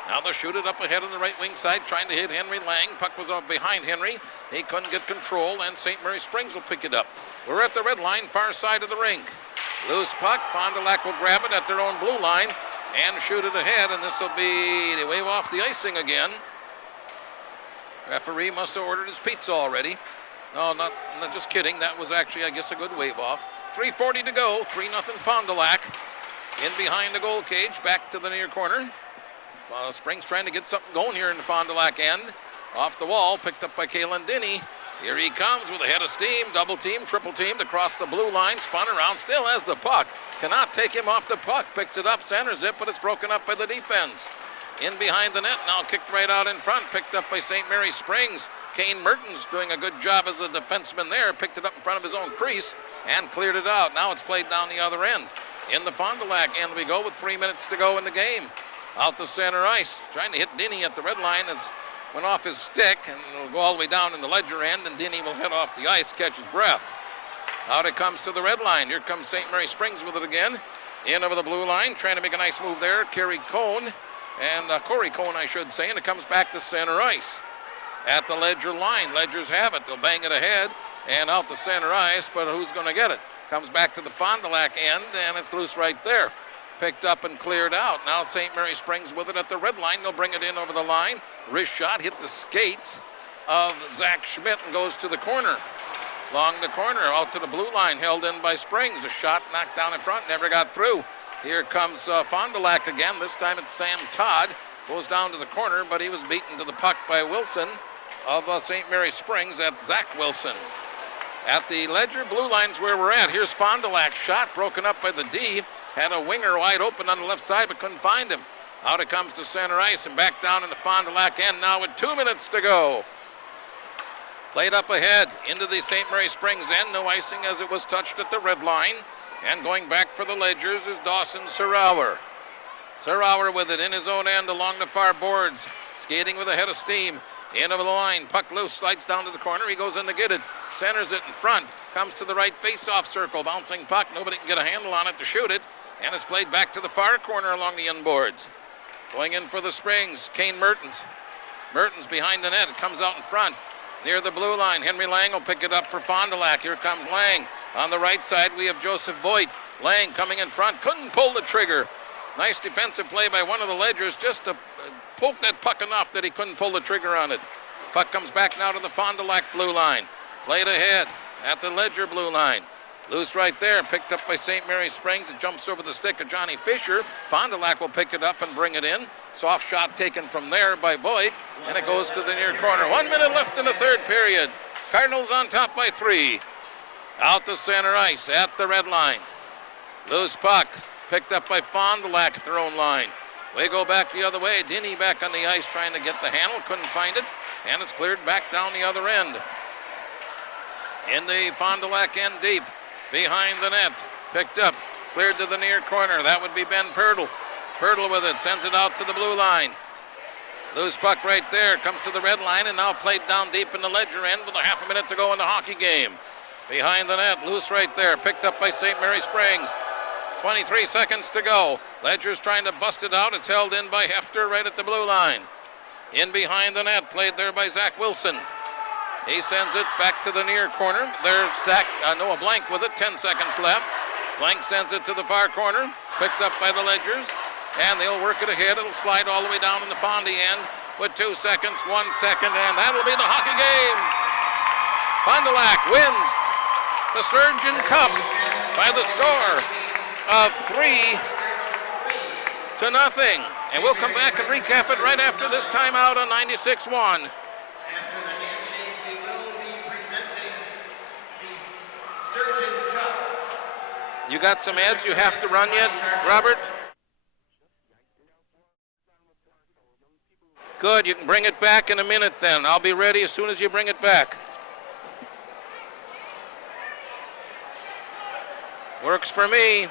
Now they'll shoot it up ahead on the right wing side, trying to hit Henry Lang. Puck was up behind Henry. He couldn't get control, and St. Mary Springs will pick it up. We're at the red line, far side of the rink. Loose puck. Fond du Lac will grab it at their own blue line and shoot it ahead, and this will be, they wave off the icing again. Referee must have ordered his pizza already. No, not just kidding. That was actually, I guess, a good wave off. 3:40 to go. 3-0 Fond du Lac. In behind the goal cage, back to the near corner. Springs trying to get something going here in the Fond du Lac end. Off the wall, picked up by Kalen Denny. Here he comes with a head of steam, double team, triple teamed across the blue line, spun around, still has the puck. Cannot take him off the puck, picks it up, centers it, but it's broken up by the defense. In behind the net, now kicked right out in front, picked up by St. Mary Springs. Kane Mertens doing a good job as a defenseman there, picked it up in front of his own crease and cleared it out. Now it's played down the other end. In the Fond du Lac end we go with 3 minutes to go in the game. Out to center ice, trying to hit Denny at the red line as went off his stick and will go all the way down in the Ledger end, and Denny will head off the ice, catch his breath. Out it comes to the red line. Here comes St. Mary Springs with it again. In over the blue line, trying to make a nice move there. Corey Cohn, I should say, and it comes back to center ice. At the Ledger line, Ledgers have it. They'll bang it ahead and out the center ice, but who's going to get it? Comes back to the Fond du Lac end, and it's loose right there. Picked up and cleared out. Now St. Mary Springs with it at the red line. They'll bring it in over the line. Wrist shot hit the skates of Zach Schmidt and goes to the corner. Along the corner, out to the blue line, held in by Springs. A shot knocked down in front, never got through. Here comes Fond du Lac again. This time it's Sam Todd. Goes down to the corner, but he was beaten to the puck by Wilson of St. Mary Springs. That's Zach Wilson. At the Ledger blue line's where we're at. Here's Fond du Lac. Shot broken up by the D. Had a winger wide open on the left side, but couldn't find him. Out it comes to center ice and back down in the Fond du Lac end now with 2 minutes to go. Played up ahead into the St. Mary Springs end. No icing as it was touched at the red line. And going back for the Ledgers is Dawson Sarower. Sarower with it in his own end along the far boards. Skating with a head of steam. End of the line. Puck loose. Slides down to the corner. He goes in to get it. Centers it in front. Comes to the right face-off circle. Bouncing puck. Nobody can get a handle on it to shoot it. And it's played back to the far corner along the end boards. Going in for the Springs, Kane Mertens. Mertens behind the net. It comes out in front. Near the blue line. Henry Lang will pick it up for Fond du Lac. Here comes Lang. On the right side, we have Joseph Voigt. Lang coming in front. Couldn't pull the trigger. Nice defensive play by one of the Ledgers just to poke that puck enough that he couldn't pull the trigger on it. Puck comes back now to the Fond du Lac blue line. Played ahead at the Ledger blue line. Loose right there, picked up by St. Mary's Springs. It jumps over the stick of Johnny Fisher. Fond du Lac will pick it up and bring it in. Soft shot taken from there by Voigt, and it goes to the near corner. 1 minute left in the third period. Cardinals on top by 3. Out to center ice at the red line. Loose puck, picked up by Fond du Lac at their own line. We go back the other way. Denny back on the ice trying to get the handle. Couldn't find it, and it's cleared back down the other end. In the Fond du Lac end deep. Behind the net, picked up, cleared to the near corner. That would be Ben Pirtle. Pirtle with it, sends it out to the blue line. Loose puck right there, comes to the red line, and now played down deep in the Ledger end with a half a minute to go in the hockey game. Behind the net, loose right there, picked up by St. Mary Springs. 23 seconds to go. Ledger's trying to bust it out. It's held in by Hefter right at the blue line. In behind the net, played there by Zach Wilson. He sends it back to the near corner. There's Noah Blank with it, 10 seconds left. Blank sends it to the far corner, picked up by the Ledgers, and they'll work it ahead. It'll slide all the way down in the Fondy end with 2 seconds, 1 second, and that'll be the hockey game. Fond du Lac wins the Sturgeon Cup by the score of 3-0. And we'll come back and recap it right after this timeout on 96.1. You got some ads you have to run yet, Robert? Good, you can bring it back in a minute then. I'll be ready as soon as you bring it back. Works for me.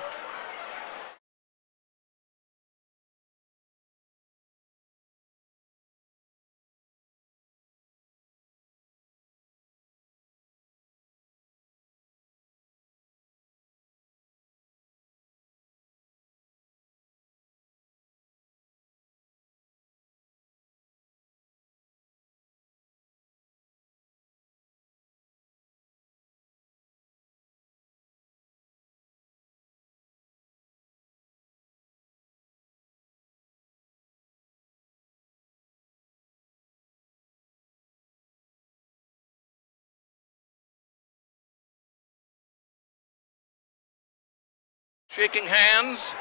Shaking hands.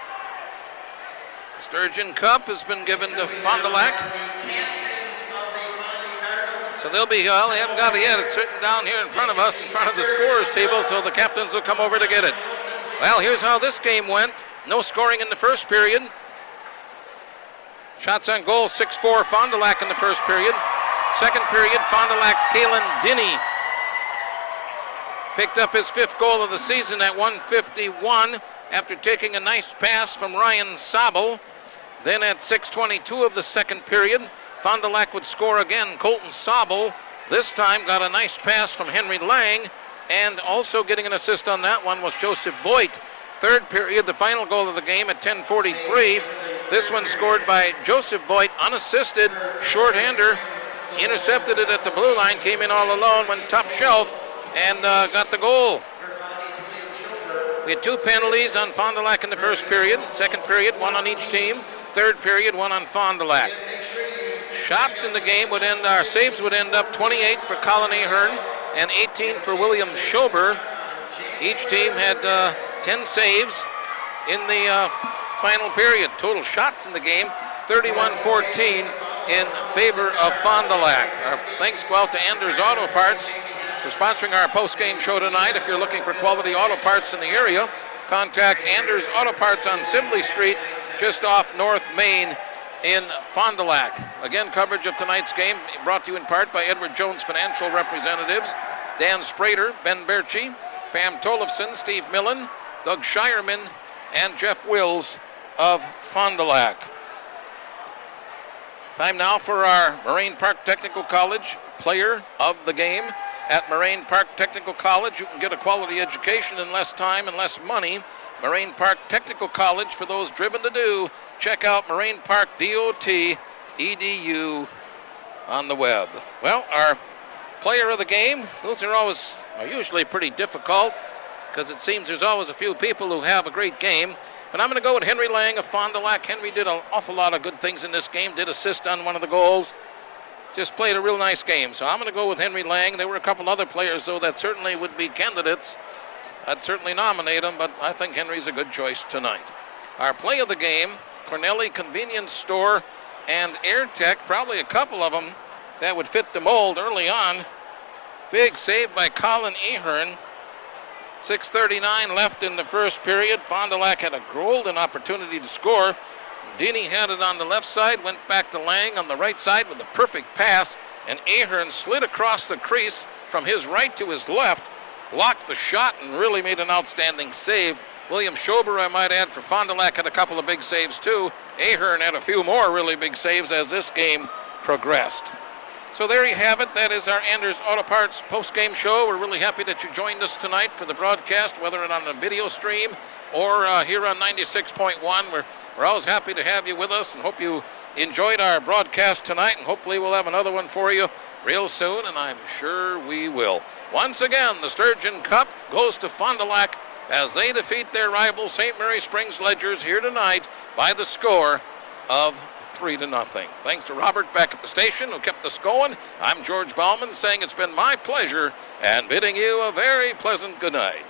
The Sturgeon Cup has been given to Fond du Lac. So they'll be, well, they haven't got it yet. It's sitting down here in front of us, in front of the scorer's table, so the captains will come over to get it. Well, here's how this game went. No scoring in the first period. Shots on goal, 6-4 Fond du Lac in the first period. Second period, Fond du Lac's Kalen Denny picked up his 5th goal of the season at 1:51 after taking a nice pass from Ryan Sabel. Then at 6:22 of the second period, Fond du Lac would score again. Colton Sabel this time got a nice pass from Henry Lang, and also getting an assist on that one was Joseph Voigt. Third period, the final goal of the game at 10:43. This one scored by Joseph Voigt, unassisted, shorthander, intercepted it at the blue line, came in all alone, went top shelf, and got the goal. We had 2 penalties on Fond du Lac in the first period. Second period, 1 on each team. Third period, 1 on Fond du Lac. Shots in the game would end, our saves would end up 28 for Colin Ahern and 18 for William Schober. Each team had 10 saves in the final period. Total shots in the game, 31-14 in favor of Fond du Lac. Our thanks go out to Anders Auto Parts for sponsoring our post-game show tonight. If you're looking for quality auto parts in the area, contact Anders Auto Parts on Sibley Street, just off North Main in Fond du Lac. Again, coverage of tonight's game brought to you in part by Edward Jones Financial Representatives, Dan Sprader, Ben Berchi, Pam Tollefson, Steve Millen, Doug Shireman and Jeff Wills of Fond du Lac. Time now for our Moraine Park Technical College player of the game. At Moraine Park Technical College, you can get a quality education in less time and less money. Moraine Park Technical College, for those driven to do, check out MorainePark.edu on the web. Well, our player of the game, those are usually pretty difficult because it seems there's always a few people who have a great game. But I'm going to go with Henry Lang of Fond du Lac. Henry did an awful lot of good things in this game, did assist on one of the goals. Just played a real nice game. So I'm going to go with Henry Lang. There were a couple other players, though, that certainly would be candidates. I'd certainly nominate them, but I think Henry's a good choice tonight. Our play of the game, Cornelli Convenience Store and Air Tech, probably a couple of them that would fit the mold early on. Big save by Colin Ahern. 6:39 left in the first period. Fond du Lac had a golden opportunity to score. Dini had it on the left side, went back to Lang on the right side with a perfect pass, and Ahern slid across the crease from his right to his left, blocked the shot, and really made an outstanding save. William Schober, I might add, for Fond du Lac had a couple of big saves too. Ahern had a few more really big saves as this game progressed. So there you have it. That is our Anders Auto Parts post-game show. We're really happy that you joined us tonight for the broadcast, whether it's on a video stream or here on 96.1. We're always happy to have you with us and hope you enjoyed our broadcast tonight, and hopefully we'll have another one for you real soon, and I'm sure we will. Once again, the Sturgeon Cup goes to Fond du Lac as they defeat their rival St. Mary Springs Ledgers here tonight by the score of 3-0. Thanks to Robert back at the station who kept us going. I'm George Bauman saying it's been my pleasure and bidding you a very pleasant good night.